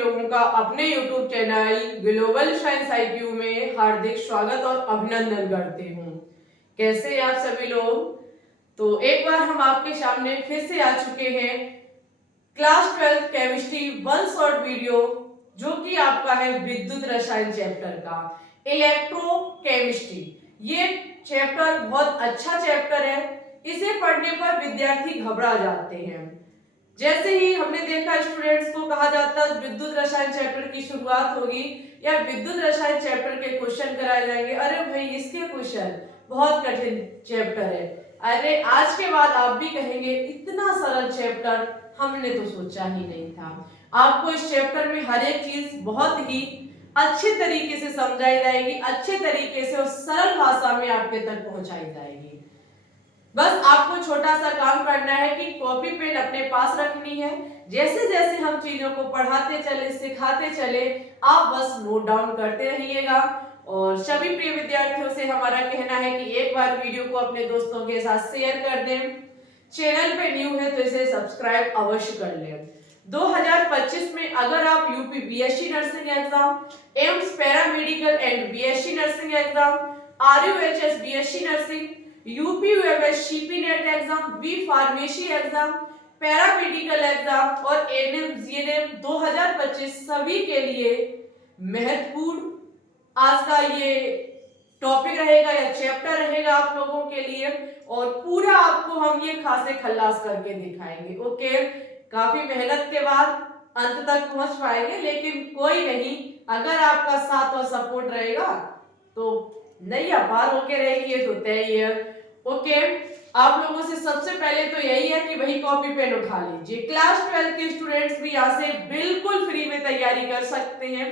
लोगों का अपने YouTube channel global science IQ में हार्दिक स्वागत और अभिनंदन करती हूँ। कैसे हैं आप सभी लोग? तो एक बार हम आपके सामने फिर से आ चुके हैं class 12 chemistry one short video, जो कि आपका है विद्युत रसायन चैप्टर का इलेक्ट्रोकेमिस्ट्री। ये चैप्टर बहुत अच्छा चैप्टर है। इसे पढ़ने पर विद्यार्थी घबरा जाते हैं। जैसे ही हमने देखा स्टूडेंट्स को कहा जाता है विद्युत रसायन चैप्टर की शुरुआत होगी या विद्युत रसायन चैप्टर के क्वेश्चन कराए जाएंगे, अरे भाई इसके क्वेश्चन बहुत कठिन चैप्टर है। अरे आज के बाद आप भी कहेंगे इतना सरल चैप्टर हमने तो सोचा ही नहीं था। आपको इस चैप्टर में हर एक चीज बहुत ही अच्छे तरीके से समझाई जाएगी, अच्छे तरीके से और सरल भाषा में आपके तक पहुंचाई जाएगी। बस आपको छोटा सा काम करना है कि कॉपी पेन अपने पास रखनी है। जैसे जैसे हम चीजों को पढ़ाते चले, सिखाते चले, आप बस नोट डाउन करते रहिएगा। और सभी प्रिय विद्यार्थियों से हमारा कहना है कि एक बार वीडियो को अपने दोस्तों के साथ शेयर कर दें। चैनल पे न्यू है तो इसे सब्सक्राइब अवश्य कर लें। 2025 में अगर आप UP BSc nursing exam, AIIMS paramedical and BSc nursing exam, RUHS BSc nursing, UP UMS CP NET exam, B pharmacy exam, paramedical exam और ANM GNM 2025 सभी के लिए महत्वपूर्ण आज का ये टॉपिक रहेगा या चैप्टर रहेगा आप लोगों के लिए। और पूरा आपको हम ये खासे खल्लास करके दिखाएंगे। ओके, काफी मेहनत के बाद अंत तक पहुंच पाएंगे, लेकिन कोई नहीं, अगर आपका साथ और सपोर्ट रहेगा तो नैया पार होके रहेगी, ये तो तय ही है। ओके, आप लोगों से सबसे पहले तो यही है कि वही कॉपी पेन उठा लीजिए। क्लास 12 के स्टूडेंट्स भी यहाँ से बिल्कुल फ्री में तैयारी कर सकते हैं।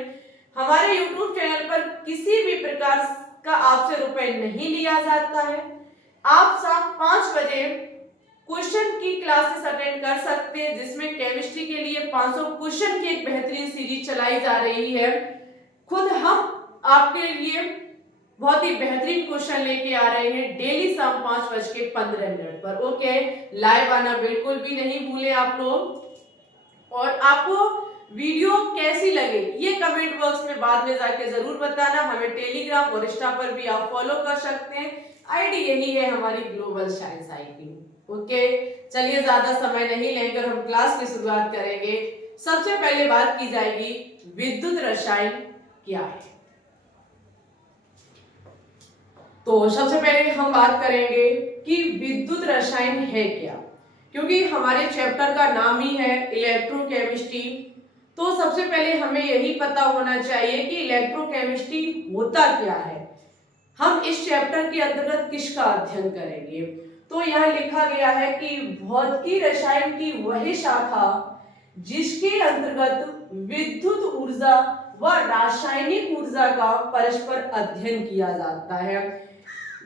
हमारे YouTube चैनल पर किसी भी प्रकार का आपसे रुपए नहीं लिया जाता है। आप शाम 5 बजे क्वेश्चन की क्लासेस अटेंड कर सकते हैं, जिसमें केमिस्ट्री के लिए 500 क्वेश्चन की एक बेहतरीन सीरीज चलाई जा रही है। खुद हम आपके लिए बहुत ही बेहतरीन क्वेश्चन लेके आ रहे हैं डेली शाम 5:15 पर। ओके, लाइव आना बिल्कुल भी नहीं भूले आप लोग। और आपको वीडियो कैसी लगे ये कमेंट बॉक्स में बाद में जाके जरूर बताना। हमें टेलीग्राम और इंस्टा पर भी आप फॉलो कर सकते हैं। आईडी यही है हमारी ग्लोबल साइंस IQ। ओके, चलिए ज्यादा समय नहीं लेकर हम क्लास की शुरुआत करेंगे। सबसे पहले बात की जाएगी विद्युत रसायन क्या है। तो सबसे पहले हम बात करेंगे कि विद्युत रसायन है क्या, क्योंकि हमारे चैप्टर का नाम ही है इलेक्ट्रोकेमिस्ट्री। तो सबसे पहले हमें यही पता होना चाहिए कि इलेक्ट्रोकेमिस्ट्री होता क्या है, हम इस चैप्टर के अंतर्गत किसका अध्ययन करेंगे। तो यहाँ लिखा गया है कि भौतिकी रसायन की वही शाखा जिसके अंतर्गत विद्युत ऊर्जा व रासायनिक ऊर्जा का परस्पर अध्ययन किया जाता है।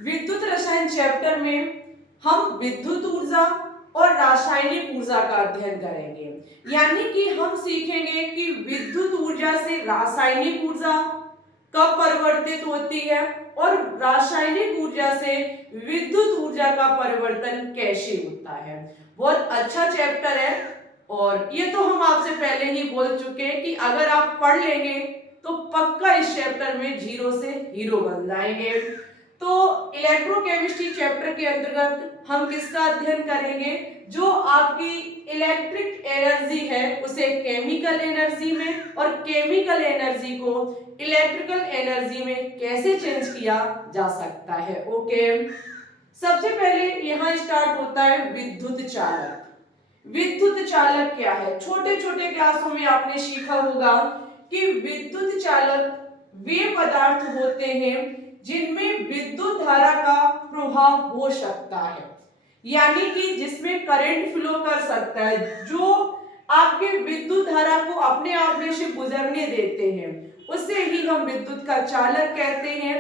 विद्युत रसायन चैप्टर में हम विद्युत ऊर्जा और रासायनिक ऊर्जा का अध्ययन करेंगे, यानी कि हम सीखेंगे कि विद्युत ऊर्जा से रासायनिक ऊर्जा कब परिवर्तित होती है और रासायनिक ऊर्जा से विद्युत ऊर्जा का परिवर्तन कैसे होता है। बहुत अच्छा चैप्टर है और ये तो हम आपसे पहले ही बोल चुके हैं कि अगर आप पढ़ लेंगे तो पक्का इस चैप्टर में जीरो से हीरो बन जाएंगे। तो इलेक्ट्रोकेमिस्ट्री चैप्टर के अंतर्गत हम किसका अध्ययन करेंगे, जो आपकी इलेक्ट्रिक एनर्जी है उसे केमिकल एनर्जी में और केमिकल एनर्जी को इलेक्ट्रिकल एनर्जी में कैसे चेंज किया जा सकता है। ओके, सबसे पहले यहाँ स्टार्ट होता है विद्युत चालक। विद्युत चालक क्या है? छोटे छोटे क्लासों में आपने सीखा होगा कि विद्युत चालक वे पदार्थ होते हैं जिनमें विद्युत धारा का प्रभाव हो सकता है, यानी कि जिसमें करंट फ्लो कर सकता है, जो आपके विद्युत धारा को अपने आप में से गुजरने देते हैं, उसे ही हम विद्युत का चालक कहते हैं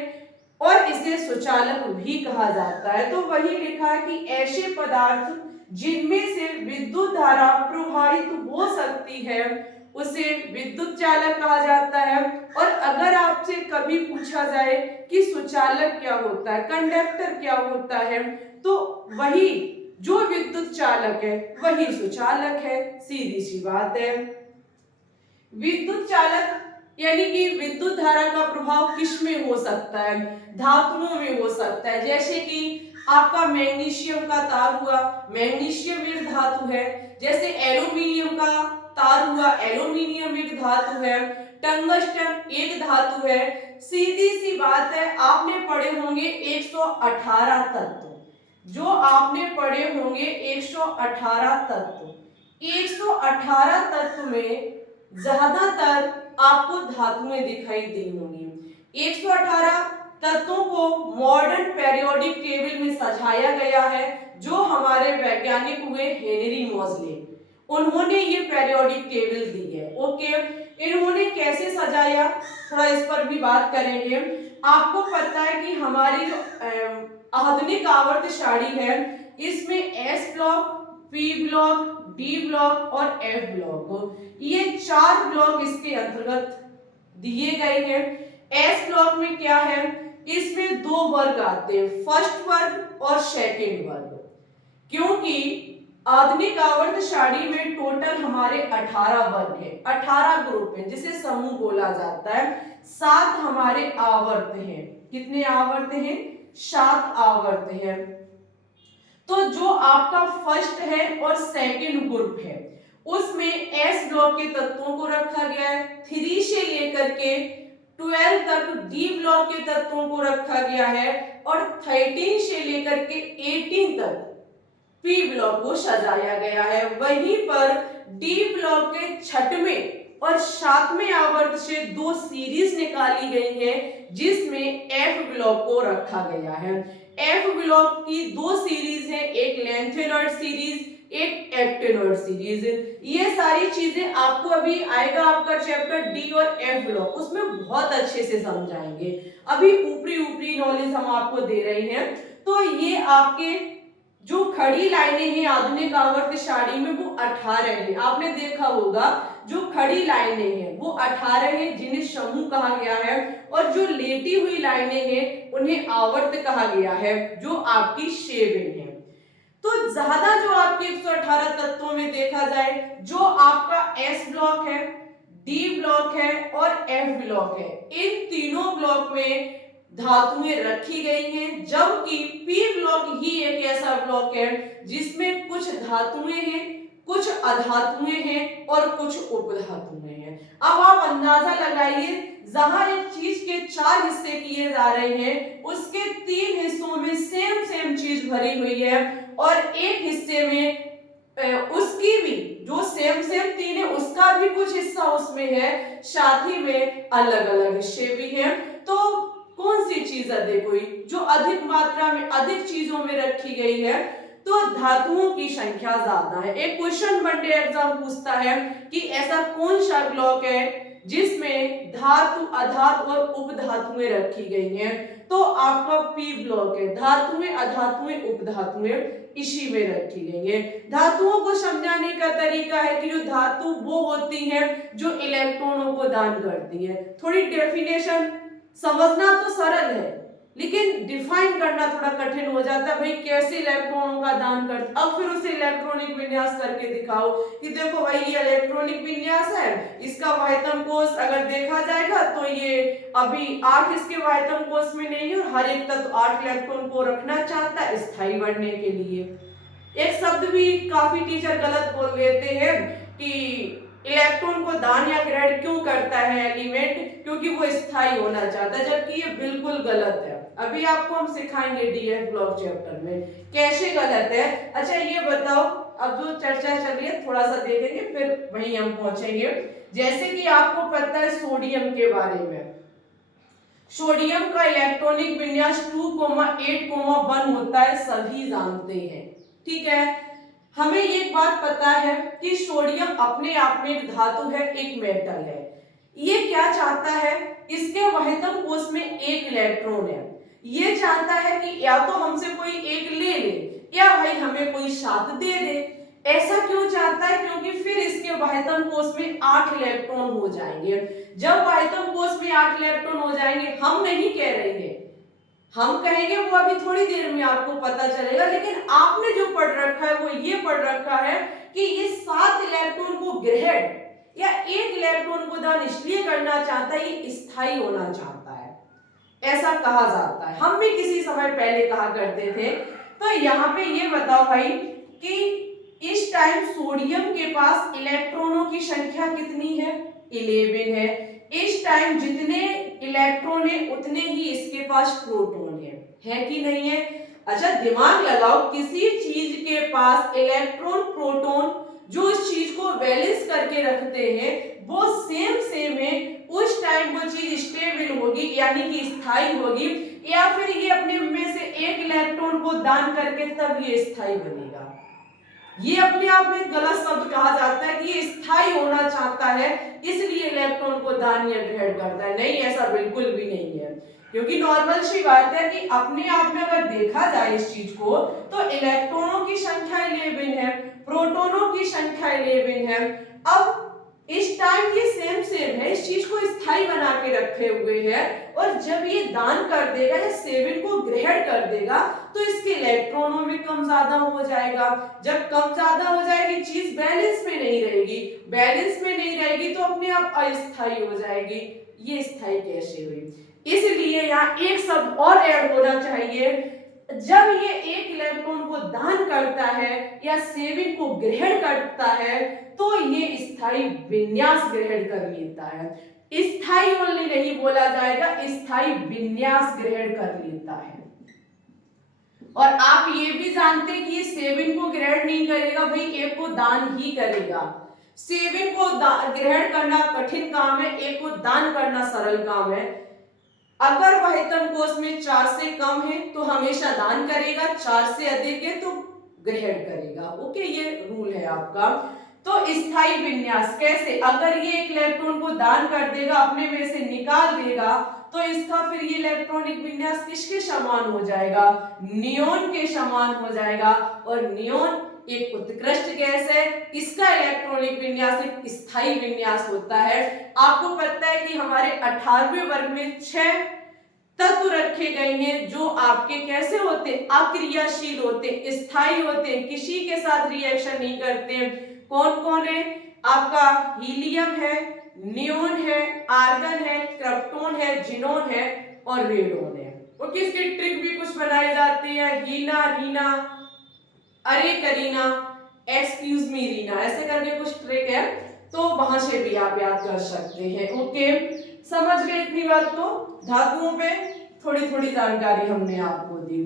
और इसे सुचालक भी कहा जाता है। तो वही लिखा है कि ऐसे पदार्थ जिनमें से विद्युत धारा प्रवाहित हो सकती है उसे विद्युत चालक कहा जाता है। और अगर आपसे कभी पूछा जाए कि सुचालक क्या होता है, कंडक्टर क्या होता है, तो वही जो विद्युत चालक है वही सुचालक है, सीधी सी बात है। विद्युत चालक यानी कि विद्युत धारा का प्रभाव किस में हो सकता है? धातुओं में हो सकता है, जैसे कि आपका मैग्नीशियम का तार हुआ, मैग्नीशियम एक धातु है। जैसे एल्यूमिनियम का तार हुआ, एल्यूमिनियम एक धातु है। टंगस्टन एक धातु है। सीधी सी बात है, आपने पढ़े होंगे 118 तत्व, जो आपने पढ़े होंगे 118 तत्व। 118 तत्व में ज्यादातर आपको धातुएं दिखाई दी होंगी। 118 तत्वों को मॉडर्न पेरियोडिक टेबल में सजाया गया है, जो हमारे वैज्ञानिक हुए हेनरी मोजले, उन्होंने ये पेरियोडिक टेबल दी है। ओके, इन्होंने कैसे सजाया, थोड़ा इस पर भी बात करेंगे। आपको पता है कि हमारी जो आधुनिक आवर्त सारणी है, इसमें S block, P block, D block और एफ ब्लॉक, ये 4 ब्लॉक इसके अंतर्गत दिए गए हैं। एस ब्लॉक में क्या है, इसमें 2 वर्ग आते हैं, फर्स्ट वर्ग और सेकंड वर्ग। क्योंकि आधुनिक आवर्त सारणी में टोटल हमारे 18 वर्ग है, 18 ग्रुप है, जिसे समूह बोला जाता है। 7 हमारे आवर्त हैं। कितने आवर्त हैं? 7 आवर्त हैं। तो जो आपका फर्स्ट है और सेकंड ग्रुप है, उसमें एस ब्लॉक के तत्वों को रखा गया है। 3 से लेकर के 12 तक डी ब्लॉक के तत्वों को रखा गया है, और 13 से लेकर के 18 तक पी ब्लॉक को सजाया गया है। वहीं पर डी ब्लॉक के 6वें और 7वें आवर्त से 2 सीरीज निकाली गई है, जिसमें एफ ब्लॉक को रखा गया है। एफ ब्लॉक की 2 सीरीज है, एक लेंथेनॉइड सीरीज, एक एक्टेनॉइड सीरीज। ये सारी चीजें आपको अभी आएगा आपका चैप्टर डी और एफ ब्लॉक, उसमें बहुत अच्छे से समझाएंगे। अभी ऊपरी ऊपरी नॉलेज हम आपको दे रहे हैं। तो ये आपके जो खड़ी लाइनें हैं आधुनिक आवर्त सारणी में, वो 18 हैं। आपने देखा होगा जो खड़ी लाइनें हैं वो 18 हैं, जिन्हें समूह कहा गया है, और जो लेटी हुई लाइनें हैं उन्हें आवर्त कहा गया है, जो आपकी 7 है। तो ज्यादा जो आपके 118 तत्वों में देखा जाए, जो आपका एस ब्लॉक है, डी ब्लॉक है और एफ ब्लॉक है, इन तीनों ब्लॉक में धातुएं रखी गई हैं, जबकि पी ब्लॉक ही एक ऐसा ब्लॉक है जिसमें कुछ धातुएं हैं, कुछ अधातुएं हैं और कुछ उपधातुएं हैं। अब आप अंदाजा लगाइए, जहां एक चीज के 4 हिस्से किए जा रहे हैं, उसके 3 हिस्सों में सेम चीज भरी हुई है, और एक हिस्से में उसकी भी जो सेम 3 है, उसका भी कुछ हिस्सा उसमें है, साथ ही में अलग अलग हिस्से भी हैं। तो कौन सी चीज अधिक हुई? जो अधिक मात्रा में अधिक चीजों में रखी गई है, तो धातुओं की संख्या ज्यादा है। एक क्वेश्चन वनडे एग्जाम पूछता है कि ऐसा कौन सा ब्लॉक है जिसमें धातु, अधातु और उपधातुएं रखी गई हैं? तो आपका पी ब्लॉक है। धातुएं, अधातुएं, उपधातुएं इसी में रखी गई है। धातुओं को समझाने का तरीका है कि जो धातु वो होती है जो इलेक्ट्रॉनों को दान करती है। थोड़ी डेफिनेशन समझना तो सरल है, लेकिन डिफाइन करना थोड़ा कठिन हो जाता है। भाई कैसे इलेक्ट्रॉनों का दान करते, अब फिर उसे इलेक्ट्रॉनिक विन्यास करके दिखाओ कि देखो भाई ये इलेक्ट्रॉनिक विन्यास है, इसका वाहितम कोष अगर देखा जाएगा तो ये अभी 8 इसके वाहितम कोष में नहीं है, और हर एक तत्व 8 इलेक्ट्रॉन को रखना चाहता है स्थायी बनने के लिए। एक शब्द भी काफी टीचर गलत बोल देते हैं कि इलेक्ट्रॉन को दान या ग्रहण क्यों करता है एलिमेंट, क्योंकि वो स्थायी होना चाहता है, जबकि ये बिल्कुल गलत है। अभी आपको हम सिखाएंगे डीएफ ब्लॉक चैप्टर में कैसे गलत है। अच्छा ये बताओ, अब जो चर्चा चल रही है थोड़ा सा देखेंगे, फिर वहीं हम पहुंचेंगे। जैसे कि आपको पता है सोडियम के बारे में, सोडियम का इलेक्ट्रॉनिक विन्यास 2,8,1 होता है, सभी जानते हैं, ठीक है। हमें ये बात पता है कि सोडियम अपने आप में एक धातु है, एक मेटल है। ये क्या चाहता है, इसके वाहितम कोष में एक इलेक्ट्रॉन है, ये चाहता है कि या तो हमसे कोई एक ले ले या भाई हमें कोई 7 दे दे। ऐसा क्यों चाहता है? क्योंकि फिर इसके वाहितम कोष में 8 इलेक्ट्रॉन हो जाएंगे। जब वाहितम कोष में 8 इलेक्ट्रॉन हो जाएंगे, हम नहीं कह रहे हैं, हम कहेंगे वो अभी थोड़ी देर में आपको पता चलेगा, लेकिन आपने जो पढ़ रखा है वो ये पढ़ रखा है कि ये 7 इलेक्ट्रॉन को ग्रहण या एक इलेक्ट्रॉन को दान इसलिए करना चाहता है ये स्थायी होना चाहता है, ऐसा कहा जाता है। हम भी किसी समय पहले कहा करते थे। तो यहाँ पे ये बताओ भाई कि इस टाइम सोडियम के पास इलेक्ट्रॉनों की संख्या कितनी है, 11 है। इस टाइम जितने इलेक्ट्रॉन है उतने ही इसके पास प्रोटॉन है कि नहीं है? अच्छा दिमाग लगाओ, किसी चीज के पास इलेक्ट्रॉन प्रोटॉन जो इस चीज को बैलेंस करके रखते हैं वो सेम है, उस टाइम वो चीज स्टेबल होगी यानी कि स्थायी होगी, या फिर ये अपने में से एक इलेक्ट्रॉन को दान करके तब ये स्थायी बनेगा। ये अपने आप में गलत शब्द कहा जाता है कि ये स्थायी होना चाहता है इसलिए इलेक्ट्रॉन को दान या ग्रहण करता है। नहीं, ऐसा बिल्कुल भी नहीं है, क्योंकि नॉर्मल सी बात है कि अपने आप में अगर देखा जाए इस चीज को तो इलेक्ट्रॉनों की संख्या 11 है, प्रोटॉनों की संख्या 11 है। अब इस टाइम ये सेम है, इस चीज को स्थायी बना के रखे हुए है, और जब ये दान कर देगा या 7 को ग्रहण कर देगा तो इसके इलेक्ट्रॉनों में कम ज्यादा हो जाएगा। जब कम ज्यादा हो जाएगी चीज बैलेंस में नहीं रहेगी, बैलेंस में नहीं रहेगी तो अपने आप अस्थायी हो जाएगी। ये स्थायी कैसे हुई? इसलिए यहाँ एक शब्द और ऐड होना चाहिए, जब ये एक इलेक्ट्रॉन को दान करता है या 7 को ग्रहण करता है तो ये स्थायी विन्यास ग्रहण कर लेता है। स्थायी ओनली नहीं बोला जाएगा, स्थायी विन्यास ग्रहण कर लेता है। और आप ये भी जानते कि ये 7 को ग्रहण नहीं करेगा भाई, 1 को दान ही करेगा। 7 को ग्रहण करना कठिन काम है, 1 को दान करना सरल काम है। अगर वहतम कोश में 4 से कम है तो हमेशा दान करेगा, 4 से अधिक है तो ग्रहण करेगा। ओके, ये रूल है आपका। तो स्थायी विन्यास कैसे? अगर ये एक इलेक्ट्रॉन को दान कर देगा, अपने में से निकाल देगा, तो इसका फिर ये इलेक्ट्रॉनिक विन्यास किसके समान हो जाएगा? नियोन के समान हो जाएगा। और नियोन एक उत्कृष्ट गैस है, इसका इलेक्ट्रॉनिक विन्यास एक स्थायी विन्यास होता है। आपको पता है कि हमारे 18वें वर्ग में 6 तत्व रखे गए हैं जो आपके कैसे होते? अक्रियाशील होते, स्थायी होते, किसी के साथ रिएक्शन नहीं करते। कौन कौन है? आपका हीलियम है, नियोन है, आर्गन है, क्रिप्टोन है, जिनोन है और रेडोन है। ओके, इसकी ट्रिक भी कुछ बनाई जाती है, हीना, रीना, अरे करीना, एक्सक्यूज मी रीना, ऐसे करके कुछ ट्रिक है, तो वहां से भी आप याद कर सकते हैं। ओके, समझ गए इतनी बात? तो धातुओं पे थोड़ी थोड़ी जानकारी हमने आपको दी।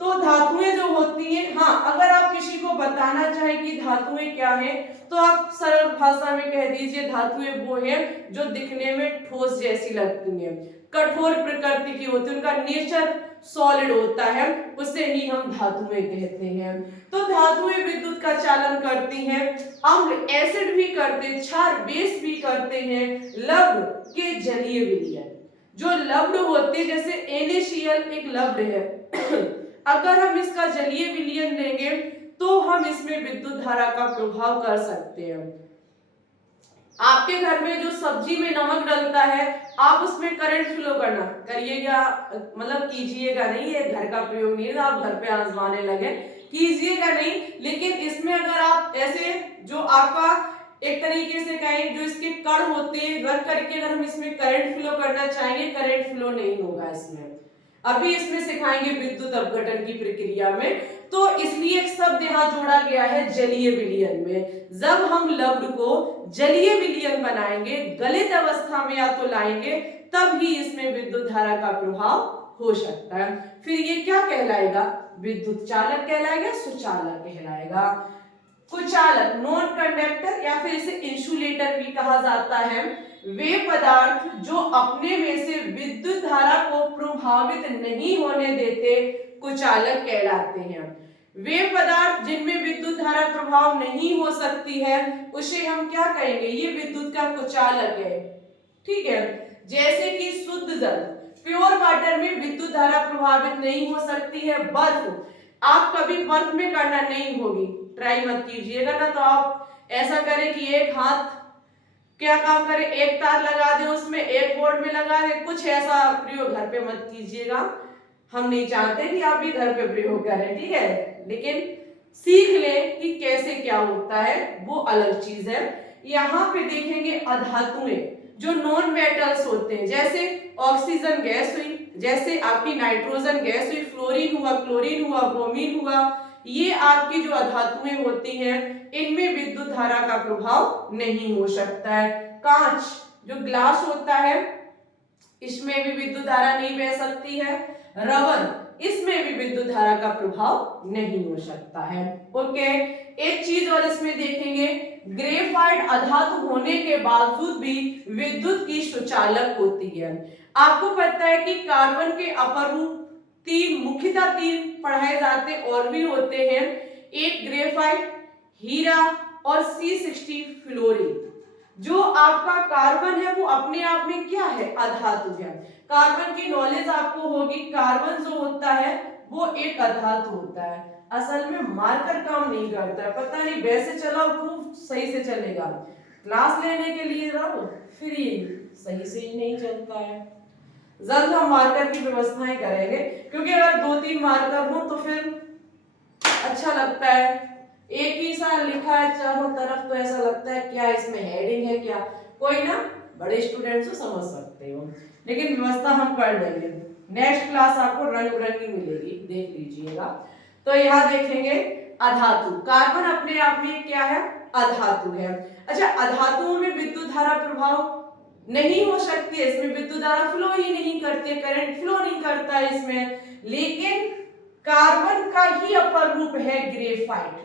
तो धातुएं जो होती हैं, हाँ, अगर आप किसी को बताना चाहें कि धातुएं क्या हैं तो आप सरल भाषा में कह दीजिए धातुएं वो हैं जो दिखने में ठोस जैसी लगती हैं, कठोर प्रकृति की होती है, उनका नेचर सॉलिड होता है, उसे ही हम धातुएं कहते हैं। तो धातुएं विद्युत का चालन करती हैं, अम्ल एसिड भी करते, क्षार बेस भी करते हैं, लवण के जलीय विलयन। जो लवण होते जैसे NaCl एक लवण है अगर हम इसका जलीय विलयन लेंगे तो हम इसमें विद्युत धारा का प्रभाव कर सकते हैं। आपके घर में जो सब्जी में नमक डलता है आप उसमें करंट फ्लो करना करिएगा, मतलब कीजिएगा नहीं, ये घर का प्रयोग नहीं है, आप घर पे आजमाने लगे, कीजिएगा नहीं। लेकिन इसमें अगर आप ऐसे जो आपका एक तरीके से कहें जो इसके कण होते हैं रख करके अगर हम इसमें करंट फ्लो करना चाहेंगे, करंट फ्लो नहीं होगा इसमें। अभी इसमें सिखाएंगे विद्युत अपघटन की प्रक्रिया में, तो इसलिए एक शब्द यहाँ जोड़ा गया है जलीय विलयन में। जब हम लवण को जलीय विलयन बनाएंगे, गलित अवस्था में या तो लाएंगे, तब ही इसमें विद्युत धारा का प्रभाव हो सकता है। फिर ये क्या कहलाएगा? विद्युत चालक कहलाएगा, सुचालक कहलाएगा। कुचालक नॉन कंडक्टर या फिर इसे इंसुलेटर भी कहा जाता है, वे पदार्थ जो अपने में से विद्युत धारा को प्रभावित नहीं होने देते कुचालक कहलाते हैं। वे पदार्थ जिनमें विद्युत धारा प्रभाव नहीं हो सकती है उसे हम क्या कहेंगे? ये विद्युत का कुचालक है। ठीक है, जैसे कि शुद्ध जल, प्योर वाटर में विद्युत धारा प्रभावित नहीं हो सकती है। बर्फ, आप कभी बर्फ में करना नहीं होगी, ट्राई मत कीजिएगा ना, तो आप ऐसा करें कि एक हाथ क्या काम करे, एक तार लगा दे उसमें, एक बोर्ड में लगा दे, कुछ ऐसा प्रयोग घर पे मत कीजिएगा। हम नहीं चाहते कि आप भी घर पे प्रयोग करें, ठीक है, लेकिन सीख लें कि कैसे क्या होता है, वो अलग चीज है। यहाँ पे देखेंगे अधातुएं जो नॉन मेटल्स होते हैं, जैसे ऑक्सीजन गैस हुई, जैसे आपकी नाइट्रोजन गैस हुई, फ्लोरीन हुआ, क्लोरीन हुआ, ब्रोमीन हुआ, ये आपकी जो अधातुएं होती हैं इनमें विद्युत धारा का प्रभाव नहीं हो सकता है। कांच जो ग्लास होता है इसमें भी विद्युत धारा नहीं बह सकती है। रबर इसमें भी विद्युत धारा का प्रभाव नहीं हो सकता है। ओके, एक चीज और इसमें देखेंगे, ग्रेफाइट अधातु होने के बावजूद भी विद्युत की सुचालक होती है। आपको पता है कि कार्बन के अपरूप मुख्यतः तीन पढ़ाए जाते और भी होते हैं, एक ग्रेफाइट, हीरा और C60 फ्लोरीन। जो आपका कार्बन है वो अपने आप में क्या है, अधातु है। कार्बन की नॉलेज आपको होगी, कार्बन जो होता है वो एक अधातु होता है। असल में मार्कर काम नहीं करता है, पता नहीं वैसे चलाओ खूब सही से चलेगा, क्लास लेने के लिए रहो फिर ये सही से ही नहीं चलता है। जल्द हम मार्कर की व्यवस्थाएं करेंगे, क्योंकि अगर 2-3 मार्कर हो तो फिर अच्छा लगता है। एक ही सा लिखा है चारों तरफ तो ऐसा लगता है क्या इसमें हेडिंग है क्या, कोई ना बड़े स्टूडेंट्स को समझ सकते हो, लेकिन व्यवस्था हम कर लेंगे। नेक्स्ट क्लास आपको रंग बिरंगी मिलेगी, देख लीजिएगा। तो यहाँ देखेंगे अधातु, कार्बन अपने आप में क्या है, अधातु है। अच्छा, अधातुओं में विद्युत धारा प्रभाव नहीं हो सकती है, इसमें विद्युत धारा फ्लो ही नहीं करती है, करंट फ्लो नहीं करता है इसमें। लेकिन कार्बन का ही अपर रूप है ग्रेफाइट।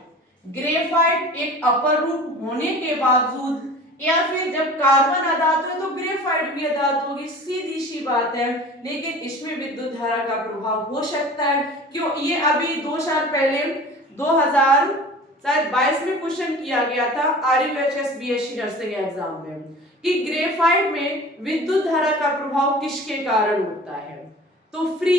ग्रेफाइट एक अपर रूप होने के बावजूद, या फिर जब कार्बन अधातु है तो ग्रेफाइट भी अधातु होगी, सीधी सी बात है। लेकिन इसमें विद्युत धारा का प्रभाव हो सकता है। क्यों, ये अभी 2 साल पहले 2022 में क्वेश्चन किया गया था RUHS BSc नर्सिंग एग्जाम में कि ग्रेफाइट में विद्युत धारा का प्रभाव किसके कारण होता है, तो फ्री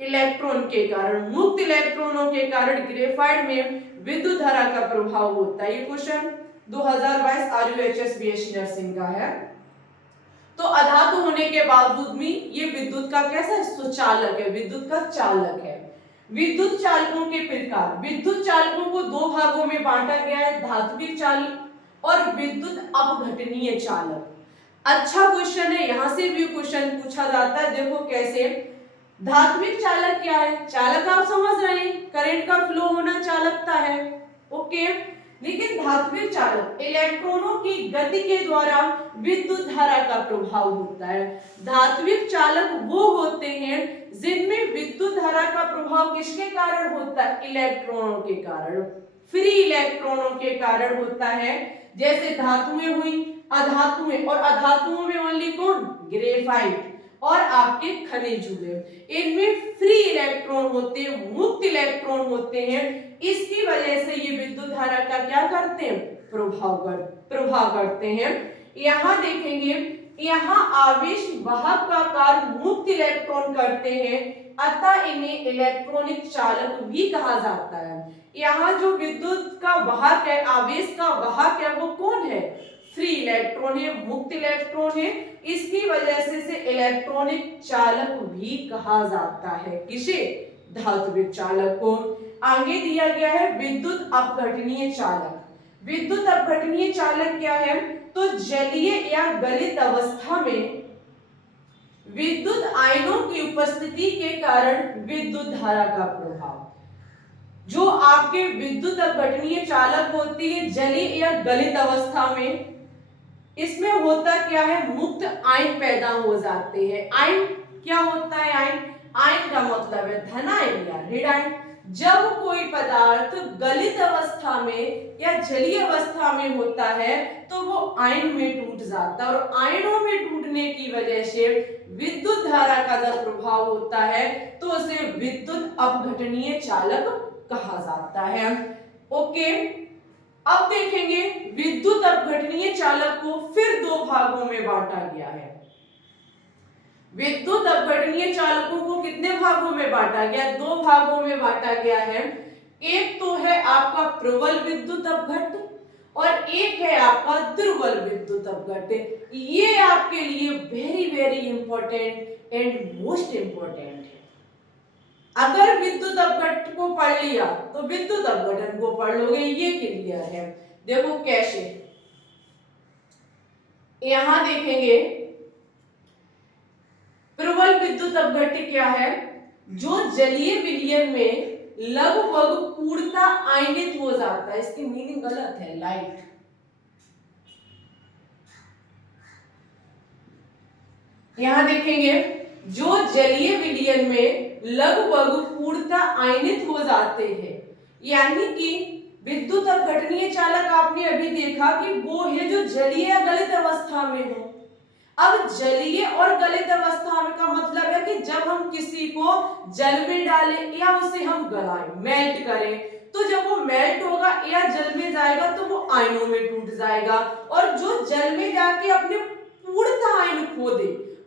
इलेक्ट्रॉन के कारण, मुक्त इलेक्ट्रॉनों के कारण ग्रेफाइट में विद्युत धारा का प्रभाव होता है। ये क्वेश्चन 2022 RUHS BSc नर्सिंग का है। तो अधातु होने के बावजूद भी ये विद्युत का कैसा सुचालक है, विद्युत का चालक है। विद्युत चालकों के प्रकार, विद्युत चालकों को 2 भागों में बांटा गया है, धात्विक चालक और विद्युत अपघटनीय चालक। अच्छा क्वेश्चन है, यहां से भी क्वेश्चन पूछा जाता है। देखो कैसे, धात्विक चालक क्या है, चालक आप समझ रहे हैं, करंट का फ्लो होना चालकता है। ओके, लेकिन धात्विक चालक इलेक्ट्रॉनों की गति के द्वारा विद्युत धारा का प्रभाव होता है। धात्विक चालक वो होते हैं जिनमें विद्युत धारा का प्रभाव किसके कारण होता है, इलेक्ट्रॉनों के कारण, फ्री इलेक्ट्रॉनों के कारण होता है। जैसे धातुएं हुई, अधातुएं, और अधातुओं में ओनली कौन, ग्रेफाइट और आपके खनिज हुए, इनमें फ्री इलेक्ट्रॉन होते हैं, मुक्त इलेक्ट्रॉन होते हैं। इसकी वजह से ये विद्युत धारा का क्या करते हैं, प्रभाव करते हैं। यहाँ देखेंगे, यहाँ आवेश वाहक का कार्य मुक्त इलेक्ट्रॉन करते हैं, अतः इन्हें इलेक्ट्रॉनिक चालक भी कहा जाता है। यहाँ जो विद्युत का वाहक है, आवेश का वाहक है, वो कौन है, फ्री इलेक्ट्रॉन है, मुक्त इलेक्ट्रॉन है। इसकी वजह से इलेक्ट्रॉनिक चालक भी कहा जाता है। किसे, धात्विक चालक को। आगे दिया गया है विद्युत अपघटनीय चालक। विद्युत अपघटनीय चालक क्या है, तो जलीय या गलित अवस्था में विद्युत आयनों की उपस्थिति के कारण विद्युत धारा का प्रभाव। जो आपके विद्युत अपघटनीय चालक होती है जलीय या गलित अवस्था में, इसमें होता क्या है, मुक्त आयन पैदा हो जाते हैं। आयन क्या होता है, आयन का मतलब है धन आयन या ऋण आयन। जब कोई पदार्थ गलित अवस्था में या जलीय अवस्था में होता है तो वो आयन में टूट जाता है, और आयनों में टूटने की वजह से विद्युत धारा का जब प्रभाव होता है तो उसे विद्युत अपघटनीय चालक कहा जाता है। ओके, अब देखेंगे विद्युत अपघटनीय चालक को फिर 2 भागों में बांटा गया है। विद्युत अपघटनीय चालकों को कितने भागों में बांटा गया, 2 भागों में बांटा गया है। एक तो है आपका प्रबल विद्युत अपघट्य और एक है आपका दुर्बल विद्युत अपघट्य। ये आपके लिए very very important and most important है। अगर विद्युत अपघट्य को पढ़ लिया तो विद्युत अपघटन को पढ़ लोगे, ये क्लियर है। देखो कैसे, यहां देखेंगे प्रबल विद्युत अपघट्य क्या है, जो जलीय विलयन में लगभग पूर्णता आयनित हो जाता है। इसकी मीनिंग गलत है, लाइट। यहां देखेंगे जो जलीय विलयन में लगभग पूर्णता आयनित हो जाते हैं, यानी कि विद्युत अपघटनीय चालक आपने अभी देखा कि वो है जो जलीय या गलित अवस्था में हो। अब जलीय और गलित अवस्था में का मतलब है कि जब हम किसी को जल में डालें या उसे हम गलाएं, मेल्ट करें, तो जब वो मेल्ट होगा या जल में जाएगा तो वो आयनों में टूट जाएगा, और जो जल में जाके अपने पूर्णता आयन खो दे,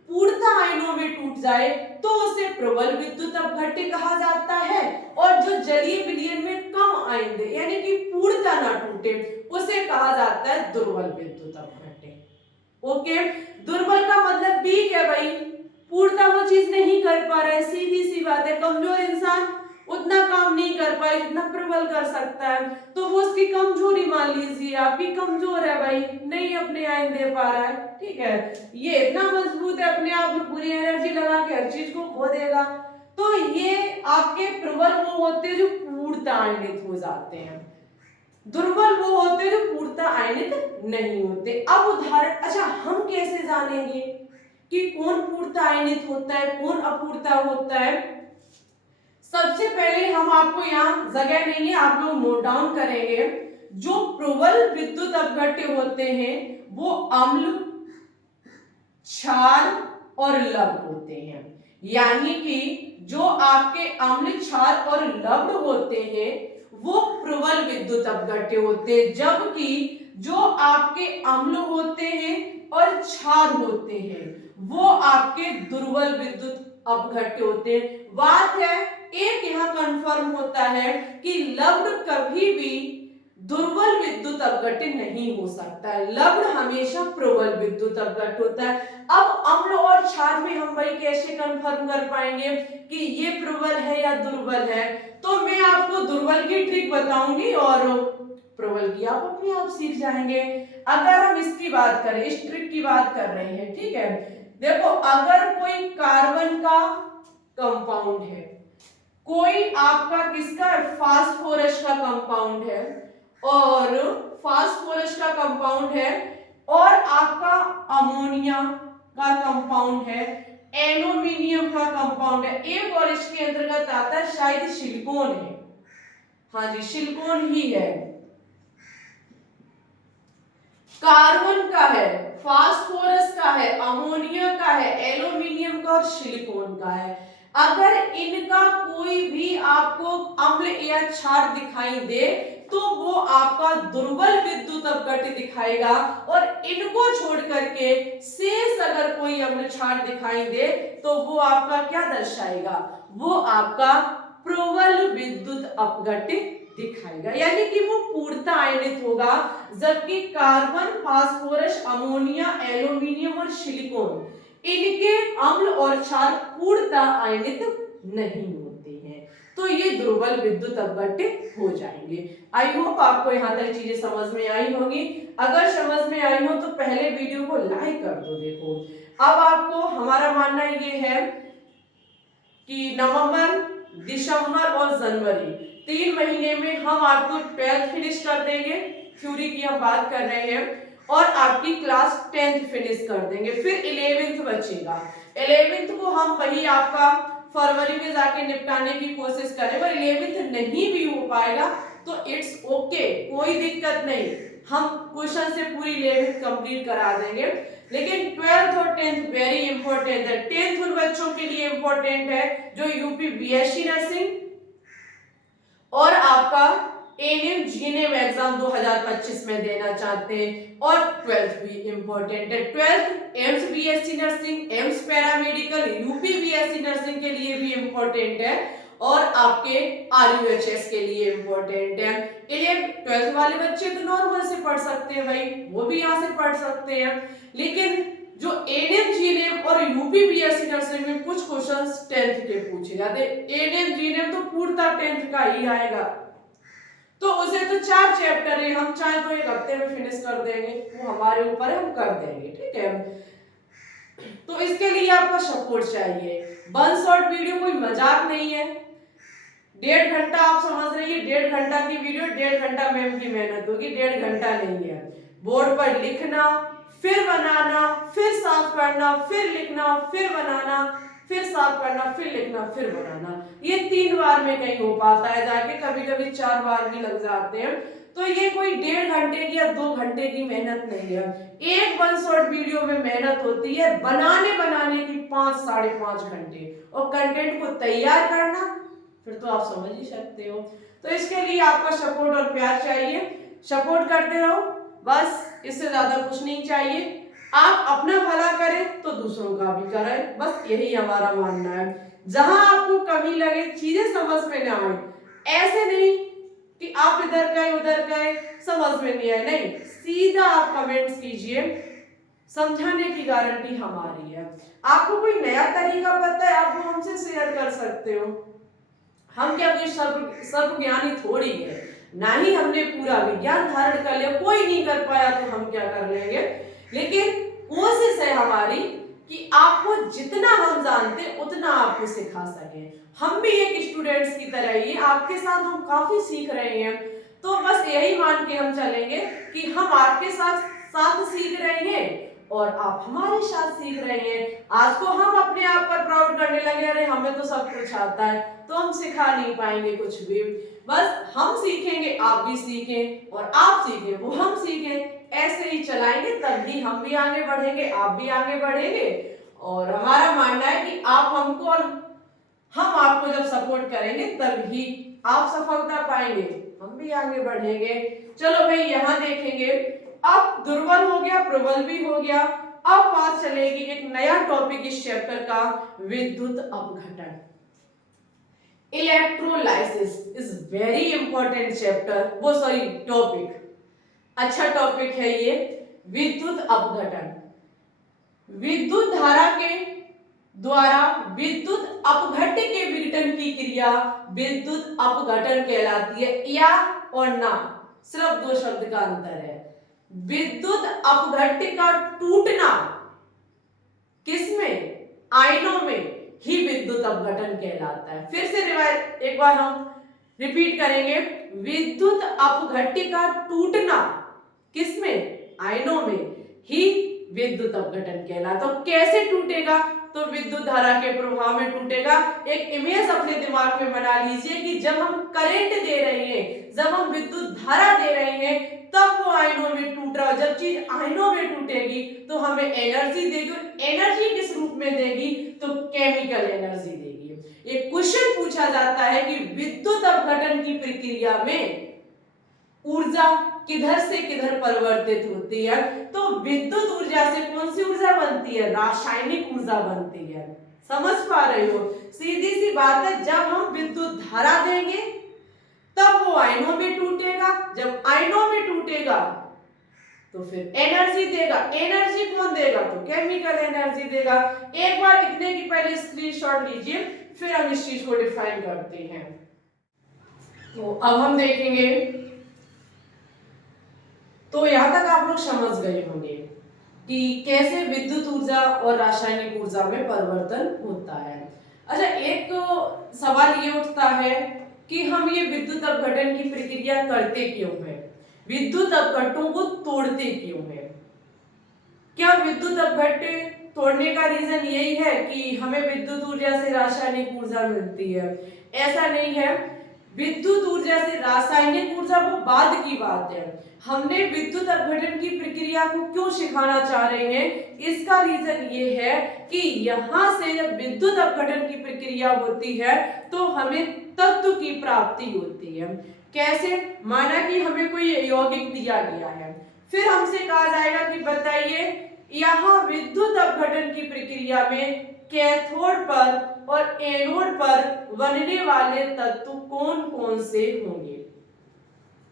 पूर्णता आयनों में टूट जाए, तो उसे प्रबल विद्युत अपघट्य कहा जाता है। और जो जलीय विलयन में कम आयन दे, यानी कि पूर्णता ना टूटे, उसे कहा जाता है दुर्बल विद्युत अपघट्य। ओके, दुर्बल का मतलब वीक है भाई, पूर्णता वो चीज नहीं कर पा रहा है, सीधी सी बात है। कमजोर इंसान उतना काम नहीं कर पाए जितना प्रबल कर सकता है, तो वो उसकी कमजोरी मान लीजिए, आपकी कमजोर है भाई, नहीं अपने आयन दे पा रहा है, ठीक है। ये इतना मजबूत है, अपने आप में पूरी एनर्जी लगा के हर चीज को खो देगा। तो ये आपके प्रबल वो होते हैं जो पूर्णता आयनित हो जाते हैं, दुर्बल वो होते हैं जो पूर्णता आयनित नहीं होते। अब उदाहरण, अच्छा हम कैसे जानेंगे कि कौन पूर्णता आयनित होता है, कौन अपूर्णता होता है? सबसे पहले हम आपको यहाँ जगह नहीं है, आप लोग नोट डाउन करेंगे। जो प्रबल विद्युत अपघट्य होते हैं वो अम्ल, क्षार और लवण होते हैं, यानी कि जो आपके अम्ल, क्षार और लवण होते हैं वो प्रबल विद्युत अपघट्य होते हैं, जबकि जो आपके अम्ल होते हैं और क्षार होते हैं वो आपके दुर्बल विद्युत अपघट्य होते हैं। बात है, एक यहाँ कंफर्म होता है कि लवण कभी भी दुर्बल विद्युत अपघट्य नहीं हो सकता है, लवण हमेशा प्रबल विद्युत अपघट्य होता है। अब अम्ल और क्षार में हम भाई कैसे कंफर्म कर पाएंगे कि ये प्रबल है या दुर्बल है? तो मैं आपको दुर्बल की ट्रिक बताऊंगी और प्रबल की आप अपने आप सीख जाएंगे। अगर हम इसकी बात करें, इस ट्रिक की बात कर रहे हैं, ठीक है। देखो, अगर कोई कार्बन का कंपाउंड है, कोई आपका किसका फास्फोरस का कंपाउंड है, और फास्फोरस का कंपाउंड है, और आपका अमोनिया का कंपाउंड है, एल्यूमिनियम का कंपाउंड है, एक और इसके अंतर्गत आता है शायद सिलिकॉन है, हाँ जी सिलिकॉन ही है। कार्बन का है, फास्फोरस का है, अमोनिया का है, एल्यूमिनियम का और सिलिकॉन का है। अगर इनका कोई भी आपको अम्ल या क्षार दिखाई दे तो वो आपका दुर्बल विद्युत अपघट्य दिखाएगा, और इनको छोड़ करके शेष अगर कोई अम्ल क्षार दिखाई दे तो वो आपका क्या दर्शाएगा? वो आपका प्रबल विद्युत अपघट्य दिखाएगा, यानी कि वो पूर्णता आयनित होगा। जबकि कार्बन, फास्फोरस, अमोनिया, एल्यूमिनियम और सिलिकॉन, इनके अम्ल और क्षार पूर्णता आयनित नहीं होते हैं, तो ये दुर्बल विद्युत अपघट्य हो जाएंगे। आई होप आपको यहाँ तक चीजें समझ में आई होगी। अगर समझ में आई हो तो पहले वीडियो को लाइक कर दो। देखो, अब आपको हमारा मानना ये है कि नवंबर, दिसंबर और जनवरी 3 महीने में हम आपको 12th फिनिश कर देंगे, थ्योरी की हम बात कर रहे हैं, और आपकी क्लास 10th फिनिश कर देंगे। फिर 11th बचेगा, 11th को हम वही आपका फरवरी में जाके निपटाने की कोशिश करें, पर 11th नहीं भी हो पाएगा तो इट्स ओके, कोई दिक्कत नहीं, हम क्वेश्चन से पूरी 11th कंप्लीट करा देंगे। लेकिन 12th और 10th वेरी इंपॉर्टेंट है। 10th उन बच्चों के लिए इंपॉर्टेंट है जो यूपी बीएससी नर्सिंग और आपका एएनएम जीएनएम एग्जाम 2025 में देना चाहते हैं, और 12th भी इंपॉर्टेंट है। 12th AIIMS BSc nursing, AIIMS paramedical, UP BSc nursing के लिए भी इंपॉर्टेंट है, और आपके आरयूएचएस के लिए इंपॉर्टेंट है। 12th वाले बच्चे तो नॉर्मल से पढ़ सकते हैं भाई, वो भी यहाँ से पढ़ सकते हैं, लेकिन जो एएनएम जीएनएम और यूपी बीएससी नर्सिंग में कुछ क्वेश्चंस 10th के पूछे जाते हैं। एएनएम जीएनएम तो पूर्णतः 10th का ही आएगा, तो उसे तो 4 चैप्टर है, हम चाहे तो 1 हफ्ते में फिनिश कर देंगे, वो हमारे ऊपर है, हम कर देंगे, ठीक है। तो इसके लिए आपका सपोर्ट चाहिए। 1 शॉर्ट वीडियो कोई मजाक नहीं है। 1.5 घंटा आप समझ रही है, 1.5 घंटा की वीडियो, 1.5 घंटा मैम की मेहनत होगी, 1.5 घंटा नहीं है। बोर्ड पर लिखना, फिर बनाना, फिर साफ करना, फिर लिखना, फिर बनाना, फिर साफ करना, फिर लिखना, फिर बनाना, ये 3 बार में कहीं हो पाता है, जाके कभी कभी 4 बार भी लग जाते हैं। तो ये कोई 1.5 घंटे की या 2 घंटे की मेहनत नहीं है। एक 1 शॉर्ट वीडियो में मेहनत होती है बनाने की 5 साढ़े 5 घंटे, और कंटेंट को तैयार करना, फिर तो आप समझ ही सकते हो। तो इसके लिए आपका सपोर्ट और प्यार चाहिए, सपोर्ट करते रहो, बस इससे ज्यादा कुछ नहीं चाहिए। आप अपना भला करें तो दूसरों का भी करें, बस यही हमारा मानना है। जहां आपको कमी लगे, चीजें समझ में ना आए, ऐसे नहीं कि आप इधर गए उधर गए समझ में नहीं आए, नहीं, सीधा आप कमेंट्स कीजिए, समझाने की गारंटी हमारी है। आपको कोई नया तरीका पता है, आप वो हमसे शेयर कर सकते हो। हम क्या कोई सर्व ज्ञानी थोड़ी है, ना ही हमने पूरा विज्ञान धारण कर लिया, कोई नहीं कर पाया तो हम क्या कर लेंगे। लेकिन कोशिश है हमारी कि आपको जितना हम जानते उतना आपको सिखा सके। हम भी एक स्टूडेंट्स की तरह ही, आपके साथ हम काफी सीख रहे हैं, तो बस यही मान के हम चलेंगे कि हम आपके साथ साथ सीख रहे हैं और आप हमारे साथ सीख रहे हैं। आज को हम अपने आप पर प्राउड करने लगे, अरे हमें तो सब कुछ आता है, तो हम सिखा नहीं पाएंगे कुछ भी। बस हम सीखेंगे, आप भी सीखें, और आप सीखें वो हम सीखें, ऐसे ही चलाएंगे, तभी हम भी आगे बढ़ेंगे, आप भी आगे बढ़ेंगे। और हमारा मानना है कि आप हमको और हम आपको जब सपोर्ट करेंगे तभी आप सफलता पाएंगे, हम भी आगे बढ़ेंगे। चलो भाई, यहाँ देखेंगे, अब दुर्बल हो गया, प्रबल भी हो गया। अब बात चलेगी एक नया टॉपिक इस चैप्टर का, विद्युत अपघटन। Electrolysis is very important chapter, वो सॉरी टॉपिक, अच्छा टॉपिक है ये, विद्युत अपघटन। विद्युत धारा के द्वारा विद्युत अपघट्य के विघटन की क्रिया विद्युत अपघटन कहलाती है, या और ना, सिर्फ 2 शब्द का अंतर है। विद्युत अपघट्य का टूटना किसमें, आयनों में ही विद्युत अपघटन कहलाता है। फिर से एक बार हम रिपीट करेंगे, विद्युत अपघट्य का टूटना किसमें, आयनों में ही विद्युत अपघटन कहलाता है। तो कैसे टूटेगा, तो विद्युत धारा के प्रभाव में टूटेगा। एक इमेज अपने दिमाग में बना लीजिए कि जब हम करंट दे रहे हैं, जब हम विद्युत धारा दे रहे हैं, तब वो आयनों में टूट रहा है। जब चीज आयनों में टूटेगी तो हमें एनर्जी देगी, एनर्जी किस रूप में देगी, तो केमिकल एनर्जी देगी। एक क्वेश्चन पूछा जाता है कि विद्युत अपघटन की प्रक्रिया में ऊर्जा किधर से किधर परिवर्तित होती है, तो विद्युत ऊर्जा से कौन सी ऊर्जा बनती है, रासायनिक ऊर्जा बनती है। समझ पा रहे हो, सीधी सी बात है, जब हम विद्युत धारा देंगे तब वो आयनों में टूटेगा, जब आयनों में टूटेगा तो फिर एनर्जी देगा। एनर्जी कौन देगा, तो केमिकल एनर्जी देगा। एक बार इतने की पहले स्क्रीनशॉट लीजिए, फिर हम इस चीज को डिफाइन करते हैं। तो अब हम देखेंगे, तो यहां तक आप लोग समझ गए होंगे कि कैसे विद्युत ऊर्जा और रासायनिक ऊर्जा में परिवर्तन होता है। अच्छा, एक सवाल ये उठता है कि हम ये विद्युत अपघटन की प्रक्रिया करते क्यों हैं, विद्युत अपघटनों को तोड़ते क्यों हैं। क्या विद्युत अपघट्य तोड़ने का रीजन यही है कि हमें विद्युत ऊर्जा से रासायनिक ऊर्जा मिलती है, ऐसा नहीं है। विद्युत ऊर्जा से रासायनिक ऊर्जा वो बाद की बात है। हमने विद्युत अपघटन की प्रक्रिया को क्यों सिखाना चाह रहे हैं, इसका रीजन ये है कि यहाँ से जब विद्युत अपघटन की प्रक्रिया होती है तो हमें तत्व की प्राप्ति होती है। कैसे, माना कि हमें कोई यौगिक दिया गया है, फिर हमसे कहा जाएगा कि बताइए यहाँ विद्युत अपघटन की प्रक्रिया में कैथोड पर और एनोड पर बनने वाले तत्व कौन कौन से होंगे।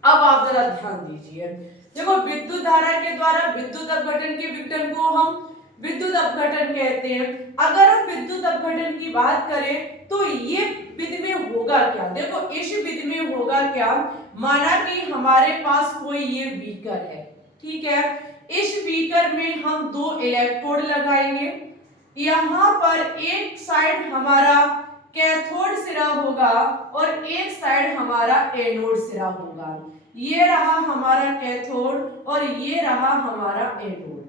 अब आप जरा ध्यान दीजिए, देखो विद्युत धारा के द्वारा विद्युत अपघटन के विघटन को हम विद्युत अपघटन कहते हैं। अगर हम विद्युत अपघटन की बात करें तो ये विधि में होगा क्या, देखो इस विधि में होगा क्या माना कि हमारे पास कोई ये बीकर है, ठीक है। इस बीकर में हम 2 इलेक्ट्रोड लगाएंगे। यहाँ पर एक साइड हमारा कैथोड सिरा होगा और एक साइड हमारा एनोड सिरा होगा। ये रहा हमारा कैथोड और ये रहा हमारा एनोड।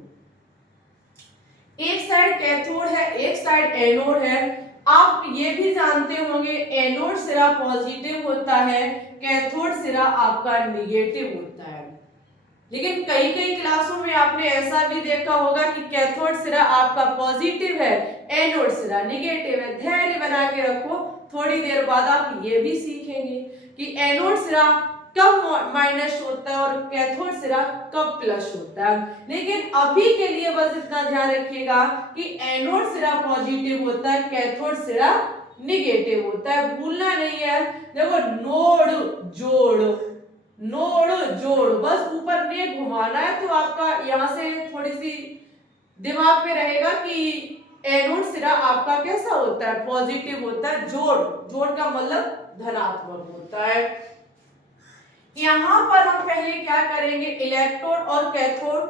एक साइड कैथोड है, एक साइड एनोड है। आप ये भी जानते होंगे एनोड सिरा पॉजिटिव होता है, कैथोड सिरा आपका निगेटिव होता है। लेकिन कई कई क्लासों में आपने ऐसा भी देखा होगा कि कैथोड सिरा आपका पॉजिटिव है, एनोड सिरा निगेटिव है। धैर्य बना के रखो, थोड़ी देर बाद आप ये भी सीखेंगे कि एनोड सिरा कब माइनस होता है और कैथोड सिरा कब प्लस होता है। लेकिन अभी के लिए बस इतना ध्यान रखिएगा कि एनोड सिरा पॉजिटिव होता है, कैथोड सिरा निगेटिव होता है, भूलना नहीं है। देखो नोड जोड़ बस ऊपर ने घुमाना है, तो आपका यहां से थोड़ी सी दिमाग में रहेगा कि एनोड सिरा आपका कैसा होता है, पॉजिटिव होता है। जोड़ का मतलब धनात्मक होता है। यहां पर हम पहले क्या करेंगे, इलेक्ट्रोड और कैथोड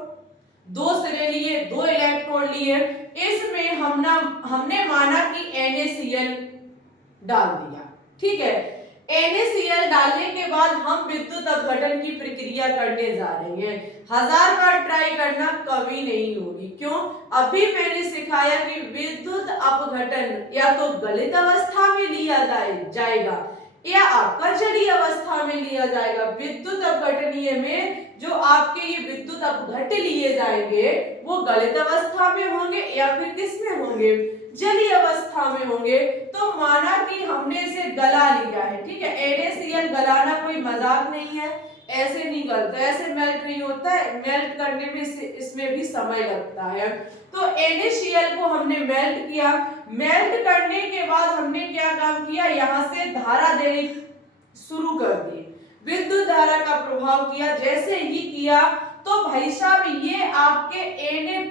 2 सिरे लिए, 2 इलेक्ट्रोड लिए। इसमें हमने माना कि NaCl डाल दिया, ठीक है। NaCl डालने के बाद हम विद्युत अपघटन की प्रक्रिया करने जा रहे हैं। 1000 बार ट्राई करना कभी नहीं होगी। क्यों? अभी मैंने सिखाया कि विद्युत अपघटन या तो गलित अवस्था में लिया जाएगा या आपका जलीय अवस्था में लिया जाएगा। विद्युत अपघटनीय में जो आपके ये विद्युत अपघट्य लिए जाएंगे वो गलित अवस्था में होंगे या फिर किस में होंगे, जलीय अवस्था में होंगे। तो माना कि हमने इसे गला लिया है, ठीक है। NaCl गलाना कोई मजाक नहीं है, ऐसे नहीं गलता, ऐसे मेल्ट नहीं होता है। मेल्ट करने में इसमें भी समय लगता है। तो NaCl को हमने मेल्ट किया। मेल्ट करने के बाद हमने क्या काम किया, यहाँ से धारा देनी शुरू कर दी, विद्युत धारा का प्रभाव किया। जैसे ही किया तो भाई साहब ये आपके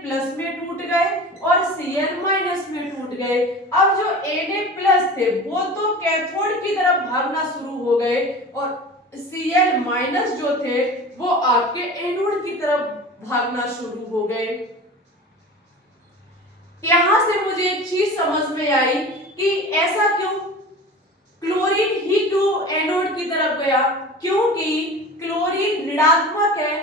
Na+ में टूट गए और Cl- में टूट गए। अब जो Na+ थे वो तो कैथोड की तरफ भागना शुरू हो गए और Cl- जो थे वो आपके एनोड की तरफ भागना शुरू हो गए। यहां से मुझे एक चीज समझ में आई कि ऐसा क्यों, क्लोरीन ही क्यों एनोड की तरफ गया, क्योंकि क्लोरीन ऋणात्मक है,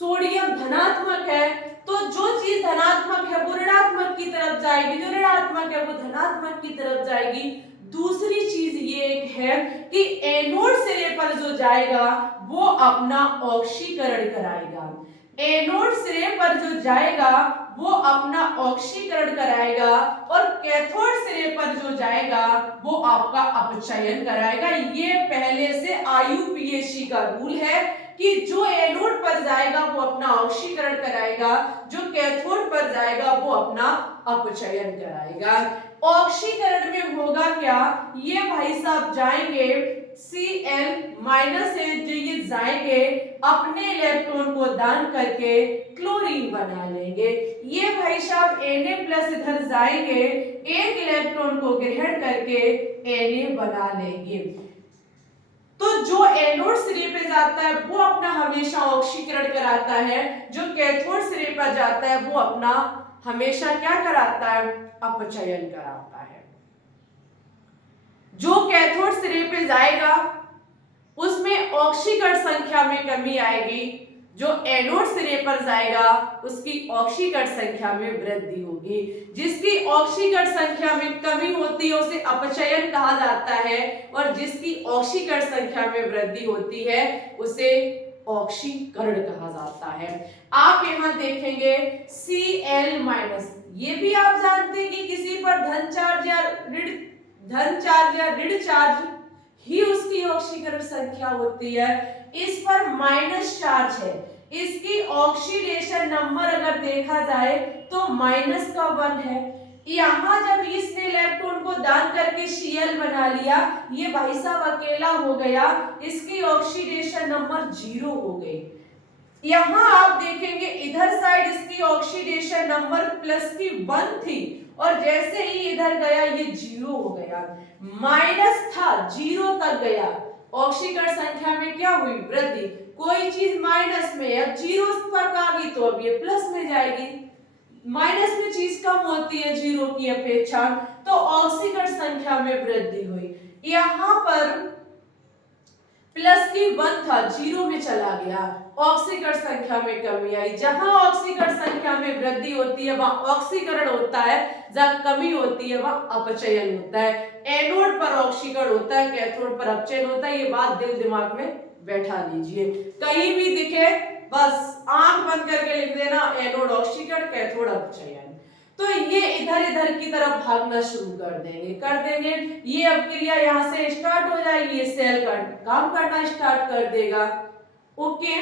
सोडियम धनात्मक है। तो जो चीज धनात्मक है वो ऋणात्मक की तरफ जाएगी, जो ऋणात्मक है वो धनात्मक की तरफ जाएगी। दूसरी चीज ये एक है कि एनोड सिरे पर जो जाएगा वो अपना ऑक्सीकरण कराएगा। एनोड सिरे पर जो जाएगा वो अपना ऑक्सीकरण कराएगा और कैथोड सिरे पर जो जाएगा वो आपका अपचयन कराएगा। ये पहले से IUPAC का रूल है कि जो एनोड पर जाएगा वो अपना ऑक्सीकरण कराएगा, जो कैथोड पर जाएगा वो अपना अपचयन कराएगा। ऑक्सीकरण में होगा क्या, ये भाई साहब जाएंगे Cl- से जो ये जाएंगे अपने इलेक्ट्रॉन को दान करके क्लोरीन बना लेंगे। ये भाई साहब Na+ इधर जाएंगे, एक इलेक्ट्रॉन को ग्रहण करके Na बना लेंगे। तो जो एनोड सिरे पे जाता है वो अपना हमेशा ऑक्सीकरण कराता है, जो कैथोड सिरे पर जाता है वो अपना हमेशा क्या कराता है, अपचयन कराता है। जो कैथोड सिरे पे जाएगा उसमें ऑक्सीकरण संख्या में कमी आएगी, जो एनोड सिरे पर जाएगा उसकी ऑक्सीकरण संख्या में वृद्धि होगी। जिसकी ऑक्सीकरण संख्या में कमी होती है उसे अपचयन कहा जाता है और जिसकी ऑक्सीकरण संख्या में वृद्धि होती है उसे ऑक्सीकरण कहा जाता है। आप यहां देखेंगे Cl-, ये भी आप जानते हैं कि किसी पर धन चार्ज या ऋण चार्ज ही उसकी ऑक्सीकरण संख्या होती है। इस पर माइनस चार्ज है, इसकी ऑक्सीडेशन नंबर अगर देखा जाए तो -1 है। यहाँ जब इसने इलेक्ट्रॉन को दान करके Cl बना लिया, ये भाई साहब अकेला हो गया, इसकी ऑक्सीडेशन नंबर 0 हो गई। यहाँ आप देखेंगे इधर साइड इसकी ऑक्सीडेशन नंबर +1 थी और जैसे ही इधर गया ये 0 हो गया। माइनस था 0 तक गया, ऑक्सीकरण संख्या में क्या हुई? वृद्धि। कोई चीज माइनस में, अब जीरो पर आ गई तो अब ये प्लस में जाएगी। माइनस में चीज कम होती है जीरो की अपेक्षा, तो ऑक्सीकरण संख्या में वृद्धि हुई। यहां पर प्लस की 1 था, जीरो में चला गया, ऑक्सीकरण संख्या में कमी आई। जहां ऑक्सीकरण संख्या में वृद्धि होती है वहां ऑक्सीकरण होता है, जहां कमी होती है वहां अपचयन होता है। एनोड पर ऑक्सीकरण होता है, कैथोड पर अपचयन होता है। ये बात दिल दिमाग में बैठा लीजिए, कहीं भी दिखे बस आंख बंद करके लिख देना, एनोड ऑक्सीकरण, कैथोड अपचयन। तो ये इधर इधर की तरफ भागना शुरू कर देंगे। ये अब क्रिया यहाँ से स्टार्ट हो जाएगी, ये सेल का काम करना स्टार्ट कर देगा। ओके,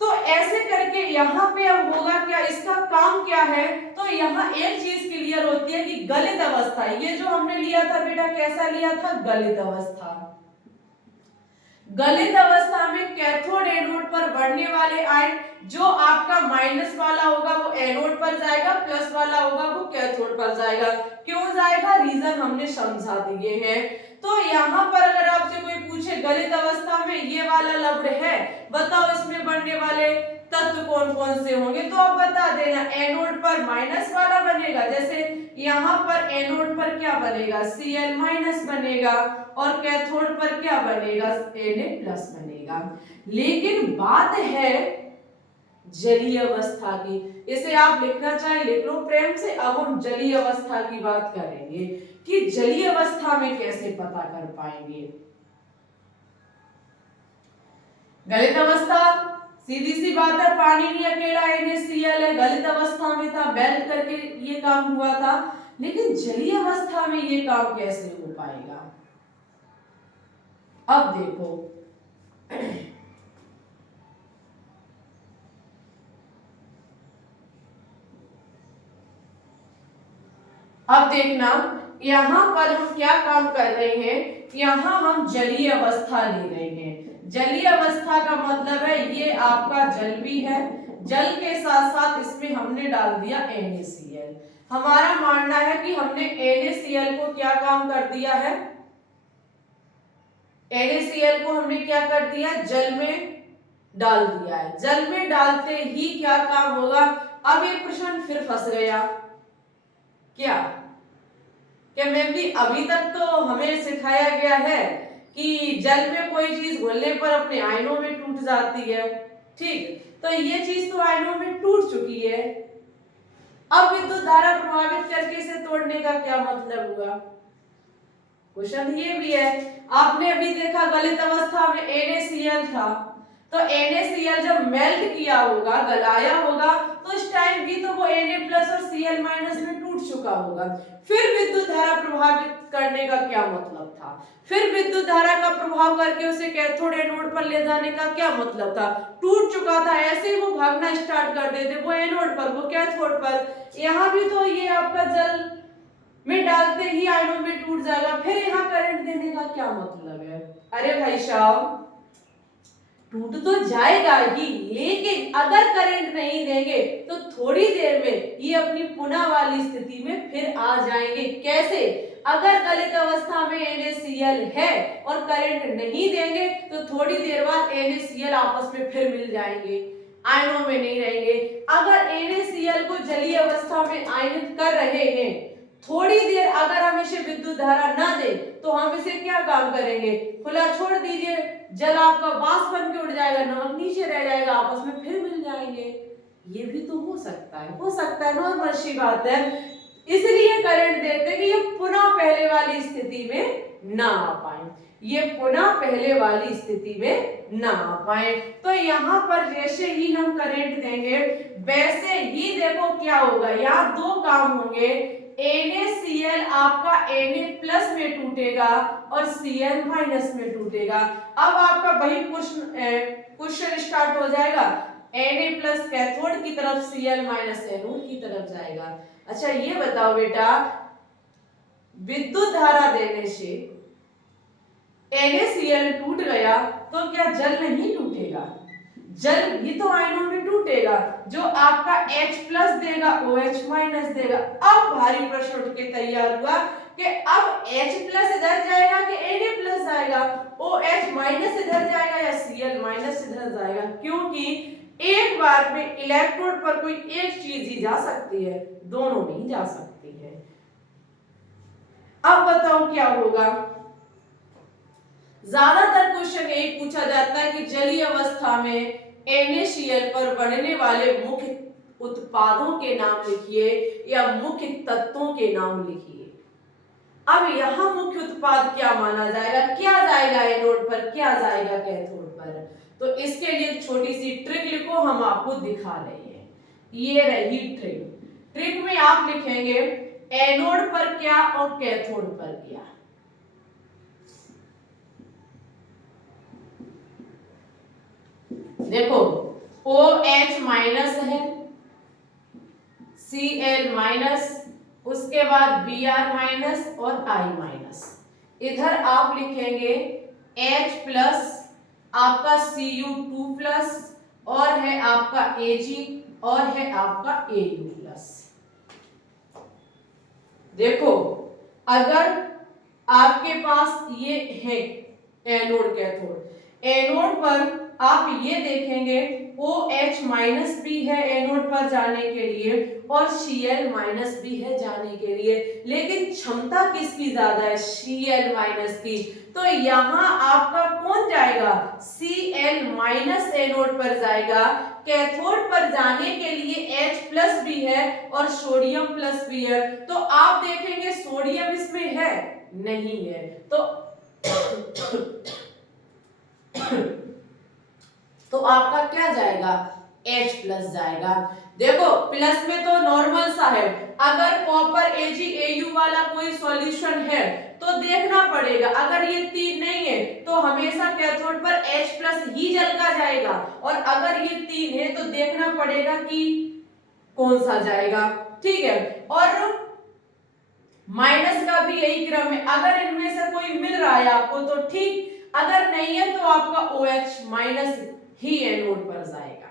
तो ऐसे करके यहाँ पे अब होगा क्या, इसका काम क्या है? तो यहाँ एक चीज क्लियर होती है कि गलित अवस्था, ये जो हमने लिया था बेटा, कैसा लिया था? गलित अवस्था। गलित अवस्था में कैथोड एनोड पर बढ़ने वाले आयन, जो आपका माइनस वाला होगा वो एनोड पर जाएगा, प्लस वाला होगा वो कैथोड पर जाएगा। क्यों जाएगा? रीजन हमने समझा दिए हैं। तो यहाँ पर अगर आपसे कोई पूछे गलित अवस्था में ये वाला लवण है, बताओ इसमें बढ़ने वाले तत्व कौन कौन से होंगे, तो आप बता देना। एनोड पर माइनस वाला बनेगा, जैसे यहाँ पर एनोड पर क्या बनेगा? Cl माइनस बनेगा, और कैथोड पर क्या बनेगा? Na प्लस बनेगा। लेकिन बात है जलीय अवस्था की, इसे आप लिखना चाहे लिख लो प्रेम से। अब हम जलीय अवस्था की बात करेंगे कि जलीय अवस्था में कैसे पता कर पाएंगे। गलित अवस्था सीधी सी बात है, पानी नहीं अकेला NaCl है, गलित अवस्था में था, बेल्ट करके ये काम हुआ था। लेकिन जलीय अवस्था में ये काम कैसे हो पाएगा? अब देखो, अब देखना यहाँ पर हम क्या काम कर रहे हैं, यहाँ हम जलीय अवस्था ले रहे हैं। जलीय अवस्था का मतलब है ये आपका जल भी है, जल के साथ साथ इसमें हमने डाल दिया NaCl। हमारा मानना है कि हमने NaCl को क्या काम कर दिया है, NaCl को हमने क्या कर दिया? जल में डाल दिया है। जल में डालते ही क्या काम होगा? अब ये प्रश्न फिर फंस गया क्या मैम जी, अभी तक तो हमें सिखाया गया है कि जल में कोई चीज घुलने पर अपने आयनों में टूट जाती है, ठीक, तो ये चीज तो आयनों में टूट चुकी है। अब विद्युत धारा प्रभावित करके इसे तोड़ने का क्या मतलब हुआ? क्वेश्चन ये भी है। आपने अभी देखा गलित अवस्था में NaCl था, तो NaCl जब मेल्ट किया होगा, गलाया होगा, तो इस टाइम भी तो वो Na प्लस और Cl माइनस में टूट चुका होगा। फिर विद्युत धारा प्रभावित करने का क्या मतलब था? फिर विद्युत धारा का प्रभाव करके उसे कैथोड एनोड पर ले जाने का क्या मतलब था? टूट चुका था, ऐसे ही वो भागना स्टार्ट कर देते, वो एनोड पर, वो कैथोड पर। यहाँ भी तो ये आपका जल में डालते ही आयनों में टूट जाएगा, फिर यहाँ करंट देने का क्या मतलब है? अरे भाई साहब, टूट तो जाएगा ही, लेकिन अगर करंट नहीं देंगे तो थोड़ी देर में ये अपनी पुनः वाली स्थिति में फिर आ जाएंगे। कैसे? अगर गलित अवस्था में NaCl है और करंट नहीं देंगे तो थोड़ी देर बाद NaCl आपस में फिर मिल जाएंगे, आयनों में नहीं रहेंगे। अगर NaCl को जलीय अवस्था में आयनित कर रहे हैं, थोड़ी देर अगर हम इसे विद्युत धारा ना दें तो हम इसे क्या काम करेंगे? खुला छोड़ दीजिए, जल आपका बाष्प बन के उड़ जाएगा, नमक नीचे रह जाएगा, आपस में फिर मिल जाएंगे। ये भी तो हो सकता है, नॉर्मल सी बात है। इसलिए करंट देते हैं कि ये पुनः पहले वाली स्थिति में ना आ पाए, ये पुनः पहले वाली स्थिति में ना आ पाए। तो यहाँ पर जैसे ही हम करंट देंगे वैसे ही देखो क्या होगा, यहाँ दो काम होंगे। NaCl आपका Na प्लस में टूटेगा और Cl माइनस में टूटेगा। अब आपका वही क्वेश्चन स्टार्ट हो जाएगा, Na प्लस कैथोड की तरफ, Cl माइनस एनोड की तरफ जाएगा। अच्छा ये बताओ बेटा, विद्युत धारा देने से NaCl टूट गया तो क्या जल नहीं टूटेगा? जल भी तो आयनों में टूटेगा, जो आपका H प्लस देगा OH माइनस देगा। अब भारी प्रश्न उठ के तैयार हुआ कि अब H प्लस इधर जाएगा कि Na प्लस जाएगा, OH माइनस इधर जाएगा या Cl माइनस इधर जाएगा, क्योंकि एक बार में इलेक्ट्रोड पर कोई एक चीज ही जा सकती है, दोनों नहीं जा सकती है। अब बताओ क्या होगा। ज्यादातर क्वेश्चन यही पूछा जाता है कि जलीय अवस्था में NaCl पर बनने वाले मुख्य उत्पादों के नाम लिखिए या मुख्य तत्वों के नाम लिखिए। अब यहाँ मुख्य उत्पाद क्या माना जाएगा, क्या जाएगा एनोड पर, क्या जाएगा कैथोड पर, तो इसके लिए छोटी सी ट्रिक लिखो, हम आपको दिखा रहे हैं। ये रही ट्रिक। ट्रिक में आप लिखेंगे एनोड पर क्या और कैथोड पर क्या। देखो OH माइनस है, Cl माइनस, उसके बाद Br माइनस और I माइनस। इधर आप लिखेंगे H प्लस, आपका Cu2 प्लस, और है आपका Ag, और है आपका Au प्लस। देखो अगर आपके पास ये है एनोड कैथोड, एनोड पर आप ये देखेंगे OH माइनस भी है एनोड पर जाने के लिए और Cl माइनस भी है जाने के लिए, लेकिन क्षमता किसकी ज्यादा है, Cl माइनस की। तो यहाँ आपका कौन जाएगा, Cl माइनस एनोड पर जाएगा। कैथोड पर जाने के लिए H प्लस भी है और सोडियम प्लस भी है, तो आप देखेंगे सोडियम इसमें है नहीं है, तो आपका क्या जाएगा, H प्लस जाएगा। देखो प्लस में तो नॉर्मल सा है, अगर कॉपर AgAu वाला कोई सॉल्यूशन है तो देखना पड़ेगा, अगर ये 3 नहीं है तो हमेशा कैथोड पर H प्लस ही जल का जाएगा, और अगर ये 3 है तो देखना पड़ेगा कि कौन सा जाएगा, ठीक है। और माइनस का भी यही क्रम है, अगर इनमें से कोई मिल रहा है आपको तो ठीक, अगर नहीं है तो आपका OH माइनस ही एनोड पर जाएगा,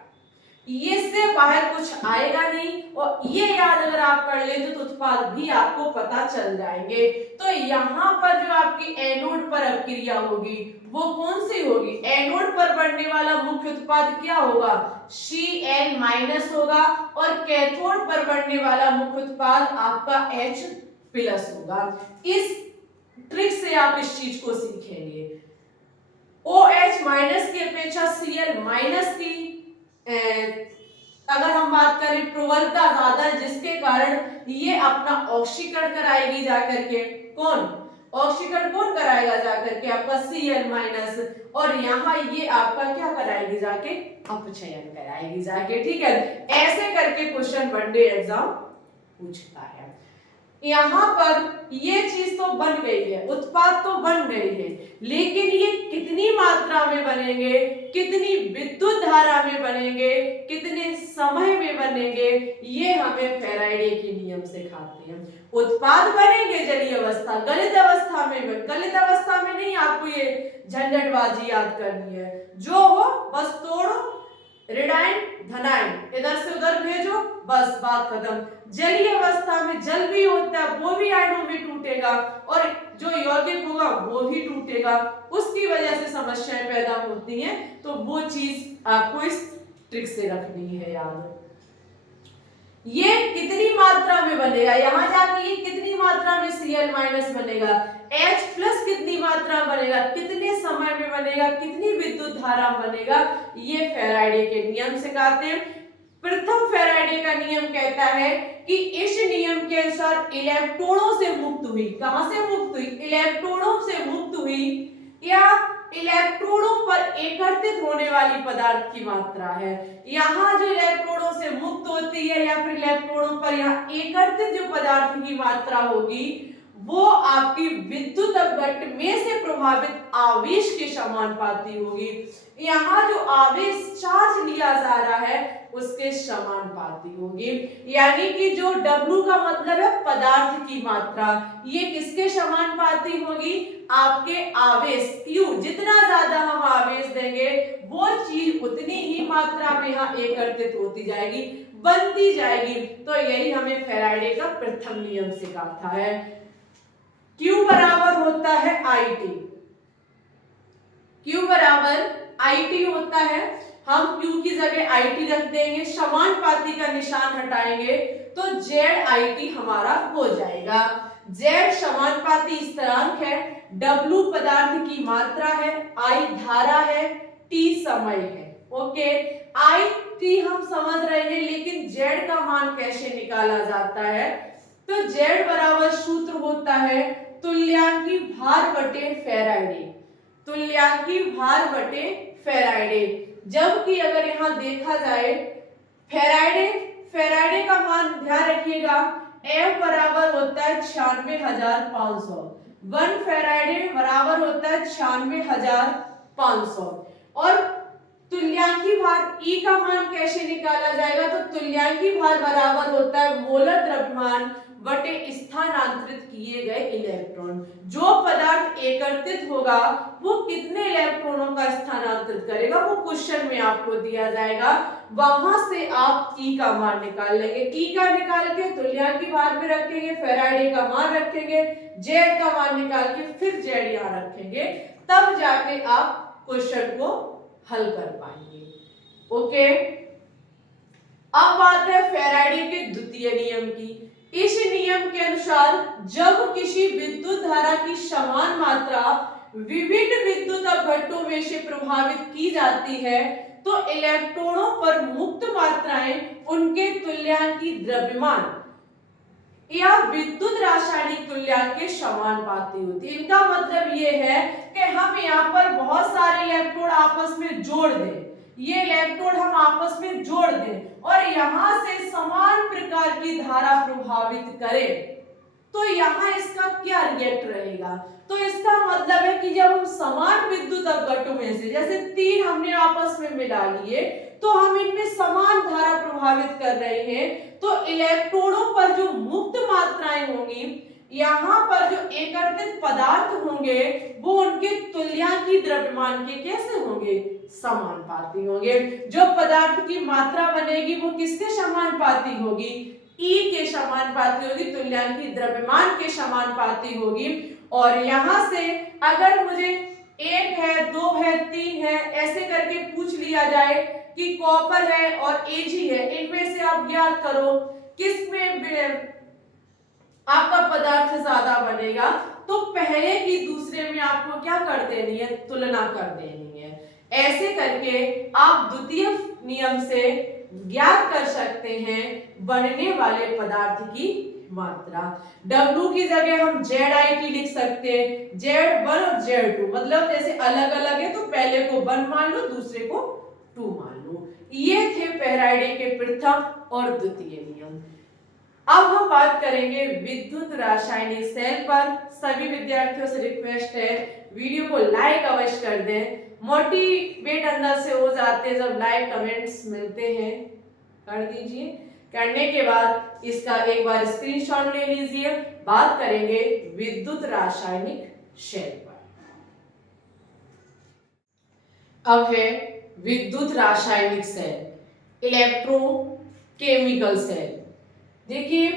इससे बाहर कुछ आएगा नहीं। और ये याद अगर आप कर लेते तो उत्पाद भी आपको पता चल जाएंगे। तो यहाँ पर जो आपकी एनोड पर अभिक्रिया होगी वो कौन सी होगी, एनोड पर बनने वाला मुख्य उत्पाद क्या होगा, Cl माइनस होगा, और कैथोड पर बनने वाला मुख्य उत्पाद आपका H प्लस होगा। इस ट्रिक से आप इस चीज को सीखेंगे। OH माइनस की अपेक्षा Cl माइनस की अगर हम बात करें प्रबलता ज्यादा है, जिसके कारण ये अपना ऑक्सीकरण कराएगी जाकर के, कौन ऑक्सीकरण कौन कराएगा जाकर के, आपका Cl माइनस, और यहाँ ये आपका क्या कराएगी जाके, अपचयन कराएगी जाके, ठीक है। ऐसे करके क्वेश्चन वनडे एग्जाम पूछता है। यहाँ पर ये चीज तो बन गई है, उत्पाद तो बन गई है, लेकिन ये कितनी मात्रा में बनेंगे, कितनी विद्युत धारा में बनेंगे, कितने समय में बनेंगे, ये हमें फैराडे के नियम सिखाते हैं। उत्पाद बनेंगे जलीय अवस्था, गलित अवस्था में, गलित अवस्था में नहीं आपको ये झंझटबाजी याद करनी है, जो हो बस तोड़ो, ऋणायन धनायन इधर से उधर भेजो, बस बात खत्म। जलीय अवस्था में जल भी होता है, वो भी आयनों में टूटेगा, और जो यौगिक होगा वो भी टूटेगा, उसकी वजह से समस्याएं पैदा होती हैं। तो वो चीज आपको इस ट्रिक से रखनी है याद। ये कितनी मात्रा में बनेगा, यहां जाके ये कितनी मात्रा में Cl माइनस बनेगा, H प्लस कितनी मात्रा बनेगा, कितने समय में बनेगा, कितनी विद्युत धारा बनेगा, ये फैराडे के नियम सिखाते हैं। प्रथम फैराडे का नियम कहता है कि इस नियम के अनुसार इलेक्ट्रॉनों से मुक्त हुई, कहां से मुक्त हुई, इलेक्ट्रॉनों से मुक्त हुई या इलेक्ट्रॉनों पर एकत्रित होने वाली पदार्थ की मात्रा है। यहाँ जो इलेक्ट्रॉनों से मुक्त होती है या फिर इलेक्ट्रॉनों पर यहाँ एकत्रित जो पदार्थ की मात्रा होगी वो आपकी विद्युत अपघट्ट में से प्रभावित आवेश के समानुपाती होगी। यहाँ जो आवेश चार्ज लिया जा रहा है उसके समानुपाती होगी, यानी कि जो W का मतलब है पदार्थ की मात्रा, ये किसके समानुपाती होगी, आपके आवेश Q, जितना ज्यादा हम आवेश देंगे वो चीज उतनी ही मात्रा में यहाँ एकत्रित होती जाएगी, बनती जाएगी। तो यही हमें फैराडे का प्रथम नियम सिखाता है। Q बराबर IT, Q बराबर IT होता है, हम Q की जगह IT रख देंगे, समानुपाती का निशान हटाएंगे तो ZIT हमारा हो जाएगा। Z समानुपाती स्थिरांक है, W पदार्थ की मात्रा है, I धारा है, T समय है। ओके, IT हम समझ रहे हैं, लेकिन Z का मान कैसे निकाला जाता है? तो Z बराबर सूत्र होता है तुल्यांकी भार बटे फेराइडे, तुल्यांकी भार बटे फेराइडे। जबकि अगर यहाँ देखा जाए फेराइडे का मान ध्यान रखिएगा, F बराबर होता है 96,500, 1 फेराइडे बराबर होता है 96,500। और तुल्यांकी भार E का मान कैसे निकाला जाएगा? तो तुल्यांकी भार बराबर होता है मोलर द्रव्यमान बटे स्थानांतरित किए गए इलेक्ट्रॉन। जो पदार्थ एकत्रित होगा वो कितने इलेक्ट्रॉनों का स्थानांतरित करेगा वो क्वेश्चन में आपको दिया जाएगा, वहां से आप E का मान निकाल लेंगे। E का निकाल के तुल्यांकी भार में रखेंगे, फेराइडे का मान रखेंगे, Z का मान निकाल के फिर Z यहाँ रखेंगे, तब जाके आप क्वेश्चन को हल कर पाएंगे। ओके, अब बात है फेराडे के द्वितीय नियम की। इस नियम के अनुसार जब किसी विद्युत धारा की समान मात्रा विभिन्न विद्युत अपघट्टों में से प्रभावित की जाती है तो इलेक्ट्रॉनों पर मुक्त मात्राएं उनके तुल्यांकी द्रव्यमान या विद्युत रासायनिक तुल्यांक के समानुपाती होती है। इनका मतलब ये है कि हम यहाँ पर बहुत सारे इलेक्ट्रोड आपस में जोड़ दें, ये इलेक्ट्रोड हम आपस में जोड़ दें और यहाँ से समान प्रकार की धारा प्रभावित करें, तो यहाँ इसका क्या रिएक्ट रहेगा? तो इसका मतलब है कि जब हम समान विद्युत अपघट्टों में से, जैसे 3 हमने आपस में मिला लिए, तो हम इनमें समान धारा प्रभावित कर रहे हैं, तो इलेक्ट्रॉनों पर जो मुक्त मात्राएं होंगी, यहाँ पर जो एकत्रित पदार्थ होंगे वो उनके तुल्यांकी द्रव्यमान के कैसे होंगे? समानुपाती होंगे। जो पदार्थ की मात्रा बनेगी वो किसके समानुपाती होगी? E के समानुपाती होगी, तुल्यांकी द्रव्यमान के समानुपाती होगी। और यहाँ से अगर मुझे 1 है, 2 है, 3 है, ऐसे करके पूछ लिया जाए कि कॉपर है और Ag है, इनमें से आप ज्ञात करो किसमें आपका पदार्थ ज्यादा बनेगा, तो पहले की दूसरे में आपको क्या कर देनी है? तुलना कर देनी है। ऐसे करके आप द्वितीय नियम से ज्ञात कर सकते हैं बनने वाले पदार्थ की मात्रा। W की जगह हम ZIT लिख सकते हैं, Z1 और Z2, मतलब जैसे अलग अलग है तो पहले को 1 मान लो, दूसरे को 2 मान लो। ये थे फेराडे के प्रथम और द्वितीय नियम। अब हम बात करेंगे विद्युत रासायनिक सेल पर। सभी विद्यार्थियों से रिक्वेस्ट है वीडियो को लाइक अवश्य कर दें, मोटिवेट अंदर से हो जाते हैं जब लाइक कमेंट्स मिलते हैं, कर दीजिए। करने के बाद इसका एक बार स्क्रीनशॉट ले लीजिए। बात करेंगे विद्युत रासायनिक सेल पर। अब है विद्युत रासायनिक सेल, इलेक्ट्रोकेमिकल सेल। देखिए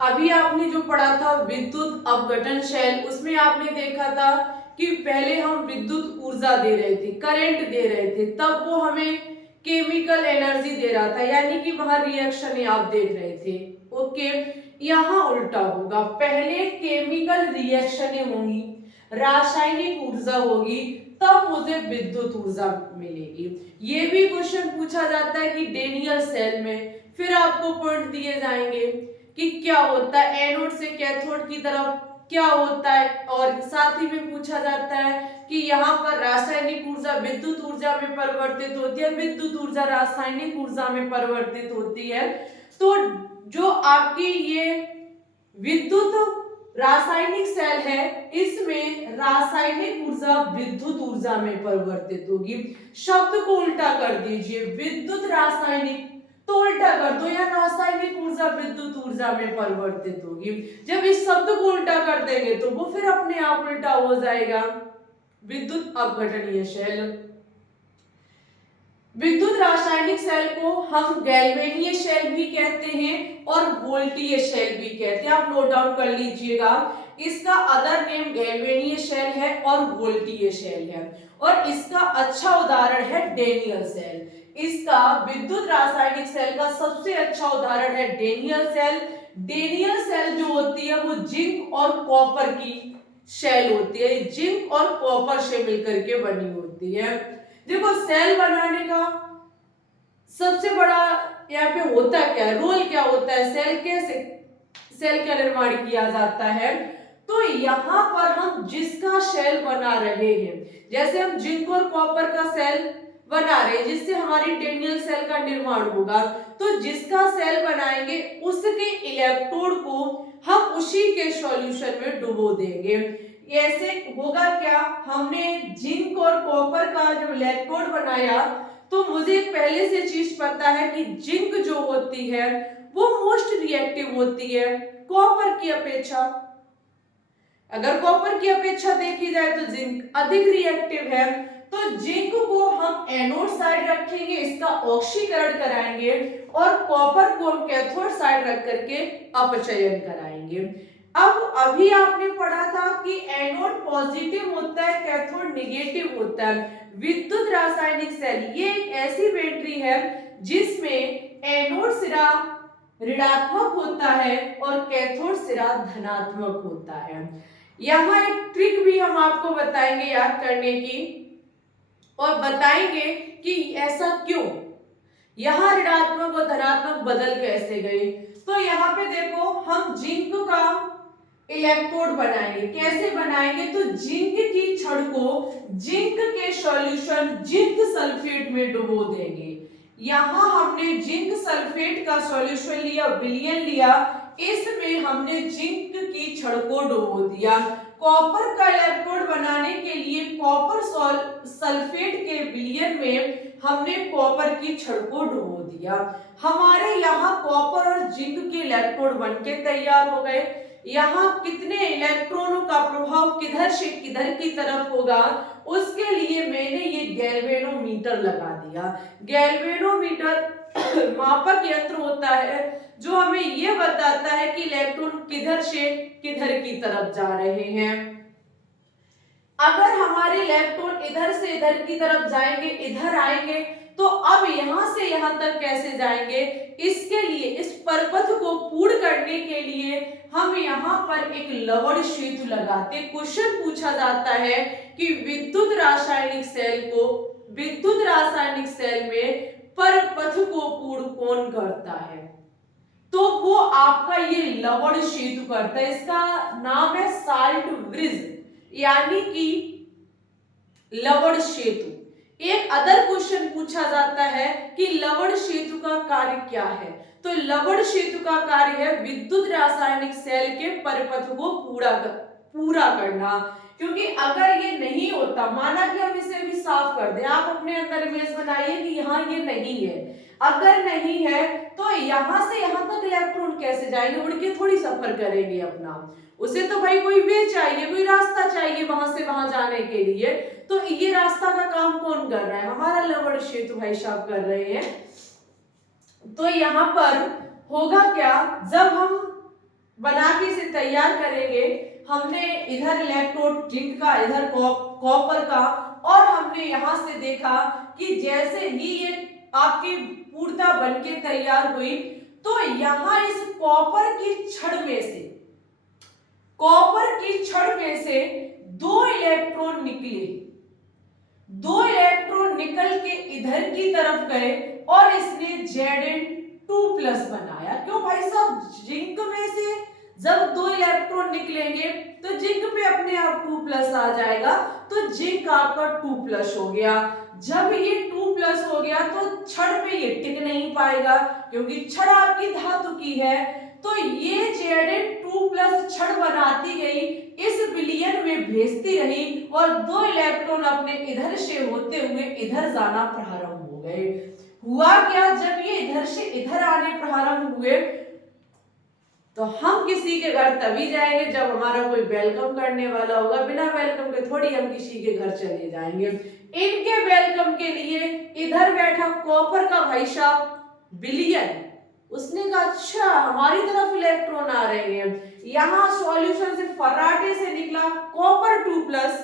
अभी आपने जो पढ़ा था विद्युत अपघटन सेल, उसमें आपने देखा था कि पहले हम विद्युत ऊर्जा दे रहे थे, करंट दे रहे थे, तब वो हमें केमिकल एनर्जी दे रहा था, यानी कि वहां रिएक्शन आप देख रहे थे। ओके, यहाँ उल्टा होगा, पहले केमिकल रिएक्शनें होंगी, रासायनिक ऊर्जा होगी, तब मुझे विद्युत ऊर्जा मिलेगी। ये भी क्वेश्चन पूछा जाता है कि डेनियल सेल में, फिर आपको पॉइंट दिए जाएंगे कि क्या होता है एनोड से कैथोड की तरफ क्या होता है, और साथ ही में पूछा जाता है कि यहाँ पर रासायनिक ऊर्जा विद्युत ऊर्जा में परिवर्तित होती है, विद्युत ऊर्जा रासायनिक ऊर्जा में परिवर्तित होती है। तो जो आपकी ये विद्युत रासायनिक सेल है, इसमें रासायनिक ऊर्जा विद्युत ऊर्जा में परिवर्तित होगी। शब्द को उल्टा कर दीजिए, विद्युत रासायनिक तो उल्टा कर दो, या रासायनिक ऊर्जा विद्युत ऊर्जा में परिवर्तित होगी। जब इस शब्द को उल्टा कर देंगे तो वो फिर अपने आप उल्टा हो जाएगा। विद्युत अपघटनीय सेल, विद्युत रासायनिक सेल को हम गैल्वेनीय सेल भी कहते हैं और वोल्टीय सेल भी कहते हैं। आप नोट डाउन कर लीजिएगा, इसका अदर नेम गैल्वेनीय सेल और वोल्टीय शेल है। और इसका अच्छा उदाहरण है डेनियल सेल। इसका विद्युत रासायनिक सेल का सबसे अच्छा उदाहरण है डेनियल सेल। डेनियल सेल जो होती है वो जिंक और कॉपर की शेल होती है, जिंक और कॉपर से मिलकर के बनी होती है। देखो सेल बनाने का सबसे बड़ा यहाँ पे होता क्या है, रोल क्या होता है, सेल का निर्माण किया जाता है। तो यहाँ पर हम जिसका सेल बना रहे हैं, जैसे हम जिंक और कॉपर का सेल बना रहे हैं जिससे हमारी डेनियल सेल का निर्माण होगा, तो जिसका सेल बनाएंगे उसके इलेक्ट्रोड को हम उसी के सॉल्यूशन में डुबो देंगे। ऐसे होगा क्या, हमने जिंक और कॉपर का जो इलेक्ट्रोड बनाया तो मुझे पहले से चीज पता है कि जिंक जो होती है वो मोस्ट रिएक्टिव होती है कॉपर की अपेक्षा। अगर कॉपर की अपेक्षा देखी जाए तो जिंक अधिक रिएक्टिव है। तो जिंक को हम एनोड साइड रखेंगे, इसका ऑक्सीकरण कराएंगे, और कॉपर को हम कैथोड साइड रख करके अपचयन कराएंगे। अब अभी आपने पढ़ा था कि एनोड पॉजिटिव होता है, कैथोड नेगेटिव होता है। विद्युत रासायनिक सेल ये एक ऐसी बैटरी है जिसमें एनोड सिरा ऋणात्मक होता है और कैथोड सिरा धनात्मक होता है। यहाँ एक ट्रिक भी हम आपको बताएंगे याद करने की, और बताएंगे कि ऐसा क्यों, यहाँ ऋणात्मक और धनात्मक बदल कैसे गए। तो यहाँ पे देखो हम जिंक का इलेक्ट्रोड बनाएंगे, कैसे बनाएंगे, तो जिंक की छड़ को जिंक के सॉल्यूशन जिंक सल्फेट में डुबो देंगे। यहाँ हमने जिंक सल्फेट का सॉल्यूशन लिया, विलयन लिया, इसमें हमने जिंक की छड़ को डुबो दिया। कॉपर का इलेक्ट्रोड बनाने के लिए कॉपर सल्फेट के विलयन में हमने कॉपर की छड़ को डुबो दिया। हमारे यहाँ कॉपर और जिंक के इलेक्ट्रोड बनके तैयार हो गए। यहाँ कितने इलेक्ट्रॉनों का प्रभाव किधर से किधर की तरफ होगा, उसके लिए मैंने ये गैल्वेनोमीटर लगा दिया। गैल्वेनोमीटर मापक यंत्र होता है जो हमें ये बताता है कि इलेक्ट्रॉन किधर से किधर की तरफ जा रहे हैं। अगर हमारे इलेक्ट्रॉन इधर से इधर की तरफ जाएंगे, इधर आएंगे, तो अब यहां से यहां तक कैसे जाएंगे, इसके लिए इस परपथ को पूर्ण करने के लिए हम यहाँ पर एक लवण सेतु लगाते। क्वेश्चन पूछा जाता है कि विद्युत रासायनिक सेल में परपथ को पूर्ण कौन करता है, तो वो आपका ये लवण सेतु करता है। इसका नाम है साल्ट ब्रिज यानी कि लवण सेतु। एक अदर क्वेश्चन पूछा जाता है कि लवण सेतु का कार्य क्या है, तो लवण सेतु का कार्य है विद्युत रासायनिक सेल के परिपथ को पूरा करना। क्योंकि अगर ये नहीं होता, माना कि हम इसे भी साफ कर दें, आप अपने अंदर इमेज बनाइए कि यहाँ ये नहीं है, अगर नहीं है तो यहाँ से यहाँ तक इलेक्ट्रॉन कैसे जाएंगे, उड़ के थोड़ी सफर करेंगे अपना, उसे तो भाई कोई वे चाहिए, कोई रास्ता चाहिए वहां से वहां जाने के लिए। तो ये रास्ता का काम कौन कर रहा है, हमारा लवण सेतु भाई साहब कर रहे हैं। तो यहाँ पर होगा क्या, जब हम बना के इसे तैयार करेंगे, हमने इधर इलेक्ट्रोड जिंक का, इधर कॉपर का, और हमने यहां से देखा कि जैसे ही ये आपकी पूर्णता बनके तैयार हुई, तो यहां इस कॉपर की छड़ में से दो इलेक्ट्रॉन निकले, दो इलेक्ट्रॉन निकल के इधर की तरफ गए और इसने Zn2+ बनाया। क्यों भाई साहब, जिंक में से जब दो इलेक्ट्रॉन निकलेंगे तो जिंक पे अपने आप 2+ आ जाएगा, तो जिंक आपका 2+ हो गया। जब ये 2+ हो गया तो छड़ पे ये टिक नहीं पाएगा क्योंकि छड़ आपकी धातु की है, तो ये Zn2+ छड़ बनाती गई, इस विलयन में भेजती रही और दो इलेक्ट्रॉन अपने इधर से होते हुए इधर जाना प्रारंभ हो गए। हुआ क्या, जब ये इधर से इधर आने प्रारंभ हुए तो हम किसी के घर तभी जाएंगे जब हमारा कोई वेलकम करने वाला होगा, बिना वेलकम के थोड़ी हम किसी के घर चले जाएंगे। इनके वेलकम के लिए इधर बैठा कॉपर का भाई साहब विलयन, उसने कहा अच्छा हमारी तरफ इलेक्ट्रॉन आ रहे हैं। यहाँ सॉल्यूशन से फर्राटे से निकला कॉपर 2+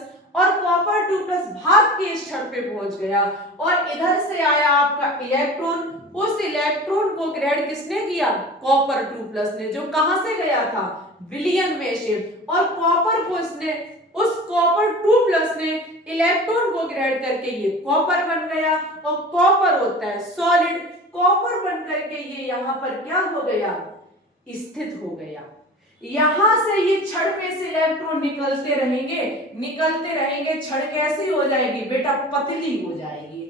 Copper 2+ भाग के इस क्षण पे पहुंच गया और इधर से आया आपका इलेक्ट्रॉन। उस इलेक्ट्रॉन को ग्रहण किसने किया? Copper 2+ ने, जो कहां से गया था? विलियम में से। और कॉपर को इसने, उस Copper 2+ ने इलेक्ट्रॉन को ग्रहण करके ये कॉपर बन गया और कॉपर होता है सॉलिड। कॉपर बन करके ये यहां पर क्या हो गया? स्थित हो गया। यहां से ये छड़ में से इलेक्ट्रॉन निकलते रहेंगे। छड़ कैसी हो जाएगी बेटा? पतली हो जाएगी।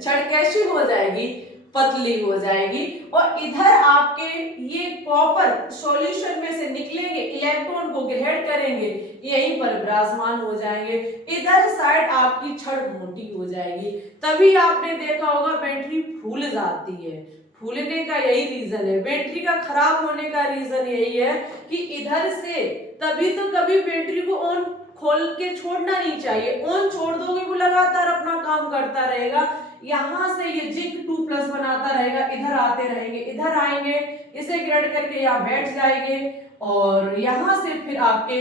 छड़ कैसी हो जाएगी? पतली हो जाएगी। और इधर आपके ये कॉपर सॉल्यूशन में से निकलेंगे, इलेक्ट्रॉन को ग्रहण करेंगे, यहीं पर विराजमान हो जाएंगे। इधर साइड आपकी छड़ मोटी हो जाएगी। तभी आपने देखा होगा बैटरी फूल जाती है। फूलने का यही रीजन है, बैटरी का खराब होने का रीजन यही है कि इधर से, तभी तो कभी बैटरी को ऑन खोल के छोड़ना नहीं चाहिए। ऑन छोड़ दोगे वो लगातार अपना काम करता रहेगा। यहां से ये Zinc 2+ बनाता रहेगा, इधर आते रहेंगे, इधर आएंगे, इसे ग्रेड करके यहाँ बैठ जाएंगे और यहां से फिर आपके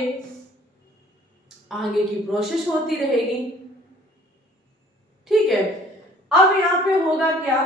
आगे की प्रोसेस होती रहेगी। ठीक है, अब यहाँ पे होगा क्या?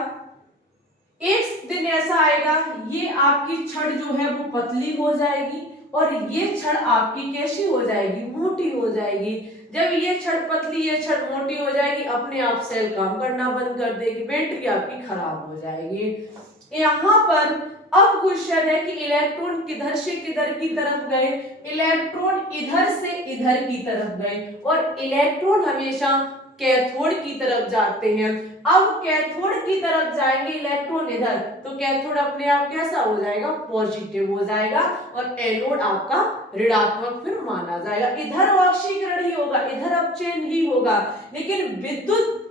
एक दिन ऐसा आएगा, ये आपकी छड़ जो है वो पतली हो जाएगी और ये छड़ आपकी कैसी हो जाएगी? मोटी हो जाएगी। जब ये छड़ पतली, ये छड़ मोटी हो जाएगी, अपने आप सेल काम करना बंद कर देगी, बैटरी आपकी खराब हो जाएगी। यहाँ पर अब क्वेश्चन है कि इलेक्ट्रॉन किधर से किधर की तरफ गए? इलेक्ट्रॉन इधर से इधर की तरफ गए और इलेक्ट्रॉन हमेशा कैथोड की तरफ जाते हैं। अब कैथोड की तरफ जाएंगे इलेक्ट्रॉन इधर, तो कैथोड अपने आप कैसा हो जाएगा? पॉजिटिव हो जाएगा और एनोड आपका ऋणात्मक फिर माना जाएगा। इधर ऑक्सीकरण ही होगा, इधर अपचयन ही होगा, लेकिन विद्युत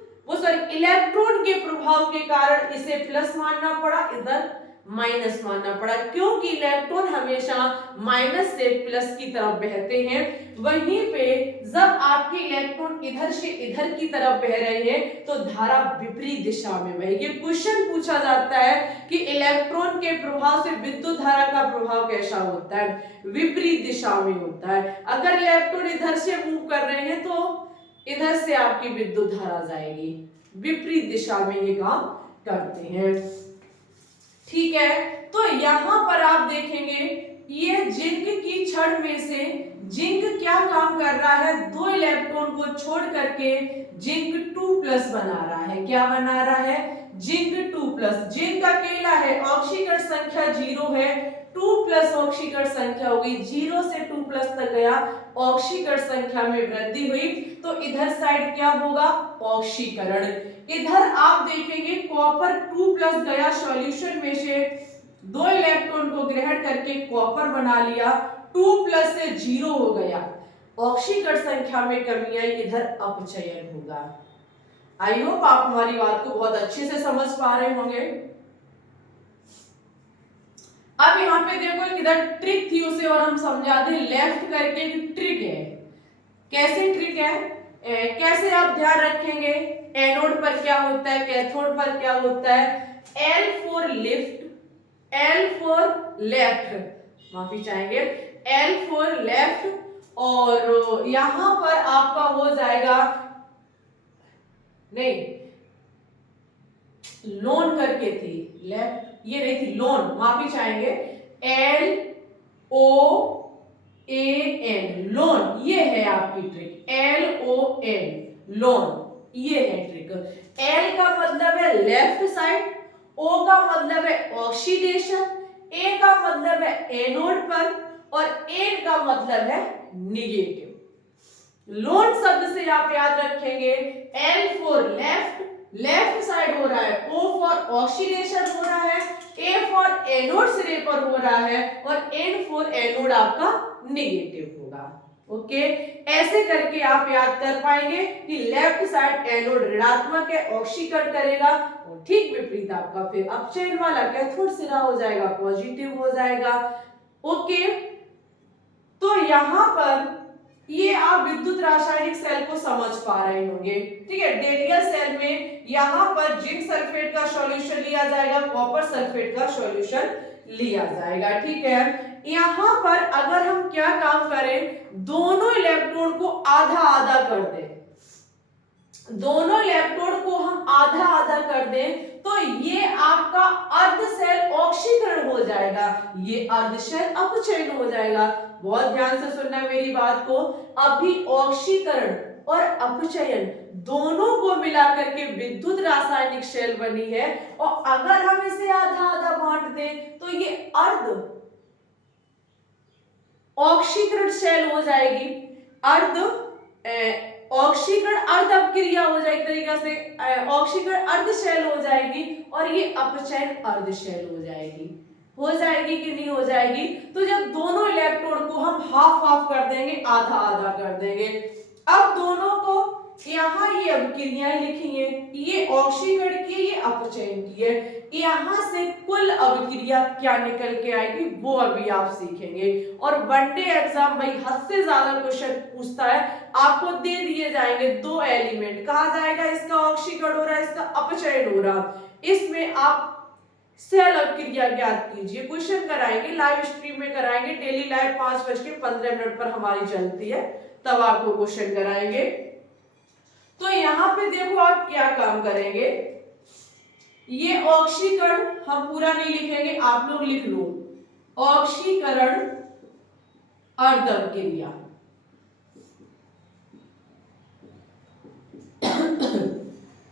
इलेक्ट्रॉन के प्रभाव के कारण इसे प्लस मानना पड़ा, इधर माइनस मानना पड़ा, क्योंकि इलेक्ट्रॉन हमेशा माइनस से प्लस की तरफ बहते हैं। वहीं पे जब आपके इलेक्ट्रॉन इधर से इधर की तरफ बह रहे हैं तो धारा विपरीत दिशा में बहेगी। क्वेश्चन पूछा जाता है कि इलेक्ट्रॉन के प्रभाव से विद्युत धारा का प्रभाव कैसा होता है? विपरीत दिशा में होता है। अगर इलेक्ट्रॉन इधर से मूव कर रहे हैं तो इधर से आपकी विद्युत धारा जाएगी, विपरीत दिशा में ये काम करते हैं। ठीक है, तो यहां पर आप देखेंगे ये जिंक की छड़ में से जिंक क्या काम कर रहा है? दो इलेक्ट्रॉन को छोड़ करके Zinc 2+ बना रहा है। क्या बना रहा है? Zinc 2+। जिंक अकेला है, ऑक्सीकरण संख्या 0 है, 2+ ऑक्सीकरण संख्या हो गई, 0 से 2+ तक गया, ऑक्सीकरण संख्या में वृद्धि हुई, तो इधर साइड क्या होगा? ऑक्सीकरण। इधर आप देखेंगे Copper 2+ गया सॉल्यूशन में से, दो इलेक्ट्रॉन को ग्रहण करके कॉपर बना लिया, 2+ से 0 हो गया, ऑक्सीकरण संख्या में कमी आई, इधर अपचयन होगा। आई होप आप हमारी बात को बहुत अच्छे से समझ पा रहे होंगे। अब यहाँ पे देखो इधर ट्रिक थी उसे और हम समझा दें। लेफ्ट करके एक ट्रिक है। कैसे ट्रिक है? कैसे आप ध्यान रखेंगे? एनोड पर क्या होता है, कैथोड पर क्या होता है? L for lift, L for left, माफी चाहेंगे, L फॉर लेफ्ट, और यहां पर आपका हो जाएगा, नहीं लोन करके थी, लेफ्ट ये रही थी लोन, माफी चाहेंगे, LOAN लोन, ये है आपकी ट्रिक, LON लोन, ये है ट्रिक। L का मतलब है लेफ्ट साइड, O का मतलब है ऑक्सीडेशन, A का मतलब है एनोड पर और N का मतलब है निगेटिव। लोन शब्द से आप याद रखेंगे L for left, left side हो रहा है, O फॉर ऑक्सीडेशन हो रहा है, A फॉर एनोड सिरे पर हो रहा है और N फॉर एनोड आपका निगेटिव होगा। ओके, ऐसे करके आप याद कर पाएंगे कि लेफ्ट साइड एनोड ऋणात्मक है, ऑक्सीकरण करेगा, और ठीक विपरीत आपका फिर अपचयन वाला कैथोड सिरा हो जाएगा, पॉजिटिव हो जाएगा। ओके, तो यहां पर ये आप विद्युत रासायनिक सेल को समझ पा रहे होंगे। ठीक है, डेलिया सेल में यहां पर जिंक सल्फेट का सॉल्यूशन लिया जाएगा, कॉपर सल्फेट का सॉल्यूशन लिया जाएगा। ठीक है, यहां पर अगर हम क्या काम करें, दोनों इलेक्ट्रॉन आधा आधा कर दें, दोनों इलेक्ट्रोड को हम आधा आधा कर दें तो ये आपका अर्ध शेल ऑक्सीकरण हो जाएगा, ये अर्ध शेल अपचयन हो जाएगा। बहुत ध्यान से सुनना मेरी बात को। अभी ऑक्सीकरण और अपचयन दोनों को मिलाकर के विद्युत रासायनिक शेल बनी है, और अगर हम इसे आधा आधा बांट दें तो ये अर्ध ऑक्सीकरण शेल हो जाएगी, अर्ध ऑक्सीकरण अर्ध अपक्रिया हो जाएगी, तरीका से ऑक्सीकरण अर्ध शेल हो जाएगी और ये अपचयन अर्ध शेल हो जाएगी। हो जाएगी कि नहीं हो जाएगी? तो जब दोनों इलेक्ट्रोड को हम हाफ हाफ कर देंगे, आधा आधा कर देंगे, अब दोनों को यहाँ ये अभिक्रियाएं लिखी है, ये ऑक्सीकरण की, ये अपचयन की है, यहां से कुल अभिक्रिया क्या निकल के आएगी वो अभी आप सीखेंगे। और वनडे एग्जाम भाई हद से ज्यादा क्वेश्चन पूछता है, आपको दे दिए जाएंगे दो एलिमेंट, कहा जाएगा इसका ऑक्सीकरण हो रहा है, इसका अपचयन हो रहा, इसमें आप सेल अभिक्रिया ज्ञात कीजिए। क्वेश्चन कराएंगे, लाइव स्ट्रीम में कराएंगे, डेली लाइव 5:15 पर हमारी चलती है, तब आपको क्वेश्चन कराएंगे। तो यहाँ पे देखो आप क्या काम करेंगे, ये ऑक्सीकरण हम पूरा नहीं लिखेंगे, आप लोग लिख लो ऑक्सीकरण अर्ध अपक्रिया।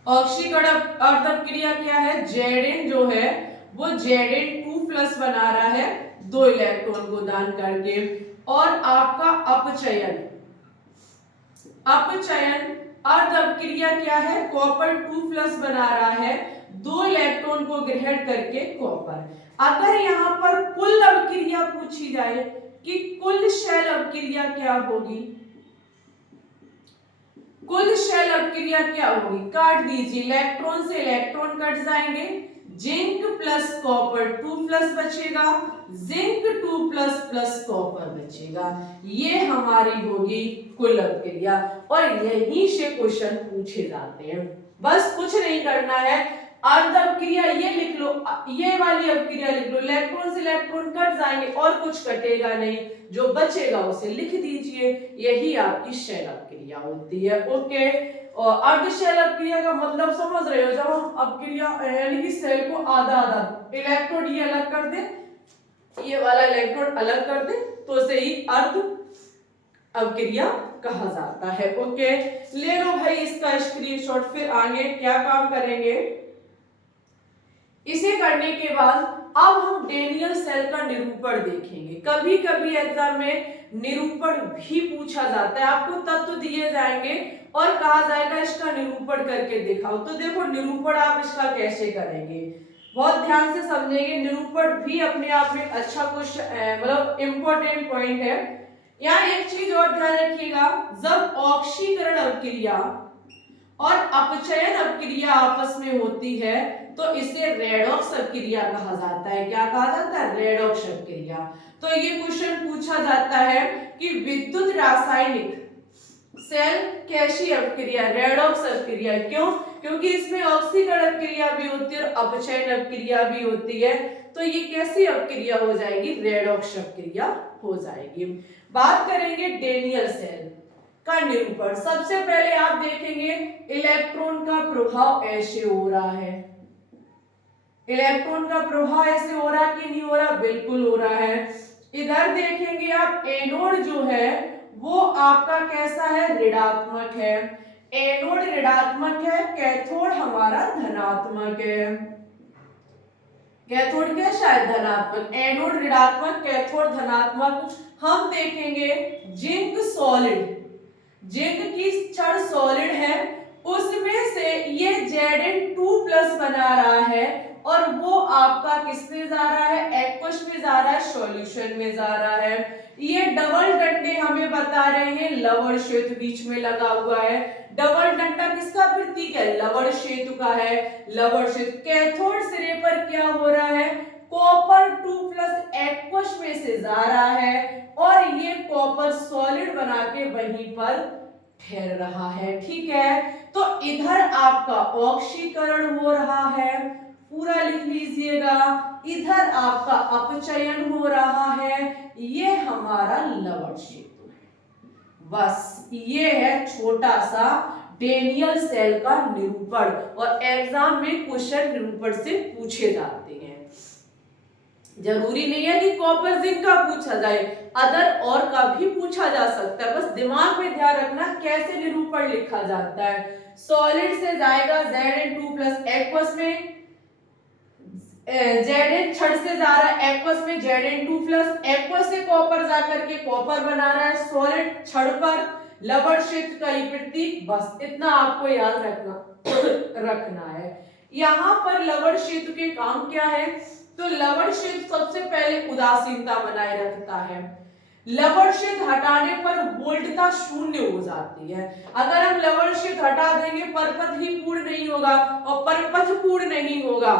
ऑक्सीकरण अर्ध अपक्रिया क्या है? Zn जो है वो Zn2+ बना रहा है 2 इलेक्ट्रॉन को दान करके, और आपका अपचयन अर्ध अपक्रिया क्या है? कॉपर 2+ बना रहा है 2 इलेक्ट्रॉन को ग्रहण करके कॉपर। अगर यहाँ पर कुल अपक्रिया पूछी जाए कि कुल शेल अपक्रिया क्या होगी, कुल शेल अपक्रिया क्या होगी, काट दीजिए, इलेक्ट्रॉन से इलेक्ट्रॉन कट जाएंगे, जिंक प्लस कॉपर 2+ बचेगा, जिंक 2+ कॉपर बचेगा, ये हमारी होगी कुल अपक्रिया। और यहीं से क्वेश्चन पूछे जाते हैं, बस कुछ नहीं करना है, अर्ध अपक्रिया ये लिख लो, ये वाली अपक्रिया लिख लो, इलेक्ट्रॉन से इलेक्ट्रॉन कट जाएंगे और कुछ कटेगा नहीं, जो बचेगा उसे लिख दीजिए, यही आपकी शेल अपक्रिया होती है। ओके, और अर्ध शेल अपक्रिया का मतलब समझ रहे हो, जब हम अपक्रिया यानी कि सेल को आधा आधा, इलेक्ट्रोड ये अलग कर दे, ये वाला इलेक्ट्रोड अलग कर दे, तो उसे ही अर्ध अपक्रिया कहा जाता है। ओके, ले लो भाई इसका स्क्रीनशॉट, फिर आगे क्या काम करेंगे। इसे करने के बाद अब हम डेनियल सेल का निरूपण देखेंगे। कभी कभी एग्जाम में निरूपण भी पूछा जाता है, आपको तत्व दिए जाएंगे और कहा जाएगा इसका निरूपण करके दिखाओ। तो देखो निरूपण आप इसका कैसे करेंगे, बहुत ध्यान से समझेंगे। निरूपण भी अपने आप में अच्छा क्वेश्चन, मतलब इंपॉर्टेंट पॉइंट है। यहाँ एक चीज और ध्यान रखिएगा, जब ऑक्सीकरण अपक्रिया और अपचयन अपक्रिया आपस में होती है तो इसे रेडॉक्स अपक्रिया कहा जाता है। क्या कहा जाता है? रेडॉक्स अपक्रिया। तो ये क्वेश्चन पूछा जाता है कि विद्युत रासायनिक सेल कैसी अपक्रिया, रेडॉक्स अपक्रिया। क्यों? क्योंकि इसमें ऑक्सीकरण अपक्रिया भी होती है और अपचयन अपक्रिया भी होती है, तो ये कैसी अपक्रिया हो जाएगी? रेडॉक्स अपक्रिया हो जाएगी। बात करेंगे डेनियल सेल का निरूपण। सबसे पहले आप देखेंगे इलेक्ट्रॉन का प्रभाव ऐसे हो रहा है, इलेक्ट्रॉन का प्रभाव ऐसे हो रहा कि नहीं हो रहा? बिल्कुल हो रहा है। इधर देखेंगे आप एनोड जो है वो आपका कैसा है? ऋणात्मक है। एनोड ऋणात्मक है, कैथोड हमारा धनात्मक है। कैथोड कैसा है? धनात्मक। एनोड ऋणात्मक, कैथोड धनात्मक। हम देखेंगे जिंक सॉलिड, जिंक की क्षण सॉलिड है, उसमें से ये Zn2+ बना रहा है और वो आपका किस में जा रहा है? एक्वस में जा रहा है, सॉल्यूशन में जा रहा है। ये डबल डंडे हमें बता रहे हैं, लवण सेतु बीच में लगा हुआ है। डबल डंडा किसका प्रतीक है? लवण सेतु का है। लवण सेतु कैथोड सिरे पर क्या हो रहा है? कॉपर 2+ एक्वस में से जा रहा है और ये कॉपर सॉलिड बना के वहीं पर ठहर रहा है। ठीक है, तो इधर आपका ऑक्सीकरण हो रहा है, पूरा लिख लीजिएगा। इधर आपका अपचयन हो रहा है, ये हमारा लवण सेतु है। बस ये है छोटा सा डेनियल सेल का निरूपण, और एग्जाम में क्वेश्चन निरूपण से पूछे जाते हैं। जरूरी नहीं है कि कॉपर जिंक का पूछा जाए, अदर और का भी पूछा जा सकता है। बस दिमाग में ध्यान रखना कैसे निरूपण लिखा जाता है। सॉलिड से जाएगा Zn2 प्लस एक्वस में, Zn छड़ से जा रहा है एक्वस में Zn2 प्लस, एक्वस से कॉपर जाकर के कॉपर बना रहा है सॉलिड छड़ पर, लवण क्षेत्र का ही प्रतीक। बस इतना आपको याद रखना है। यहाँ पर लवण क्षेत्र के काम क्या है, तो लवण क्षेत्र सबसे पहले उदासीनता बनाए रखता है। लवण क्षेत्र हटाने पर वोल्टता शून्य हो जाती है। अगर हम लवण क्षेत्र हटा देंगे परपथ ही पूर्ण नहीं होगा, और परपथ पूर्ण नहीं होगा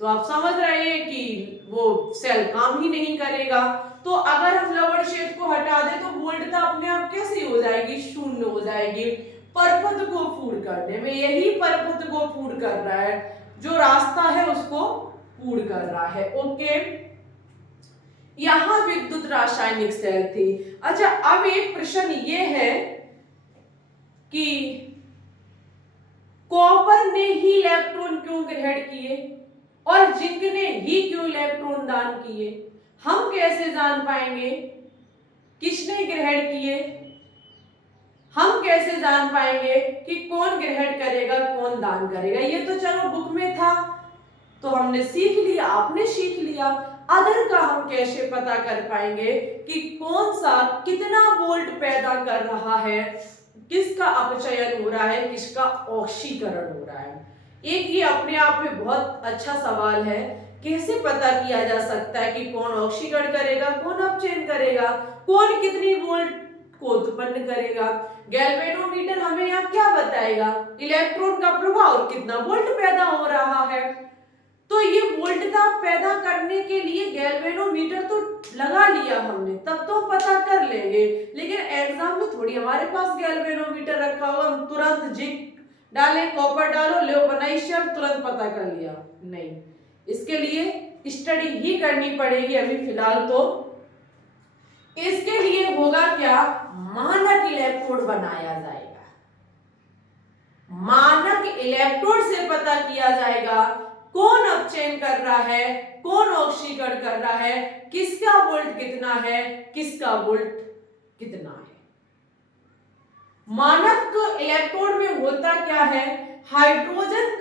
तो आप समझ रहे हैं कि वो सेल काम ही नहीं करेगा। तो अगर हम लवण क्षेत्र को हटा दें तो वोल्टता अपने आप कैसी हो जाएगी, शून्य हो जाएगी। परपथ को पूर्ण करने में, यही परपथ को पूर्ण कर रहा है, जो रास्ता है उसको पूर्ण कर रहा है। ओके, यहां विद्युत रासायनिक सेल थी। अच्छा, अब एक प्रश्न ये है कि कॉपर ने ही इलेक्ट्रॉन क्यों ग्रहण किए और जिंक ने ही क्यों इलेक्ट्रॉन दान किए? हम कैसे जान पाएंगे किसने ग्रहण किए? हम कैसे जान पाएंगे कि कौन ग्रहण करेगा कौन दान करेगा? ये तो चलो बुक में था तो हमने सीख लिया, आपने सीख लिया। अदर का हम कैसे पता कर पाएंगे कि कौन सा कितना वोल्ट पैदा कर रहा है, किसका अपचयन हो रहा है, किसका ऑक्सीकरण हो रहा है? एक ये अपने आप में बहुत अच्छा सवाल है, कैसे पता किया जा सकता है कि कौन ऑक्सीकरण करेगा कौन अपचयन करेगा, कौन कितनी वोल्ट को उत्पन्न करेगा? गैल्वेनोमीटर हमें यहाँ क्या बताएगा, इलेक्ट्रॉन का प्रभाव कितना वोल्ट पैदा हो रहा है। तो ये वोल्टता पैदा करने के लिए गैल्वेनोमीटर तो लगा लिया हमने, तब तो पता कर लेंगे, लेकिन एग्जाम में थोड़ी हमारे पास गैल्वेनोमीटर रखा होगा, हम तुरंत जिंक डाले कॉपर डालो ले बनाई शर्त तुरंत पता कर लिया, नहीं। इसके लिए स्टडी ही करनी पड़ेगी अभी फिलहाल। तो इसके लिए होगा क्या, मानक इलेक्ट्रोड बनाया जाएगा। मानक इलेक्ट्रोड से पता किया जाएगा कौन अपचयन कर रहा है कौन ऑक्सीकरण कर रहा है, किसका वोल्ट कितना है किसका वोल्ट कितना है। मानक इलेक्ट्रोड में होता क्या है, हाइड्रोजन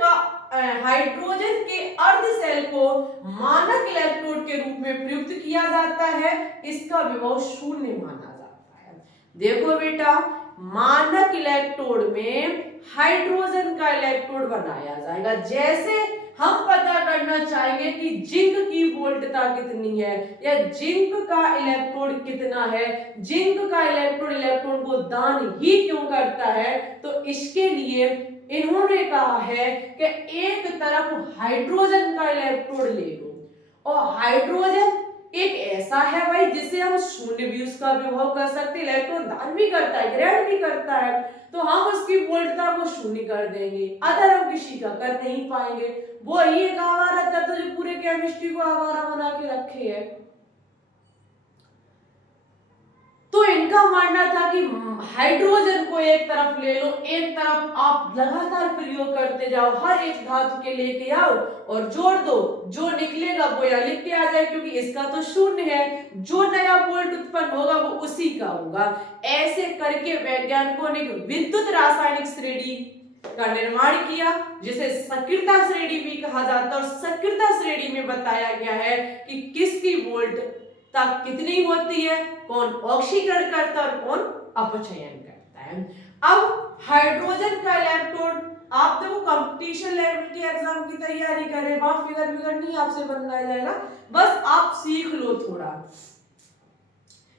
के अर्ध सेल को मानक इलेक्ट्रोड के रूप में प्रयुक्त किया जाता है, इसका विभव शून्य माना जाता है। देखो बेटा, मानक इलेक्ट्रोड में हाइड्रोजन का इलेक्ट्रोड बनाया जाएगा। जैसे हम पता करना चाहेंगे कि जिंक की वोल्टता कितनी है या जिंक का इलेक्ट्रोड कितना है, जिंक का इलेक्ट्रोड इलेक्ट्रॉन को दान ही क्यों करता है, तो इसके लिए इन्होंने कहा है कि एक तरफ हाइड्रोजन का इलेक्ट्रोड ले लो, और हाइड्रोजन एक ऐसा है भाई जिसे हम शून्य भी उसका विभव कर सकते, इलेक्ट्रॉन दान भी करता है ग्रहण भी करता है, तो हम उसकी वोल्टता को शून्य कर देंगे, अदर हम किसी का कर नहीं पाएंगे। वो ही एक आवारा तत्व जो पूरे केमिस्ट्री को आवारा बना के रखे है। तो इनका मानना था कि हाइड्रोजन को एक तरफ ले लो, एक तरफ आप लगातार प्रयोग करते जाओ, हर एक धातु के लेके आओ और जोड़ दो, जो निकलेगा वो यहाँ लिख के आ जाए, क्योंकि इसका तो शून्य है, जो नया वोल्ट उत्पन्न होगा वो उसी का होगा। ऐसे करके वैज्ञानिकों ने विद्युत रासायनिक श्रेणी का निर्माण किया, जिसे सक्रियता श्रेणी भी कहा जाता है। और सक्रियता श्रेणी में बताया गया है कि किसकी वोल्टता कितनी होती है, कौन ऑक्सीकरण करता है और कौन अपचयन करता है। अब हाइड्रोजन का इलेक्ट्रोड, आप देखो कंपटीशन लेवल के एग्जाम की तैयारी कर रहे हैं, वहां फिगर नहीं आपसे बनाया जाएगा, बस आप सीख लो थोड़ा।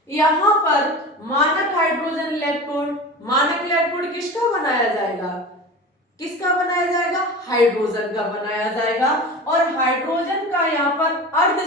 यहां पर मानक हाइड्रोजन इलेक्ट्रोड, मानक इलेक्ट्रोड किसका बनाया जाएगा, किसका बनाया जाएगा, हाइड्रोजन का बनाया जाएगा। और हाइड्रोजन का यहाँ पर अर्ध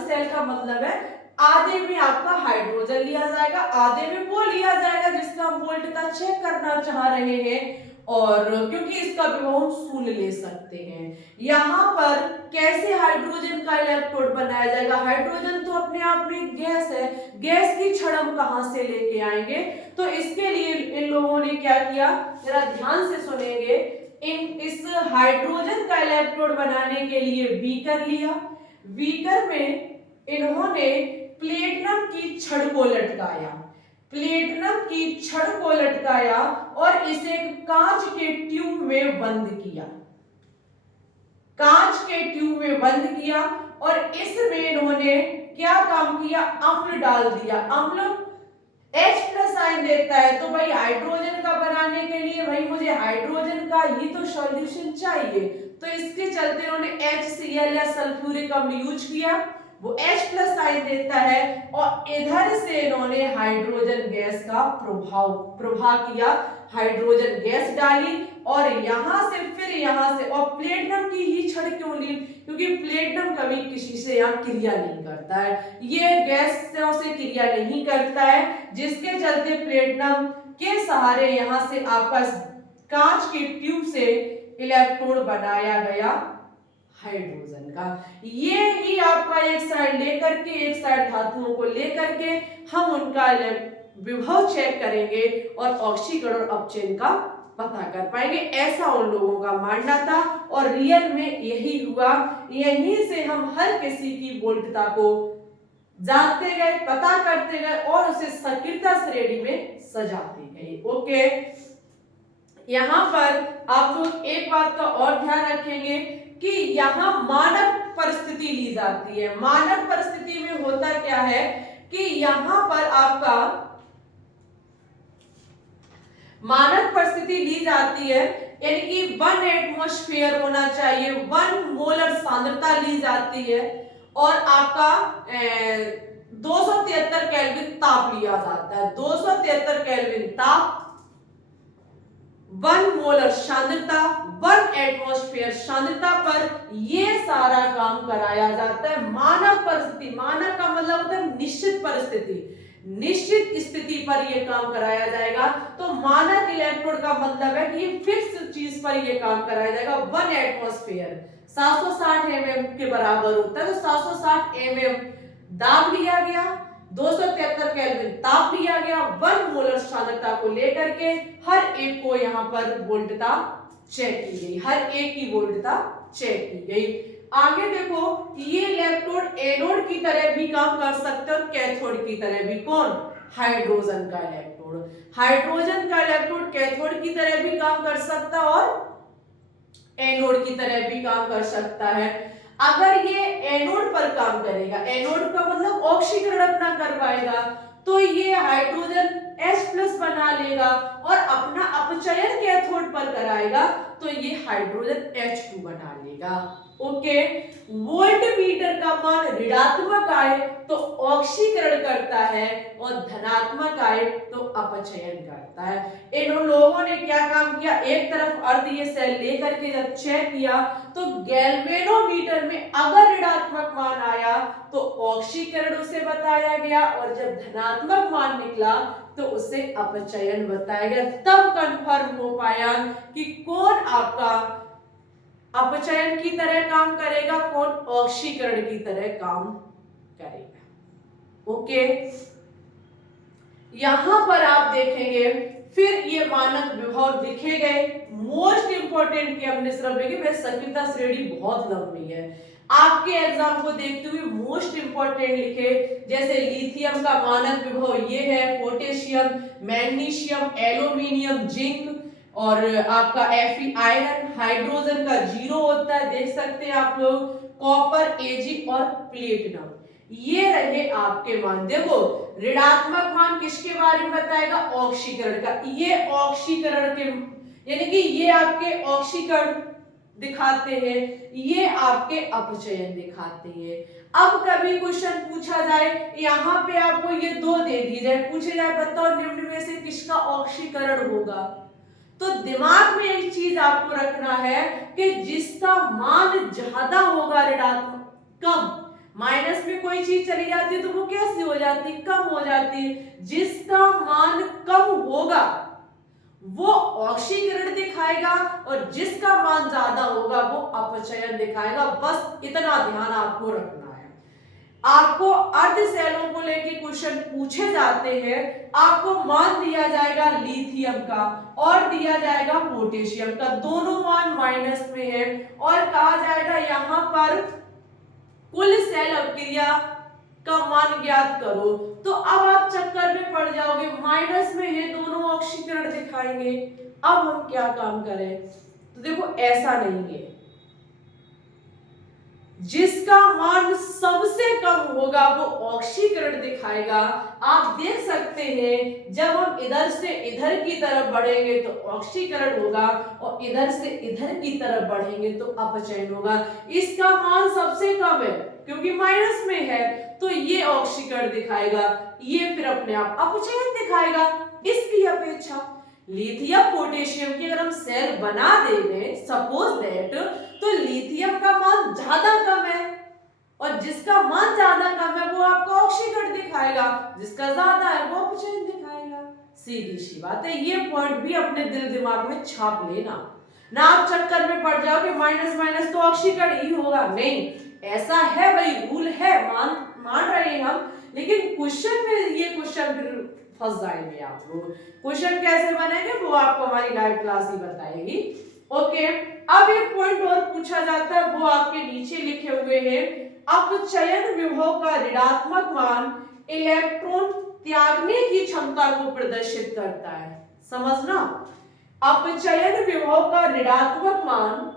सेल का मतलब है आधे में आपका हाइड्रोजन लिया जाएगा, आधे में वो लिया जाएगा जिसका हम वोल्टता चेक करना चाह रहे हैं, और क्योंकि इसका विभव हम शून्य ले सकते हैं। यहाँ पर कैसे हाइड्रोजन का इलेक्ट्रोड बनाया जाएगा? हाइड्रोजन तो अपने आप में गैस है, गैस की छड़ हम कहाँ से लेके आएंगे? तो इसके लिए इन लोगों ने क्या किया, जरा ध्यान से सुनेंगे। इस हाइड्रोजन का इलेक्ट्रोड बनाने के लिए बीकर लिया, बीकर में इन्होंने प्लेटिनम की छड़ को लटकाया, प्लेटिनम की छड़ को लटकाया और इसे कांच के ट्यूब में बंद किया, कांच के ट्यूब में बंद किया और इसमें इन्होंने क्या काम किया, अम्ल डाल दिया। अम्ल H+ आयन देता है, तो भाई हाइड्रोजन का बनाने के लिए भाई मुझे हाइड्रोजन का ही तो सॉल्यूशन चाहिए, तो इसके चलते इन्होंने HCl या सल्फ्यूरिक अम्ल यूज किया, वो H+ आयन देता है और इधर से इन्होंने हाइड्रोजन गैस का प्रभाव किया, हाइड्रोजन गैस डाली और यहां से फिर यहां से, और प्लेटिनम की ही छड़ क्यों ली? क्योंकि प्लेटिनम कभी किसी से यहाँ क्रिया नहीं करता है, ये गैसों से क्रिया नहीं करता है, जिसके चलते प्लेटिनम के सहारे यहां से आपस कांच के ट्यूब से इलेक्ट्रोड बनाया गया हाइड्रोजन का। ये ही आपका एक साइड लेकर के, एक साइड धातुओं को लेकर के हम उनका विभव चेक करेंगे और ऑक्सीकरण और अपचयन का पता कर पाएंगे, ऐसा उन लोगों का मानना था और रियल में यही हुआ। यहीं से हम हर किसी की वोल्टता को जानते गए, पता करते गए और उसे सक्रियता श्रेणी में सजाते गए। ओके, यहाँ पर आप लोग एक बात का और ध्यान रखेंगे कि यहाँ मानक परिस्थिति ली जाती है। मानक परिस्थिति में होता क्या है कि यहाँ पर आपका मानक परिस्थिति ली जाती है, यानी कि 1 एटमॉस्फेयर होना चाहिए, 1 मोलर सांद्रता ली जाती है और आपका 273 केल्विन ताप लिया जाता है। 273 केल्विन ताप, 1 मोलर सांद्रता, 1 एटमॉस्फेयर सांद्रता पर ये सारा काम कराया जाता है। मानक परिस्थिति, मानक का मतलब होता है निश्चित परिस्थिति, निश्चित स्थिति पर यह काम कराया जाएगा। तो मानक इलेक्ट्रोड का मतलब है कि ये फिक्स चीज पर यह काम कराया जाएगा। 1 एटमॉस्फेयर 760 mm के बराबर होता है, तो 760 mm दाब लिया गया, 273 केल्विन ताप लिया गया, 1 मोलर सांद्रता को लेकर के हर एक को यहाँ पर वोल्टता चेक की गई, हर एक की वोल्टता चेक की गई। आगे देखो, ये इलेक्ट्रोड एनोड की तरह भी काम कर सकते हैं और कैथोड की तरह भी। कौन? हाइड्रोजन का इलेक्ट्रोड। हाइड्रोजन का इलेक्ट्रोड कैथोड की तरह भी काम कर सकता है और एनोड की तरह भी काम कर सकता है। अगर ये एनोड पर काम करेगा, एनोड का मतलब ऑक्सीकरण अपना करवाएगा, तो ये हाइड्रोजन H+ बना लेगा और अपना अपचयन कैथोड पर कराएगा, तो ये हाइड्रोजन H2 बना लेगा। ओके, वोल्ट मीटर का मान ऋणात्मक आए तो ऑक्सीकरण करता है और धनात्मक आए तो अपचयन करता है। इन लोगों ने क्या काम किया, एक तरफ अर्धीय सेल लेकर के जब चेक किया तो गैल्वेनोमीटर में अगर ऋणात्मक मान आया तो ऑक्सीकरण उसे बताया गया और जब धनात्मक मान निकला तो उसे अपचयन बताया गया। तब कंफर्म हो पाया कि कौन आपका अपचयन की तरह काम करेगा, कौन ऑक्सीकरण की तरह काम करेगा। ओके, यहां पर आप देखेंगे फिर ये मानक विभव लिखे गए। मोस्ट इंपोर्टेंट की हमने सिर्फ देखी, वैसे सक्रियता श्रेणी बहुत लंबी है, आपके एग्जाम को देखते हुए मोस्ट इंपोर्टेंट लिखे, जैसे लिथियम का मानक विभव ये है, पोटेशियम, मैग्नीशियम, एल्यूमिनियम, जिंक और आपका Fe आयरन, हाइड्रोजन का 0 होता है, देख सकते हैं आप लोग, कॉपर, Ag और प्लेटिनम, ये रहे आपके मान। देखो ऋणात्मक मान किसके बारे में बताएगा, ऑक्सीकरण का, ये ऑक्सीकरण के यानी कि ये आपके ऑक्सीकरण दिखाते हैं, ये आपके अपचयन दिखाते हैं। अब कभी क्वेश्चन पूछा जाए, यहाँ पे आपको ये 2 दे दी जाए, पूछे जाए बताओ निम्न में से किसका ऑक्सीकरण होगा, तो दिमाग में एक चीज आपको रखना है कि जिसका मान ज्यादा होगा ऋणात्मक, कम, माइनस में कोई चीज चली जाती है तो वो कैसी हो जाती है, कम हो जाती है। जिसका मान कम होगा वो ऑक्सीकरण दिखाएगा और जिसका मान ज्यादा होगा वो अपचयन दिखाएगा। बस इतना ध्यान आपको रखना है। आपको अर्ध सेलों को लेके क्वेश्चन पूछे जाते हैं, आपको मान दिया जाएगा लिथियम का और दिया जाएगा पोटेशियम का, दोनों मान माइनस में है और कहा जाएगा यहां पर कुल सेल अभिक्रिया का मान ज्ञात करो। तो अब आप चक्कर में पड़ जाओगे, माइनस में ये दोनों ऑक्सीकरण दिखाएंगे। अब हम क्या काम करें? तो देखो ऐसा नहीं है, जिसका मान सबसे कम होगा वो ऑक्सीकरण दिखाएगा। आप देख सकते हैं जब हम इधर से इधर की तरफ बढ़ेंगे तो ऑक्सीकरण होगा और इधर से इधर की तरफ बढ़ेंगे तो अपचयन होगा। इसका मान सबसे कम है क्योंकि माइनस में है, तो ये ऑक्सीकरण दिखाएगा, ये फिर अपने आप अपचयन दिखाएगा। इसकी अपेक्षा लिथियम पोटेशियम की अगर हम सेल बना देंगे सपोज दैट, तो लिथियम का मान ज्यादा कम है और जिसका मान ज्यादा कम है वो आपको ऑक्सीकरण दिखाएगा, जिसका ज्यादा है वो अपचयन दिखाएगा। सीधी सी बात है, ये पॉइंट भी अपने दिल दिमाग में छाप लेना, ना आप चक्कर में पड़ जाओ कि माइनस माइनस तो ऑक्सीकरण ही होगा। नहीं, ऐसा है भाई, रूल है, मान रहे हैं हम, लेकिन क्वेश्चन में ये क्वेश्चन फिर फंस जाएंगे आप लोग। क्वेश्चन कैसे बनेंगे वो आपको हमारी लाइव क्लास ही बताएगी। ओके, अब एक पॉइंट और पूछा जाता है, वो आपके नीचे लिखे हुए हैं। अपचयन विभव का ऋणात्मक मान इलेक्ट्रॉन त्यागने की क्षमता को प्रदर्शित करता है। समझना, अपचयन विभव का ऋणात्मक मान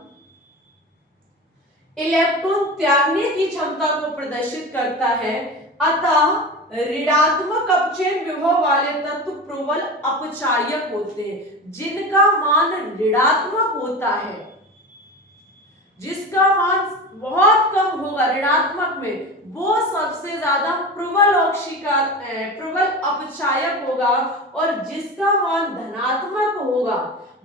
इलेक्ट्रॉन त्यागने की क्षमता को प्रदर्शित करता है, अतः ऋणात्मक अपचयन विभव वाले तत्व प्रबल अपचायक होते हैं। जिनका मान ऋणात्मक होता है, जिसका मान बहुत कम होगा ऋणात्मक में, वो सबसे ज्यादा प्रबल प्रबल अपचायक होगा और जिसका मान धनात्मक होगा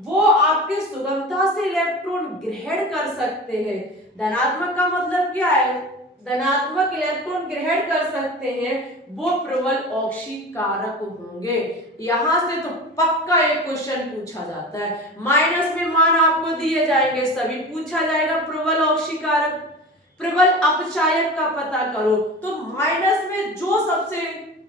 वो आपके सुगमता से इलेक्ट्रॉन ग्रहण कर सकते हैं। धनात्मक का मतलब क्या है? धनात्मक इलेक्ट्रॉन ग्रहण कर सकते हैं, वो प्रबल ऑक्सीकारक होंगे। यहां से तो पक्का एक क्वेश्चन पूछा जाता है, माइनस में मान आपको दिए जाएंगे, सभी पूछा जाएगा प्रबल ऑक्सीकारक प्रबल अपचायक का पता करो, तो माइनस में जो सबसे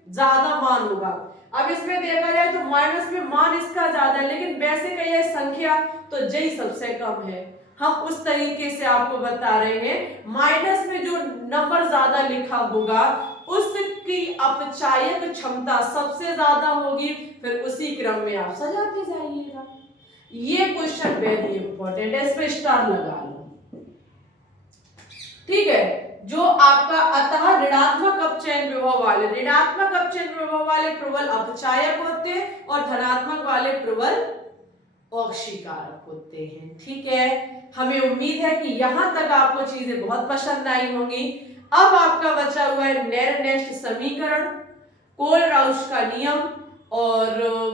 ज्यादा मान होगा। अब इसमें देखा जाए तो माइनस में मान इसका ज्यादा है, लेकिन वैसे कहिए संख्या तो जय सबसे कम है। हम उस तरीके से आपको बता रहे हैं, माइनस में जो नंबर ज्यादा लिखा होगा उसकी अपचायक क्षमता सबसे ज्यादा होगी, फिर उसी क्रम में आप सजाते जाइएगा। ये क्वेश्चन वेरी इंपॉर्टेंट है, इस पे स्टार लगा लो, ठीक है। जो आपका अतः ऋणात्मक अपचयन विभव वाले, ऋणात्मक अपचयन विभव वाले प्रबल अपचायक होते हैं और धनात्मक वाले प्रबल ऑक्सीकारक होते हैं, ठीक है। हमें उम्मीद है कि यहां तक आपको चीजें बहुत पसंद आई होंगी। अब आपका बचा हुआ है नेर-नेस्ट समीकरण, कोल-राउश का नियम और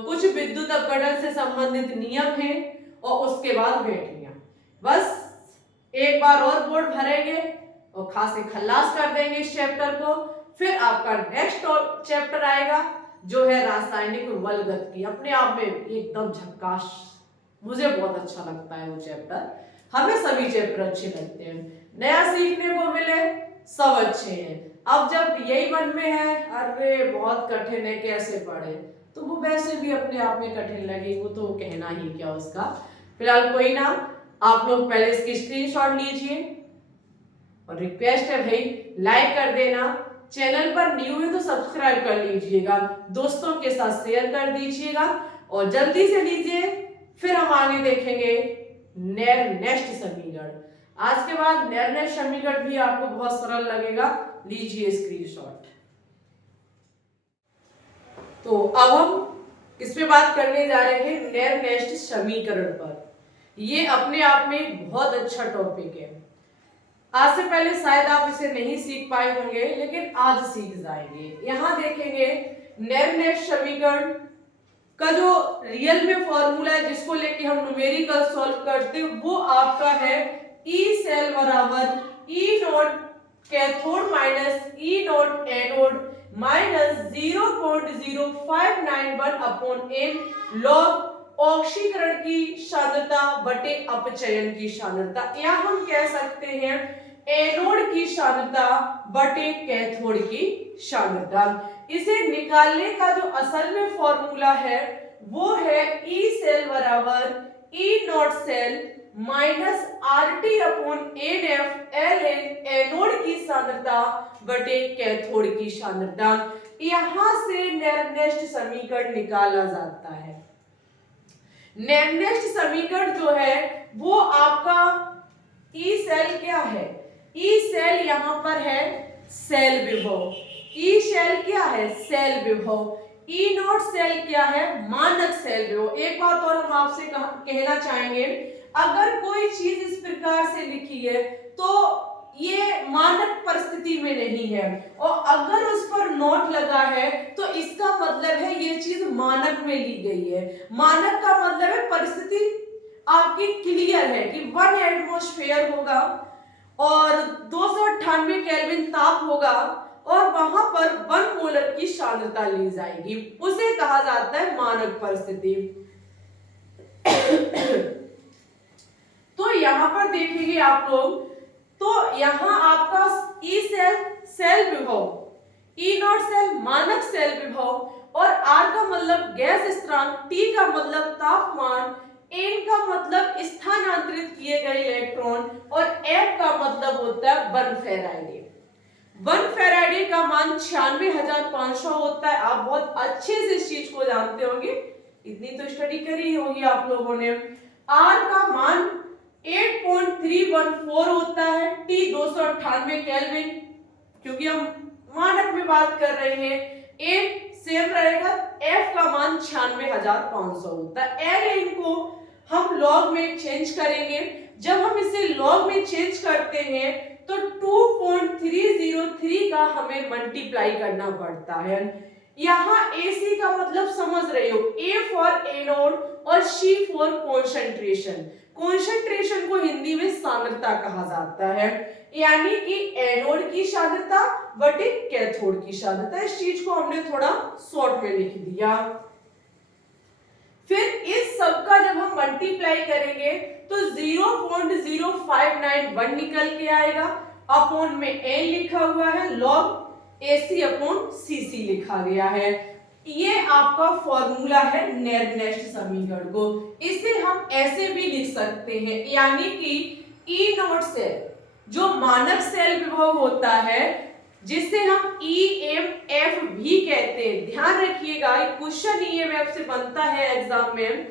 कुछ विद्युत अपघटन से संबंधित नियम हैं और उसके बाद बैठियां। बस एक बार और बोर्ड भरेंगे और खासे खल्लास कर देंगे इस चैप्टर को। फिर आपका नेक्स्ट चैप्टर आएगा जो है रासायनिक बलगत की, अपने आप में एकदम झक्कास, मुझे बहुत अच्छा लगता है वो चैप्टर। हमें सभी चैप्टर अच्छे लगते हैं, नया सीखने को मिले, सब अच्छे हैं। अब जब यही मन में है अरे बहुत कठिन है कैसे पढ़े, तो वो वैसे भी अपने आप में कठिन लगे, वो तो कहना ही क्या उसका। फिलहाल कोई ना, आप लोग पहले इसकी स्क्रीनशॉट लीजिए और रिक्वेस्ट है भाई लाइक कर देना, चैनल पर न्यू है तो सब्सक्राइब कर लीजिएगा, दोस्तों के साथ शेयर कर दीजिएगा और जल्दी से लीजिए। फिर हम आगे देखेंगे नेर-नेस्ट समीकरण। आज के बाद नेर-नेस्ट समीकरण भी आपको बहुत सरल लगेगा, लीजिए स्क्रीनशॉट। तो अब हम किस पे बात करने जा रहे हैं? नेर-नेस्ट समीकरण पर। ये अपने आप में बहुत अच्छा टॉपिक है। आज से पहले शायद आप इसे नहीं सीख पाए होंगे, लेकिन आज सीख जाएंगे। यहाँ देखेंगे नेर-नेस्ट समीकरण का जो रियल में फॉर्मूला है जिसको लेके हम न्यूमेरिकल सॉल्व करते हैं, वो आपका है ई सेल बराबर E nought cathode minus E nought anode minus 0.0591 upon n log ऑक्सीकरण की सांद्रता बटे अपचयन की सांद्रता, या हम कह सकते हैं एनोड की सांद्रता बटे कैथोड की सांद्रता। इसे निकालने का जो असल में फॉर्मूला है वो है ई सेल बराबर E nought cell minus RT upon NF ln anode की सांद्रता बटे कैथोड की सांद्रता। यहां से नेरनेस्ट समीकरण निकाला जाता है। नेरनेस्ट समीकरण जो है वो आपका ई सेल क्या है, ई सेल यहां पर है सेल विभव, ई सेल क्या है सेल विभव, ई नॉट सेल क्या है मानक सेल विभव। एक बात और हम आपसे कहना चाहेंगे, अगर कोई चीज इस प्रकार से लिखी है तो ये मानक परिस्थिति में नहीं है, और अगर उस पर नोट लगा है तो इसका मतलब है ये चीज मानक में ली गई है। मानक का मतलब है परिस्थिति आपकी क्लियर है कि 1 एटमॉस्फेयर होगा और 298 केल्विन ताप होगा और वहां पर 1 मोलर की सांद्रता ली जाएगी, उसे कहा जाता है मानक परिस्थिति। तो यहां पर देखेंगे आप लोग, तो यहां आपका ई सेल सेल विभव, ई नॉट सेल मानक सेल विभव और आर का मतलब गैस स्थिरांक, टी का मतलब तापमान, एन का मतलब स्थानांतरित किए गए इलेक्ट्रॉन और एफ का मतलब होता है 1 फेराडे। 1 फेराडे का मान 96,500 होता है। आप बहुत अच्छे से इस चीज को जानते होंगे, इतनी तो स्टडी करी होगी आप लोगों ने। आर का मान 8.314 होता है, टी 298 केल्विन, क्योंकि हम मानक में बात कर रहे हैं। एन सेम रहेगा, एफ का मान 96,500 होता है। एल को हम लॉग में चेंज करेंगे, जब हम इसे लॉग में चेंज करते हैं तो 2.303 का हमें मल्टीप्लाई करना पड़ता है। यहाँ AC का मतलब समझ रहे हो, A फॉर एनोड और C फॉर कॉन्सेंट्रेशन। कॉन्सेंट्रेशन को हिंदी में सांद्रता कहा जाता है, यानी कि एनोड की सांद्रता बटे कैथोड की सांद्रता। इस चीज को हमने थोड़ा शॉर्ट में लिख दिया। फिर इस सब का जब हम मल्टीप्लाई करेंगे तो 0.0591 निकल के आएगा, अपॉन में n लिखा हुआ है, log AC अपॉन CC लिखा गया है। ये आपका फॉर्मूला है नेरनेस्ट समीकरण को। इसे हम ऐसे भी लिख सकते हैं, यानी कि ई नॉट सेल जो मानक सेल विभव होता है, जिसे हम EMF भी कहते हैं। ध्यान रखिएगा, क्वेश्चन EMF से बनता है एग्जाम में।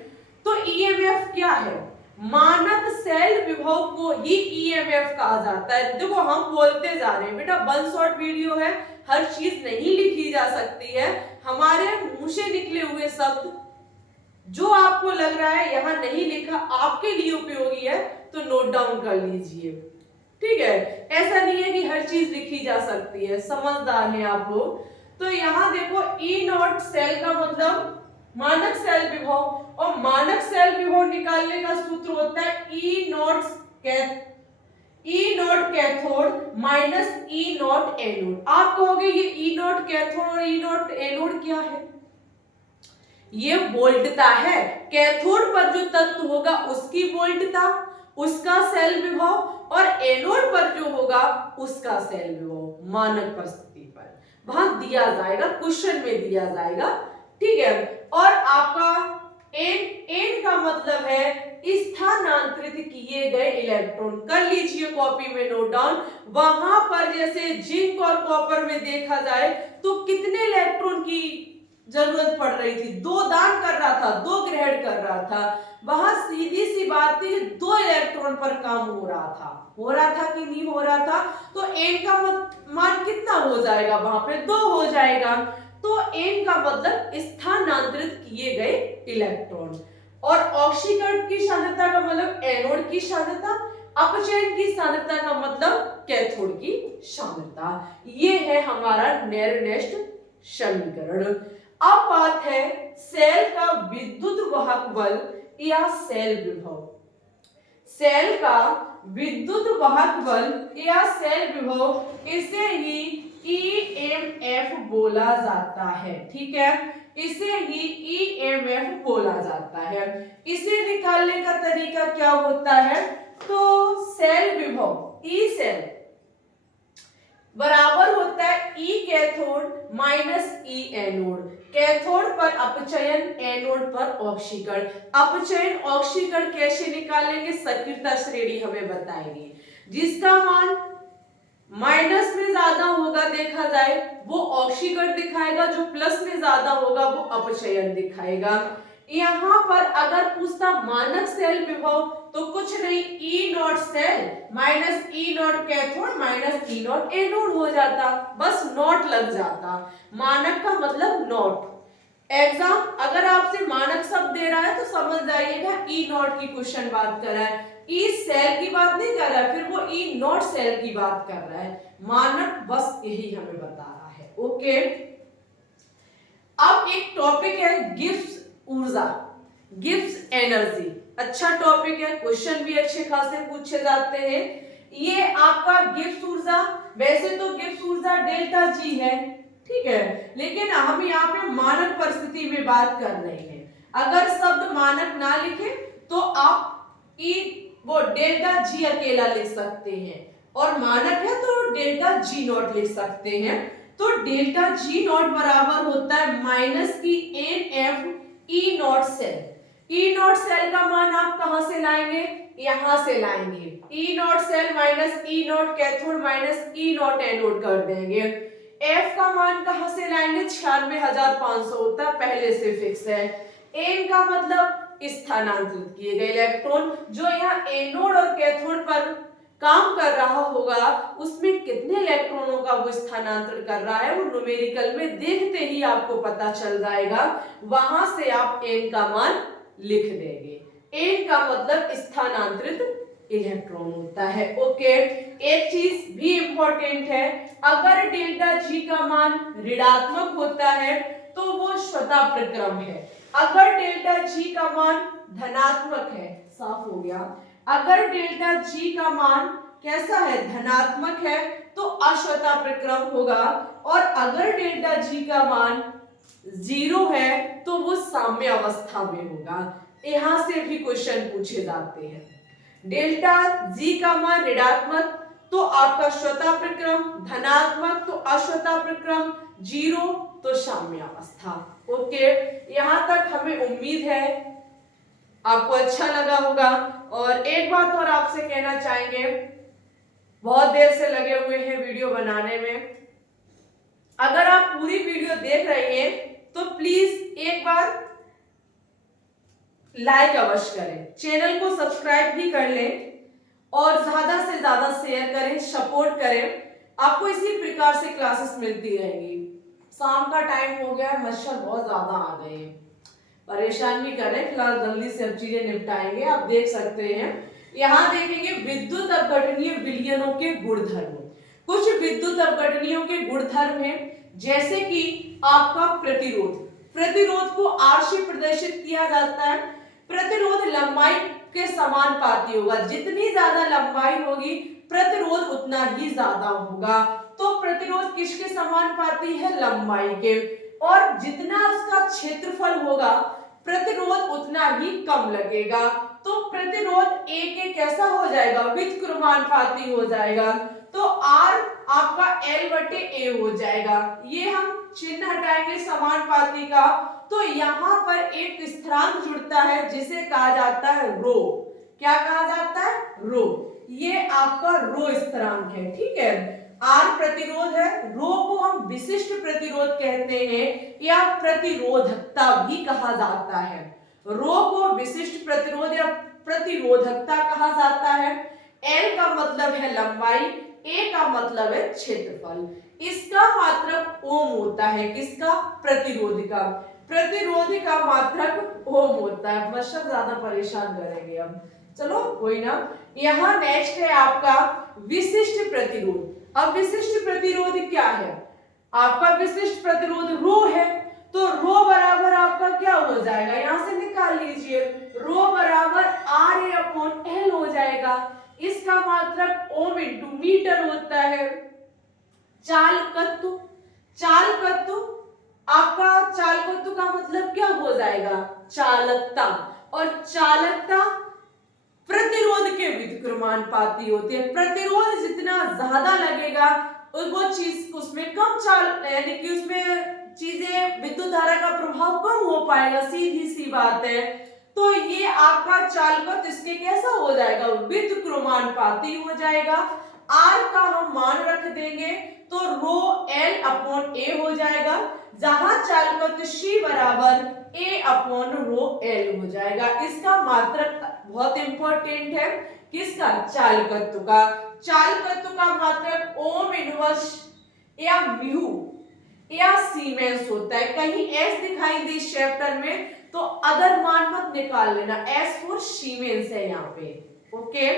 तो EMF क्या है, मानक सेल विभव को ही EMF कहा जाता है। देखो हम बोलते जा रहे हैं बेटा, 1 शॉट वीडियो है, हर चीज नहीं लिखी जा सकती है। हमारे मुंह से निकले हुए शब्द जो आपको लग रहा है यहाँ नहीं लिखा, आपके लिए उपयोगी है तो नोट डाउन कर लीजिए, ठीक है। ऐसा नहीं है कि हर चीज लिखी जा सकती है, समझदार हैं आप लोग। तो यहाँ देखो ई नॉट सेल का मतलब मानक सेल विभव, और मानक सेल विभव निकालने का सूत्र होता है E nought cathode minus E nought anode. आप कहोगे ये ई नॉट कैथोड और ई नॉट एनोड क्या है? ये वोल्टता है। कैथोड पर जो तत्व होगा उसकी वोल्टता, उसका सेल विभव, और एनोड पर जो होगा उसका सेल विभव मानक परिस्थिति पर वहां दिया जाएगा, क्वेश्चन में दिया जाएगा, ठीक है। और आपका एन का मतलब है स्थानांतरित किए गए इलेक्ट्रॉन। कर लीजिए कॉपी में नोट डाउन। वहां पर जैसे जिंक और कॉपर में देखा जाए तो कितने इलेक्ट्रॉन की जरूरत पड़ रही थी? 2 दान कर रहा था, 2 ग्रहण कर रहा था। वहां सीधी सी बात थी, 2 इलेक्ट्रॉन पर काम हो रहा था कि नहीं हो रहा था? तो एन का मान कितना हो जाएगा? वहां पे 2 हो जाएगा। तो एन का मतलब स्थानांतरित किए गए इलेक्ट्रॉन। और ऑक्सीकरण की सांद्रता का मतलब एनोड की सांद्रता, अपचयन की सांद्रता का मतलब कैथोड की सांद्रता। ये है हमारा नेरनेस्ट समीकरण। अब बात है सेल का विद्युत वाहक बल या सेल विभव। सेल का विद्युत वाहक बल या सेल विभव, इसे ही EMF बोला जाता है, ठीक है। इसे ही EMF एफ बोला जाता है। इसे निकालने का तरीका क्या होता है, तो सेल विभव ई सेल बराबर होता है ई कैथोड माइनस ई एनोड। कैथोड पर अपचयन, एनोड पर ऑक्सीकरण। अपचयन ऑक्सीकरण कैसे निकालेंगे, सक्रियता श्रेणी हमें बताएगी। जिसका मान माइनस में ज्यादा होगा देखा जाए वो ऑक्सीकरण दिखाएगा, जो प्लस में ज्यादा होगा वो अपचयन दिखाएगा। यहाँ पर अगर पूछता मानक सेल विभव तो कुछ नहीं, E nought cell minus E nought cathode minus E nought anode हो जाता, बस नॉट लग जाता। मानक का मतलब नॉट। एग्जाम अगर आपसे मानक शब्द दे रहा है तो समझ जाइएगा ई नॉट की क्वेश्चन बात कर रहा है, ई सेल की बात नहीं कर रहा है, फिर वो ई नॉट सेल की बात कर रहा है। मानक बस यही हमें बता रहा है। ओके, अब एक टॉपिक है गिब्स ऊर्जा, गिब्स एनर्जी। अच्छा टॉपिक है, क्वेश्चन भी अच्छे खासे पूछे जाते हैं। ये आपका गिब्स ऊर्जा, वैसे तो गिब्स ऊर्जा डेल्टा जी है, ठीक है, लेकिन हम यहाँ पे मानक परिस्थिति में बात कर रहे हैं। अगर शब्द मानक ना लिखे तो आप वो डेल्टा जी अकेला लिख सकते हैं, और मानक है तो डेल्टा जी नॉट लिख सकते हैं। तो डेल्टा जी नॉट बराबर होता है माइनस की N F E nought cell. E nought cell का मान आप कहां से लाएंगे, यहां से लाएंगे। E nought cell minus E nought cathode minus E nought anode कर देंगे। एफ का मान कहां से लाएंगे, 96,500 होता है, पहले से फिक्स है। एन का मतलब स्थानांतरित किए गए इलेक्ट्रॉन, जो यहाँ एनोड और कैथोड पर काम कर रहा होगा उसमें कितने इलेक्ट्रॉनों का वो स्थानांतरण कर रहा है वो न्यूमेरिकल में देखते ही आपको पता चल जाएगा। वहां से आप एन का मान लिख देंगे। एन का मतलब स्थानांतरित इलेक्ट्रॉन होता है। ओके, एक चीज भी इंपॉर्टेंट है, अगर डेल्टा जी का मान ऋणात्मक होता है तो वो स्वतः प्रक्रम है। अगर डेल्टा जी का मान धनात्मक है, साफ हो गया, अगर डेल्टा जी का मान कैसा है, धनात्मक है, तो अश्वता प्रक्रम होगा, और अगर डेल्टा जी का मान 0 है तो वो साम्य अवस्था में होगा। यहां से भी क्वेश्चन पूछे जाते हैं। डेल्टा जी का मान ऋणात्मक तो आपका स्वतः प्रक्रम, धनात्मक तो अश्वता प्रक्रम, 0 तो साम्य अवस्था। ओके, यहां तक हमें उम्मीद है आपको अच्छा लगा होगा। और एक बात और आपसे कहना चाहेंगे, बहुत देर से लगे हुए हैं वीडियो बनाने में, अगर आप पूरी वीडियो देख रहे हैं तो प्लीज एक बार लाइक अवश्य करें, चैनल को सब्सक्राइब भी कर लें और ज्यादा से ज्यादा शेयर करें, सपोर्ट करें। आपको इसी प्रकार से क्लासेस मिलती रहेंगी। शाम का टाइम हो गया, मच्छर बहुत ज्यादा आ गए हैं, परेशान भी कर रहे हैं। फिलहाल जल्दी से अब चीजें निपटाएंगे। आप देख सकते हैं, यहाँ देखेंगे विद्युत अपघटनीय विलयनों के गुणधर्म। कुछ विद्युत अपघटनीयों के गुणधर्म हैं, जैसे कि आपका प्रतिरोध। प्रतिरोध को आर से प्रदर्शित किया जाता है। प्रतिरोध लंबाई के समानुपाती होगा, जितनी ज्यादा लंबाई होगी प्रतिरोध उतना ही ज्यादा होगा। तो प्रतिरोध किसके समानुपाती है, लंबाई के, और जितना उसका क्षेत्रफल होगा प्रतिरोध उतना ही कम लगेगा। तो प्रतिरोध ए के कैसा हो जाएगा, व्युत्क्रमानुपाती हो जाएगा। तो आर आपका एल बटे ए हो जाएगा। ये हम चिन्ह हटाएंगे समानुपाती का, तो यहाँ पर एक स्थिरांक जुड़ता है जिसे कहा जाता है रो। क्या कहा जाता है, रो। ये आपका रो स्थिरांक है, ठीक है। आर प्रतिरोध है, रो को हम विशिष्ट प्रतिरोध कहते हैं या प्रतिरोधकता भी कहा जाता है। रो को विशिष्ट प्रतिरोध या प्रतिरोधकता कहा जाता है। एल का मतलब है लंबाई, ए का मतलब है क्षेत्रफल। इसका मात्रक ओम होता है, किसका, प्रतिरोध का। प्रतिरोध का मात्रक ओम होता है। मच्छर ज्यादा परेशान करेंगे अब, चलो कोई ना। यहाँ नेक्स्ट है आपका विशिष्ट प्रतिरोध। अब विशिष्ट प्रतिरोध क्या है, आपका विशिष्ट प्रतिरोध रो है, तो रो बराबर आपका क्या हो जाएगा, यहां से निकाल लीजिए, रो बराबर आर ए अपॉन एल हो जाएगा। इसका मात्रक ओम इंटू मीटर होता है। चालकत्व, चालकत्व आपका, चालकत्व का मतलब क्या हो जाएगा, जाएगा चालकता, और चालकता प्रतिरोध के विद्युतक्रमानुपाती होती है। प्रतिरोध जितना ज्यादा लगेगा वो चीज उसमें कम यानी कि उसमें चीजें विद्युत धारा का प्रभाव कम हो पाएगा, सीधी सी बात है। तो ये आपका चालकत्व इसके कैसा हो जाएगा, विद्युतक्रमानुपाती हो जाएगा। आर का हम मान रख देंगे तो रो एल अपॉन ए हो जाएगा, जहां चालकत्व सी बराबर ए अपॉन रो एल हो जाएगा। इसका मात्रक बहुत इंपॉर्टेंट है, किसका, चालकत्व का। चालकत्व का मात्रक ओम इनवर्स या म्यू या सीमेंस होता है। कहीं एस दिखाई दे इस चैप्टर में तो अदर मान मत निकाल लेना, एस फॉर सीमेंस है यहाँ पे, ओके।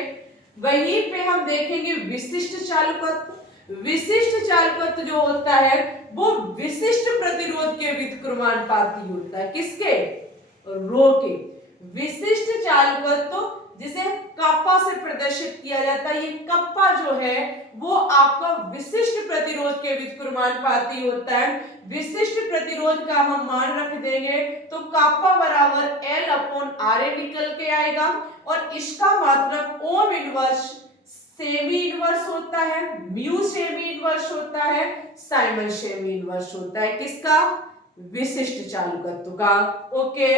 वहीं पे हम देखेंगे विशिष्ट चालकत्व। विशिष्ट चालकत्व जो होता है वो विशिष्ट प्रतिरोध के विद्युतक्रमानुपाती होता है, किसके, रो के। विशिष्ट चालकत्व जिसे कप्पा से प्रदर्शित किया जाता है, ये कप्पा जो है वो आपका विशिष्ट प्रतिरोध के विद्युतक्रमानुपाती होता है। विशिष्ट प्रतिरोध का हम मान रख देंगे तो कप्पा बराबर एल अपॉन आर ए निकल के आएगा, और इसका मात्रक ओम इनवर्स सेमी इनवर्स होता है, म्यू सेमी इनवर्स होता है, साइमन सेमी इनवर्स होता है, किसका, विशिष्ट चालकत्व का, ओके।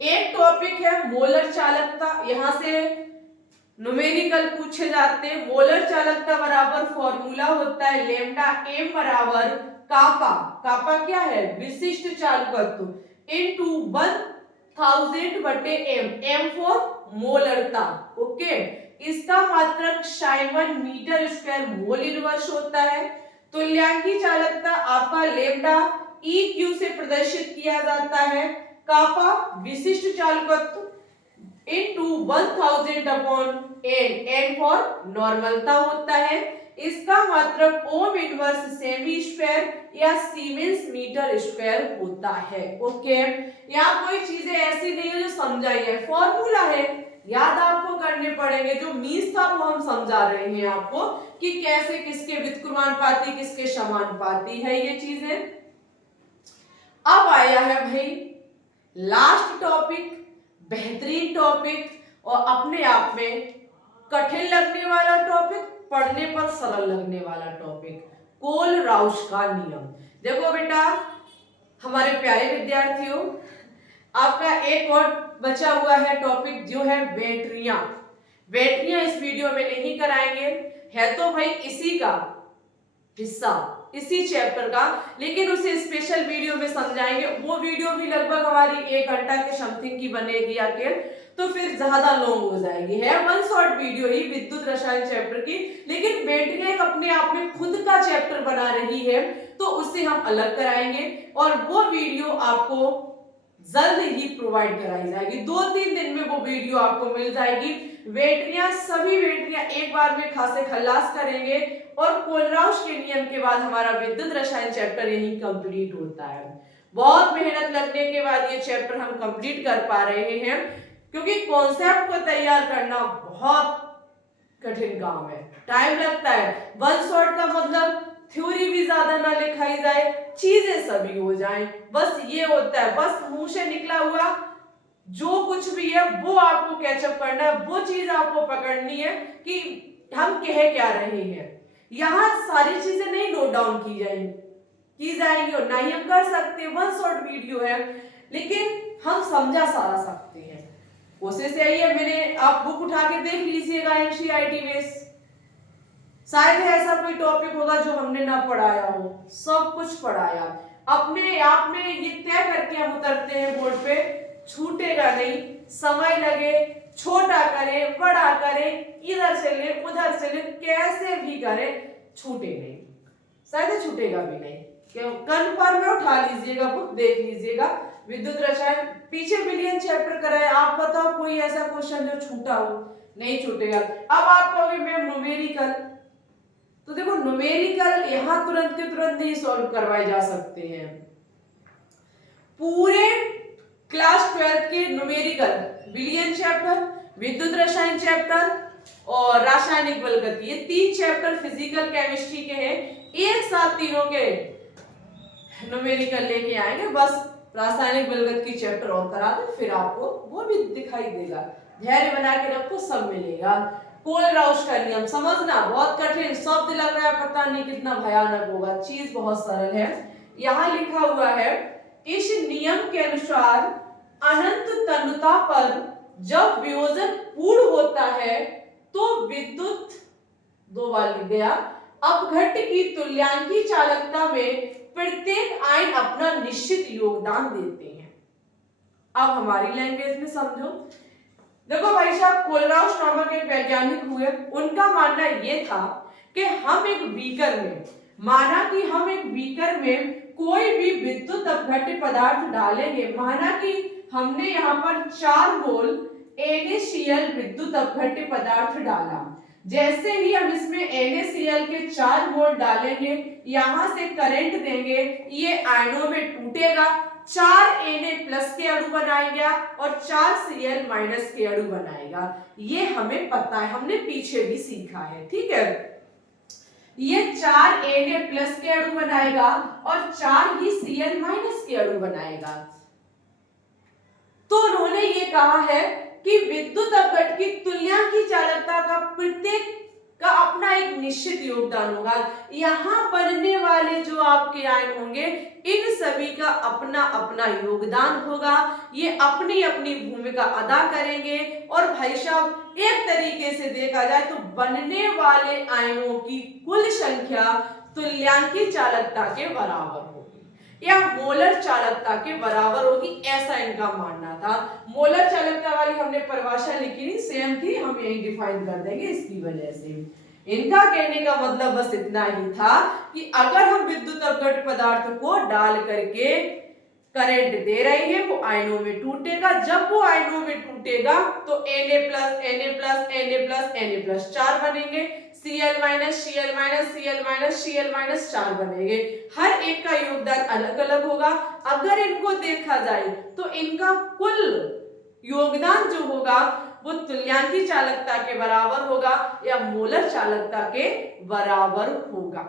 एक टॉपिक है मोलर चालकता, यहां से न्यूमेरिकल पूछे जाते हैं। मोलर चालकता बराबर फॉर्मूला होता है लेमडा एम बराबर कापा। कापा क्या है, विशिष्ट चालकत्व इनटू 1000 बटे एम, एम फॉर मोलरता, ओके। इसका मात्रक siemens metre square mole inverse होता है। तुल्यांकी चालकता आपका लेमडा ई क्यू से प्रदर्शित किया जाता है। कापा विशिष्ट चालकत्व into 1000 upon N, N for नॉर्मलता होता है। इसका मात्रक ओम इनवर्स सेमी स्क्वायर या सीमेंस मीटर स्क्वायर होता है, ओके। यहाँ कोई चीजें ऐसी नहीं है जो समझाई है, फॉर्मूला है, याद आपको करने पड़ेंगे। जो मीन्स था वो हम समझा रहे हैं आपको कि कैसे किसके विद्युतक्रमानुपाती किसके समानुपाती है ये चीजें। अब आया है भाई लास्ट टॉपिक, बेहतरीन टॉपिक और अपने आप में कठिन लगने वाला टॉपिक, पढ़ने पर सरल लगने वाला टॉपिक, कोलराउस का नियम। देखो बेटा हमारे प्यारे विद्यार्थियों, आपका एक और बचा हुआ है टॉपिक जो है बैटरियां। बैटरियां इस वीडियो में नहीं कराएंगे, है तो भाई इसी का हिस्सा, इसी चैप्टर का, लेकिन उसे स्पेशल वीडियो में समझाएंगे। वो वीडियो भी लगभग हमारी 1 घंटा के समथिंग की बनेगी आके, तो फिर ज्यादा लॉन्ग हो जाएगी। है वन शॉर्ट वीडियो ही विद्युत रसायन चैप्टर की, लेकिन बैटरियां एक अपने आप में खुद का चैप्टर बना रही है, तो उससे हम अलग कराएंगे और वो वीडियो आपको जल्द ही प्रोवाइड कराई जाएगी। 2-3 दिन में वो वीडियो आपको मिल जाएगी। बैटरियां, सभी बैटरियां एक बार में खासे खल्लास करेंगे और कोलराउस के नियम के बाद हमारा विद्युत रसायन चैप्टर यही कंप्लीट होता है। बहुत मेहनत लगने के बाद ये चैप्टर हम कंप्लीट कर पा रहे हैं, क्योंकि कॉन्सेप्ट को तैयार करना बहुत कठिन काम है, टाइम लगता है। वन शॉट का मतलब थ्योरी भी ज्यादा ना लिखाई जाए, चीजें सभी हो जाएं, बस ये होता है। बस मुंह से निकला हुआ जो कुछ भी है वो आपको कैचअप करना है, वो चीज आपको पकड़नी है कि हम कह क्या रहे हैं। यहाँ सारी चीजें नहीं नोट डाउन की जाएंगी और ना ही हम कर सकते, वन शॉट वीडियो है, लेकिन हम समझा सारा सकते हैं। कोशिश यही है, मैंने आप बुक उठा के देख लीजिएगा एनसीईआरटी बेस, शायद ऐसा कोई टॉपिक होगा जो हमने ना पढ़ाया हो, सब कुछ पढ़ाया। अपने आप में ये तय करके हम उतरते हैं बोर्ड पे, छूटेगा नहीं, समय लगे, छोटा करें बड़ा करें, इधर से ले उधर से ले, कैसे भी करें छूटे नहीं, शायद छूटेगा भी नहीं। कन्फर्म में उठा लीजिएगा बुक, देख लीजिएगा विद्युत रसायन, पीछे बिलियन चैप्टर कराए। आप बताओ कोई ऐसा क्वेश्चन जो छूटा हो, नहीं छूटेगा। अब आप कहोगे मैम न्यूमेरिकल, तो देखो न्यूमेरिकल यहां तुरंत के तुरंत नहीं सॉल्व करवाए जा सकते हैं। पूरे क्लास 12 के न्यूमेरिकल, बिलियन चैप्टर, विद्युत रसायन चैप्टर और रासायनिक बलगति, ये 3 चैप्टर फिजिकल केमिस्ट्री के हैं। एक साथ तीनों के न्यूमेरिकल लेके आएंगे, बस रासायनिक बलगत की चैप्टर और करा दे, फिर आपको वो भी दिखाई देगा। धैर्य बना के रखो, सब मिलेगा। कोलराउश का नियम समझना, बहुत कठिन शब्द लग रहा है, पता नहीं कितना भयानक होगा, चीज बहुत सरल है। यहाँ लिखा हुआ है, इस नियम के अनुसार अनंत तन्यता पर जब वियोजन पूर्ण होता है तो विद्युत, दो बार लिख गया, अपघट्य की तुल्यांकी चालकता में प्रत्येक आयन अपना निश्चित योगदान देते हैं। अब हमारी लैंग्वेज में समझो। देखो भाई साहब, कोलराउश नामक एक वैज्ञानिक हुए, उनका मानना ये था कि हम एक बीकर में, माना कि हम एक बीकर में कोई भी विद्युत अपघट्य पदार्थ डालेंगे, माना कि हमने यहाँ पर 4 मोल NaCl विद्युत अपघट्य पदार्थ डाला। जैसे ही हम इसमें NaCl के 4 मोल डालेंगे, यहां से करंट देंगे, ये आयनों में टूटेगा, 4 Na+ के अणु बनाएगा और 4 Cl- के अणु बनाएगा। ये हमें पता है, हमने पीछे भी सीखा है, ठीक है। ये 4 Na+ के अणु बनाएगा और 4 ही Cl- के अणु बनाएगा। तो उन्होंने ये कहा है कि विद्युत अपघट्य की तुल्यांकी चालकता का प्रत्येक का अपना एक निश्चित योगदान होगा। यहाँ बनने वाले जो आपके आयन होंगे, इन सभी का अपना अपना योगदान होगा, ये अपनी अपनी भूमिका अदा करेंगे। और भाई साहब, एक तरीके से देखा जाए तो बनने वाले आयनों की कुल संख्या तुल्यांकी चालकता के बराबर होगी या मोलर चालकता के बराबर होगी, ऐसा इनका मानना था। मोलर चालकता वाली हमने परिभाषा लिखी नहीं, सेम थी, हम यही डिफाइन कर देंगे इसकी वजह से। इनका कहने का मतलब बस इतना ही था कि अगर हम विद्युत अपघट्य पदार्थ को डाल करके करंट दे रहे हैं, वो आयनों में टूटेगा। जब वो आयनों में टूटेगा तो Na+, 4 बनेंगे, Cl-, Cl-, 4 बनेंगे। हर एक का योगदान अलग अलग होगा। अगर इनको देखा जाए तो इनका कुल योगदान जो होगा वो तुल्यांकी चालकता के बराबर होगा या मोलर चालकता के बराबर होगा।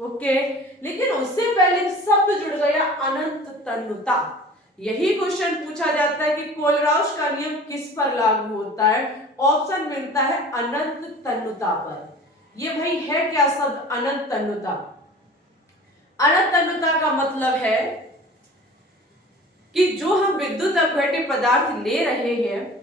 ओके, लेकिन उससे पहले शब्द जुड़ गया अनंत तन्यता। यही क्वेश्चन पूछा जाता है कि कोलराउश का नियम किस पर लागू होता है। ऑप्शन मिलता है अनंत तन्यता पर। ये भाई है क्या शब्द अनंत तन्यता? अनंत तन्यता का मतलब है कि जो हम विद्युत अपघट्य पदार्थ ले रहे हैं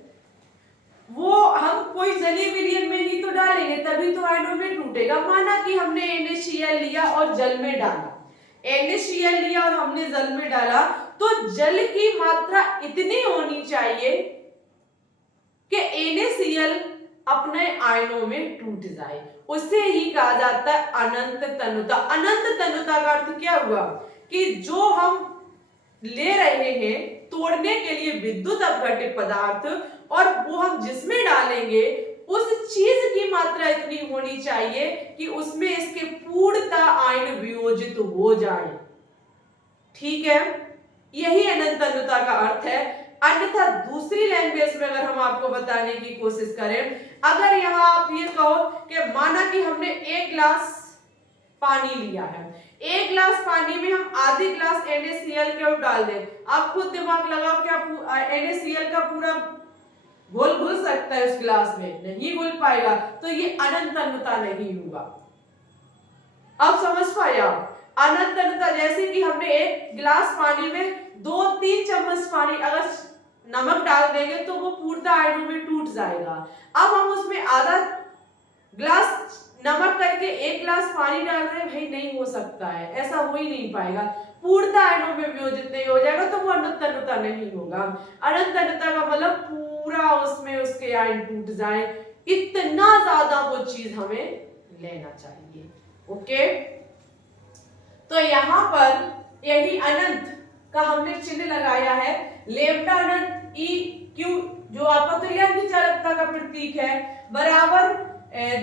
वो हम कोई जलीय विलयन में ही तो डालेंगे, तभी तो आयनों में टूटेगा। माना कि हमने NaCl लिया और जल में डाला, NaCl लिया और हमने जल में डाला, तो जल की मात्रा इतनी होनी चाहिए कि NaCl अपने आयनों में टूट जाए, उसे ही कहा जाता है अनंत तन्यता। अनंत तन्यता का अर्थ क्या हुआ कि जो हम ले रहे हैं तोड़ने के लिए विद्युत अपघट्य पदार्थ, और वो हम जिसमें डालेंगे उस चीज की मात्रा इतनी होनी चाहिए कि उसमें इसके पूर्णतः आयन वियोजित हो जाए। ठीक है, यही अनंत तन्यता का अर्थ है। अन्यथा दूसरी लैंग्वेज में अगर हम आपको बताने की कोशिश करें, अगर यहाँ आप ये कहो कि माना कि हमने 1 गिलास पानी लिया है, 1 गिलास पानी में हम आधी गिलास NaCl के डाल दें, आप खुद दिमाग लगाओ क्या NaCl का पूरा घोल घुल सकता है उस गिलास में? नहीं घुल पाएगा, तो ये अनंत तन्यता नहीं हुआ। अब समझ पाए आप? अनंत तन्यता जैसे कि हमने 1 गिलास पानी में 2-3 चम्मच पानी अगर नमक डाल देंगे तो वो पूर्णतः आयनों में टूट जाएगा। अब हम उसमें आधा गिलास नमक करके 1 गिलास पानी डाल रहे हैं, भाई नहीं हो सकता है, ऐसा हो ही नहीं पाएगा, पूर्णतः आयनों में वियोजित नहीं हो जाएगा, तो वो अनंत तन्यता नहीं होगा। अनंत तन्यता का मतलब पूरा उसमें उसके आयन टूट जाए, इतना ज्यादा वो चीज हमें लेना चाहिए। ओके, तो यहां पर यही अनंत का हमने चिन्ह लगाया है, लेम्डा अनंत EQ जो आपका तुल्यांकी चालकता का प्रतीक है, बराबर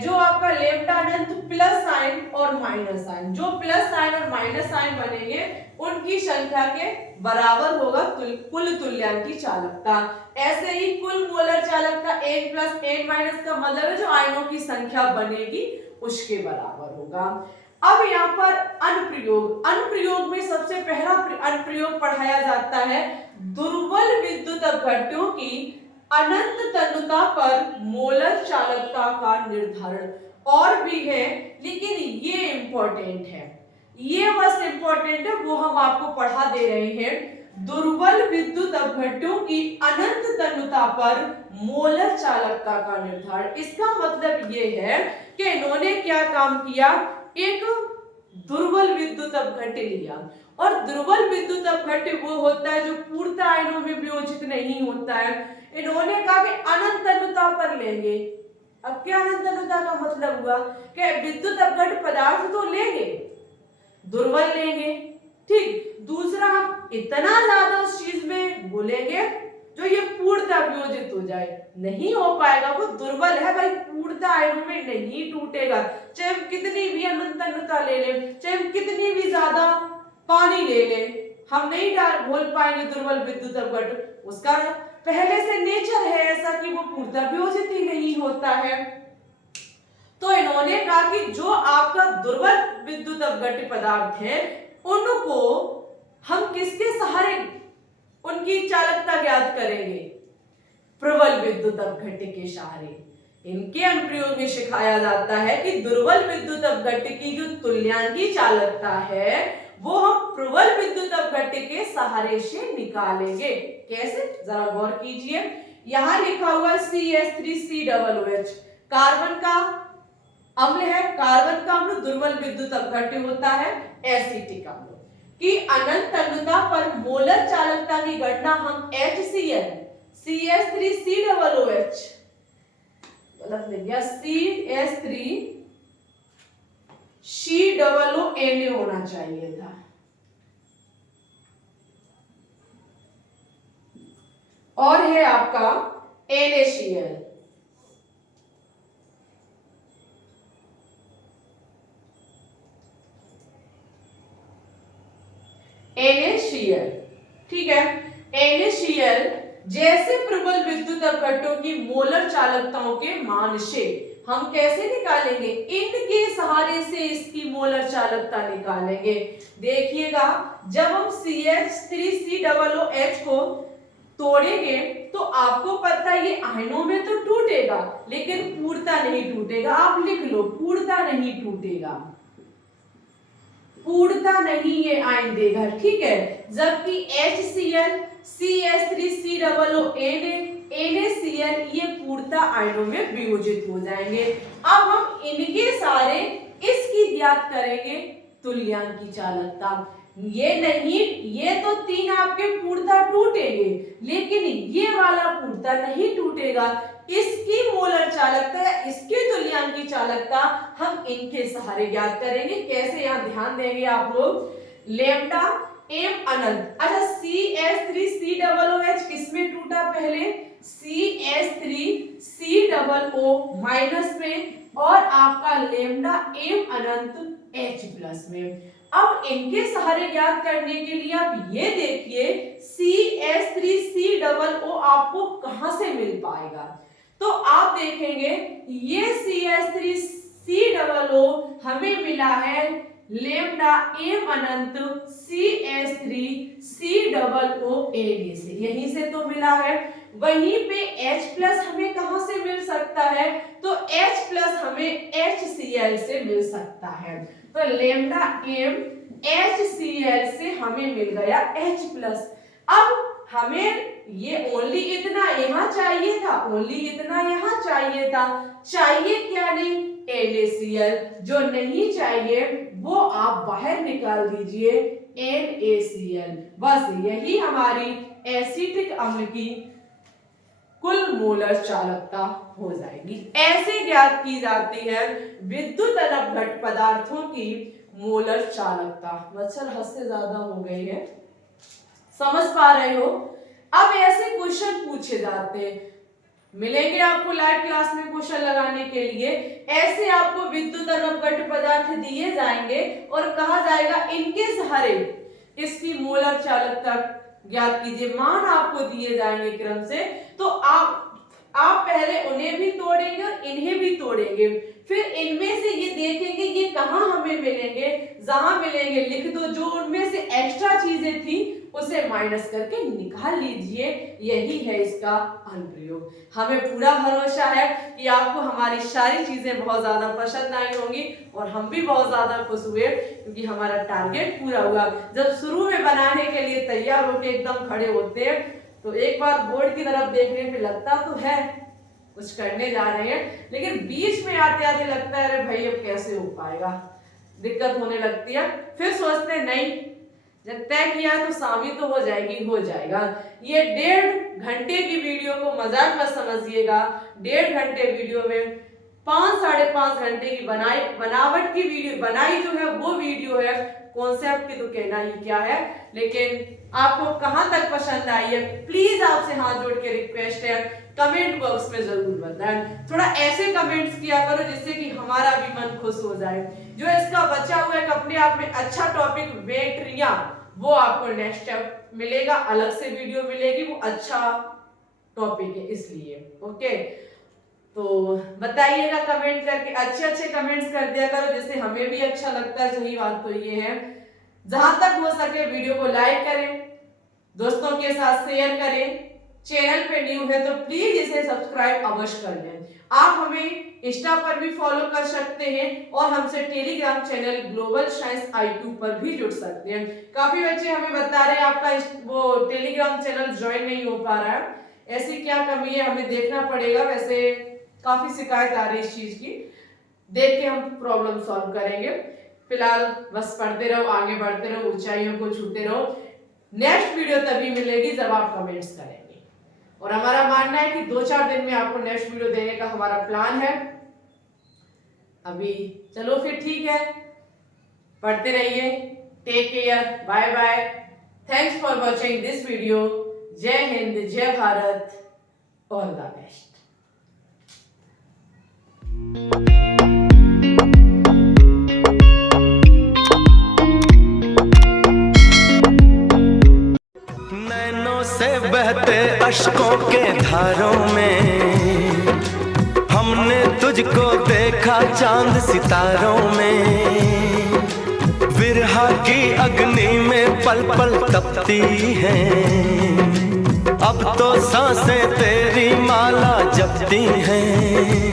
जो आपका लेम्डा अनंत प्लस साइन और माइनस साइन, जो प्लस साइन और माइनस साइन बनेंगे उनकी संख्या के बराबर होगा कुल तुल्यांकी चालकता। ऐसे ही कुल मोलर चालकता n + n- का मतलब है जो आयनों की संख्या बनेगी उसके बराबर होगा। अब यहाँ पर अनुप्रयोग, अनुप्रयोग में सबसे पहला अनुप्रयोग पढ़ाया जाता है दुर्बल विद्युत अपघट्यों की अनंत तन्यता पर मोलर चालकता का निर्धारण। और भी है लेकिन ये इंपॉर्टेंट है, ये बस इंपॉर्टेंट है, वो हम आपको पढ़ा दे रहे हैं। दुर्बल विद्युत अपघट्यों की अनंत तन्यता पर मोलर चालकता का निर्धारण। इसका मतलब ये है कि इन्होंने क्या काम किया, एक दुर्बल विद्युत अपघट्य लिया, और दुर्बल विद्युत अपघट्य वो होता है जो पूर्णतः आयनों में वियोजित नहीं होता है। इन्होंने कहा कि अनंत तन्यता पर लेंगे। अब क्या अनंत तन्यता का मतलब हुआ कि विद्युत अपघट्य पदार्थ तो लेंगे, दुर्बल लेंगे, ठीक। दूसरा, हम इतना ज्यादा उस चीज में बोलेंगे जो ये पूर्णतः वियोजित हो जाए, नहीं हो पाएगा, वो दुर्बल है भाई, पूर्णतः आयनों में नहीं टूटेगा। चाहे हम कितनी भी अनंत तन्यता ले लें, चाहे हम कितनी भी ज्यादा पानी ले लें, हम नहीं घोल पाएंगे दुर्बल विद्युत अपघट्य। उसका पहले से नेचर है ऐसा कि वो पूर्णतः वियोजित ही नहीं होता है। तो इन्होंने कहा कि जो आपका दुर्बल विद्युत अपघट्य पदार्थ है उनको हम किसके सहारे उनकी चालकता ज्ञात करेंगे, प्रबल विद्युत अपघट्य के सहारे। इनके अनुप्रयोग में सिखाया जाता है कि दुर्बल विद्युत अपघट्य की जो तुल्यांकी चालकता है वो हम प्रबल विद्युत अपघट्य के सहारे से निकालेंगे। कैसे, जरा गौर कीजिए। यहां लिखा हुआ है CH3COOH, कार्बन का अम्ल है, कार्बन का अम्ल दुर्बल विद्युत अपघट्य होता है एसिटिक अम्ल की अनंत तन्यता पर मोलर चालकता की गणना हम HCl CH3COOH, गलत लिख दिया, CH3COONA होना चाहिए था, और है आपका NaCl, NaCl, ठीक है। NaCl जैसे प्रबल विद्युत अपघट्यों की मोलर चालकताओं के मान से हम कैसे निकालेंगे, इनके सहारे से इसकी मोलर चालकता निकालेंगे। देखिएगा, जब हम CH3COOH को तोड़ेंगे तो आपको पता है ये आयनों में तो टूटेगा लेकिन पूर्णतः नहीं टूटेगा। आप लिख लो, पूर्णतः नहीं टूटेगा, पूर्णतः नहीं ये आयन देगा, ठीक है। जबकि HCl CH3COONA NaCl ये पूर्णतः आयनों में वियोजित हो जाएंगे। अब हम इनके सारे इसकी ज्ञात करेंगे तुल्यांकी चालकता। ये नहीं, ये तो तीन आपके पूर्णतः टूटेंगे लेकिन ये वाला पूर्णतः नहीं टूटेगा। इसकी मोलर चालकता या इसकी तुल्यांकी चालकता हम इनके सहारे ज्ञात करेंगे। कैसे, यहां ध्यान देंगे आप लोग, लेम्डा एम अनंत। अच्छा, CH3COOH किसमें टूटा पहले, CH3COO माइनस में, और आपका लेम्डा एम अनंत H प्लस में। अब इनके सहारे ज्ञात करने के लिए आप ये देखिए CH3COO आपको कहां से मिल पाएगा, तो आप देखेंगे ये CH3COO हमें मिला है लेम्डा एम अनंत CH3COONA से, यहीं से तो मिला है। वहीं पे H प्लस हमें कहां से मिल सकता है, तो H प्लस हमें HCl से मिल सकता है। तो लेम्डा एम HCl से हमें मिल गया H प्लस। अब हमें ये ओनली इतना यहाँ चाहिए था, ओनली इतना यहाँ चाहिए था, चाहिए क्या नहीं, NaCl। जो नहीं चाहिए वो आप बाहर निकाल दीजिए NaCl। बस यही हमारी एसिटिक अम्ल की कुल मोलर चालकता हो जाएगी। ऐसे ज्ञात की जाती है विद्युत अपघट्य पदार्थों की मोलर चालकता। मच्छर हद से ज्यादा हो गई है, समझ पा रहे हो। अब ऐसे क्वेश्चन पूछे जाते हैं, मिलेंगे आपको लाइव क्लास में क्वेश्चन लगाने के लिए। ऐसे आपको विद्युत अपघट्य पदार्थ दिए जाएंगे और कहा जाएगा इनके सहारे इसकी मोलर चालकता ज्ञात कीजिए। मान आपको दिए जाएंगे क्रम से, तो आप पहले उन्हें भी तोड़ेंगे और इन्हें भी तोड़ेंगे, फिर इनमें से ये देखेंगे ये कहाँ हमें मिलेंगे, जहां मिलेंगे लिख दो, जो उनमें से एक्स्ट्रा चीजें थी उसे माइनस करके निकाल लीजिए। यही है इसका अनुप्रयोग। हमें पूरा भरोसा है कि आपको हमारी सारी चीजें बहुत ज्यादा पसंद आई होंगी और हम भी बहुत ज्यादा खुश हुए क्योंकि हमारा टारगेट पूरा हुआ। जब शुरू में बनाने के लिए तैयार होकर एकदम खड़े होते हैं तो एक बार बोर्ड की तरफ देखने पे लगता तो है कुछ करने जा रहे हैं, लेकिन बीच में आते आते लगता है अरे भाई अब कैसे हो पाएगा, दिक्कत होने लगती है। फिर सोचते हैं नहीं, जब तय किया तो शामी तो हो जाएगी, हो जाएगा। ये 1.5 घंटे की वीडियो को मजाक मत समझिएगा। 1.5 घंटे वीडियो में 5-5.5 घंटे की बनावट की वीडियो बनाई जो है वो वीडियो है। कॉन्सेप्ट की तो कहना ही क्या है, लेकिन आपको कहां तक पसंद आई है प्लीज आपसे हाथ जोड़ के रिक्वेस्ट है कमेंट बॉक्स में जरूर बताएं। थोड़ा ऐसे कमेंट्स किया करो जिससे कि हमारा भी मन खुश हो जाए। जो इसका बचा हुआ एक अपने आप में अच्छा टॉपिक बैटरियां, वो आपको नेक्स्ट स्टेप मिलेगा, अलग से वीडियो मिलेगी, वो अच्छा टॉपिक है इसलिए। ओके, तो बताइएगा कमेंट करके, अच्छे कमेंट्स कर दिया करो जिससे हमें भी अच्छा लगता है। सही बात तो ये है, जहां तक हो सके वीडियो को लाइक करें, दोस्तों के साथ शेयर करें। चैनल पे न्यू है तो प्लीज इसे सब्सक्राइब अवश्य कर लें। आप हमें इंस्टा पर भी फॉलो कर सकते हैं और हमसे Telegram channel global science I2 पर भी जुड़ सकते हैं। काफी बच्चे हमें बता रहे हैं आपका वो टेलीग्राम चैनल ज्वाइन नहीं हो पा रहा है, ऐसी क्या कमी है हमें देखना पड़ेगा। वैसे काफी शिकायत आ रही है इस चीज की, देख के हम प्रॉब्लम सॉल्व करेंगे। फिलहाल बस पढ़ते रहो, आगे बढ़ते रहो, ऊंचाइयों को छूते रहो। नेक्स्ट वीडियो तभी मिलेगी जब आप कमेंट्स करेंगे और हमारा मानना है कि 2-4 दिन में आपको नेक्स्ट वीडियो देने का हमारा प्लान है। अभी चलो फिर ठीक है, पढ़ते रहिए। Take care, bye bye, thanks for watching this video. जय हिंद, जय भारत, ऑल द बेस्ट। नैनों से बहते अश्कों के धारों में हमने तुझको देखा चांद सितारों में। विरहा की अग्नि में पल पल तपती हैं, अब तो सांसें तेरी माला जपती हैं।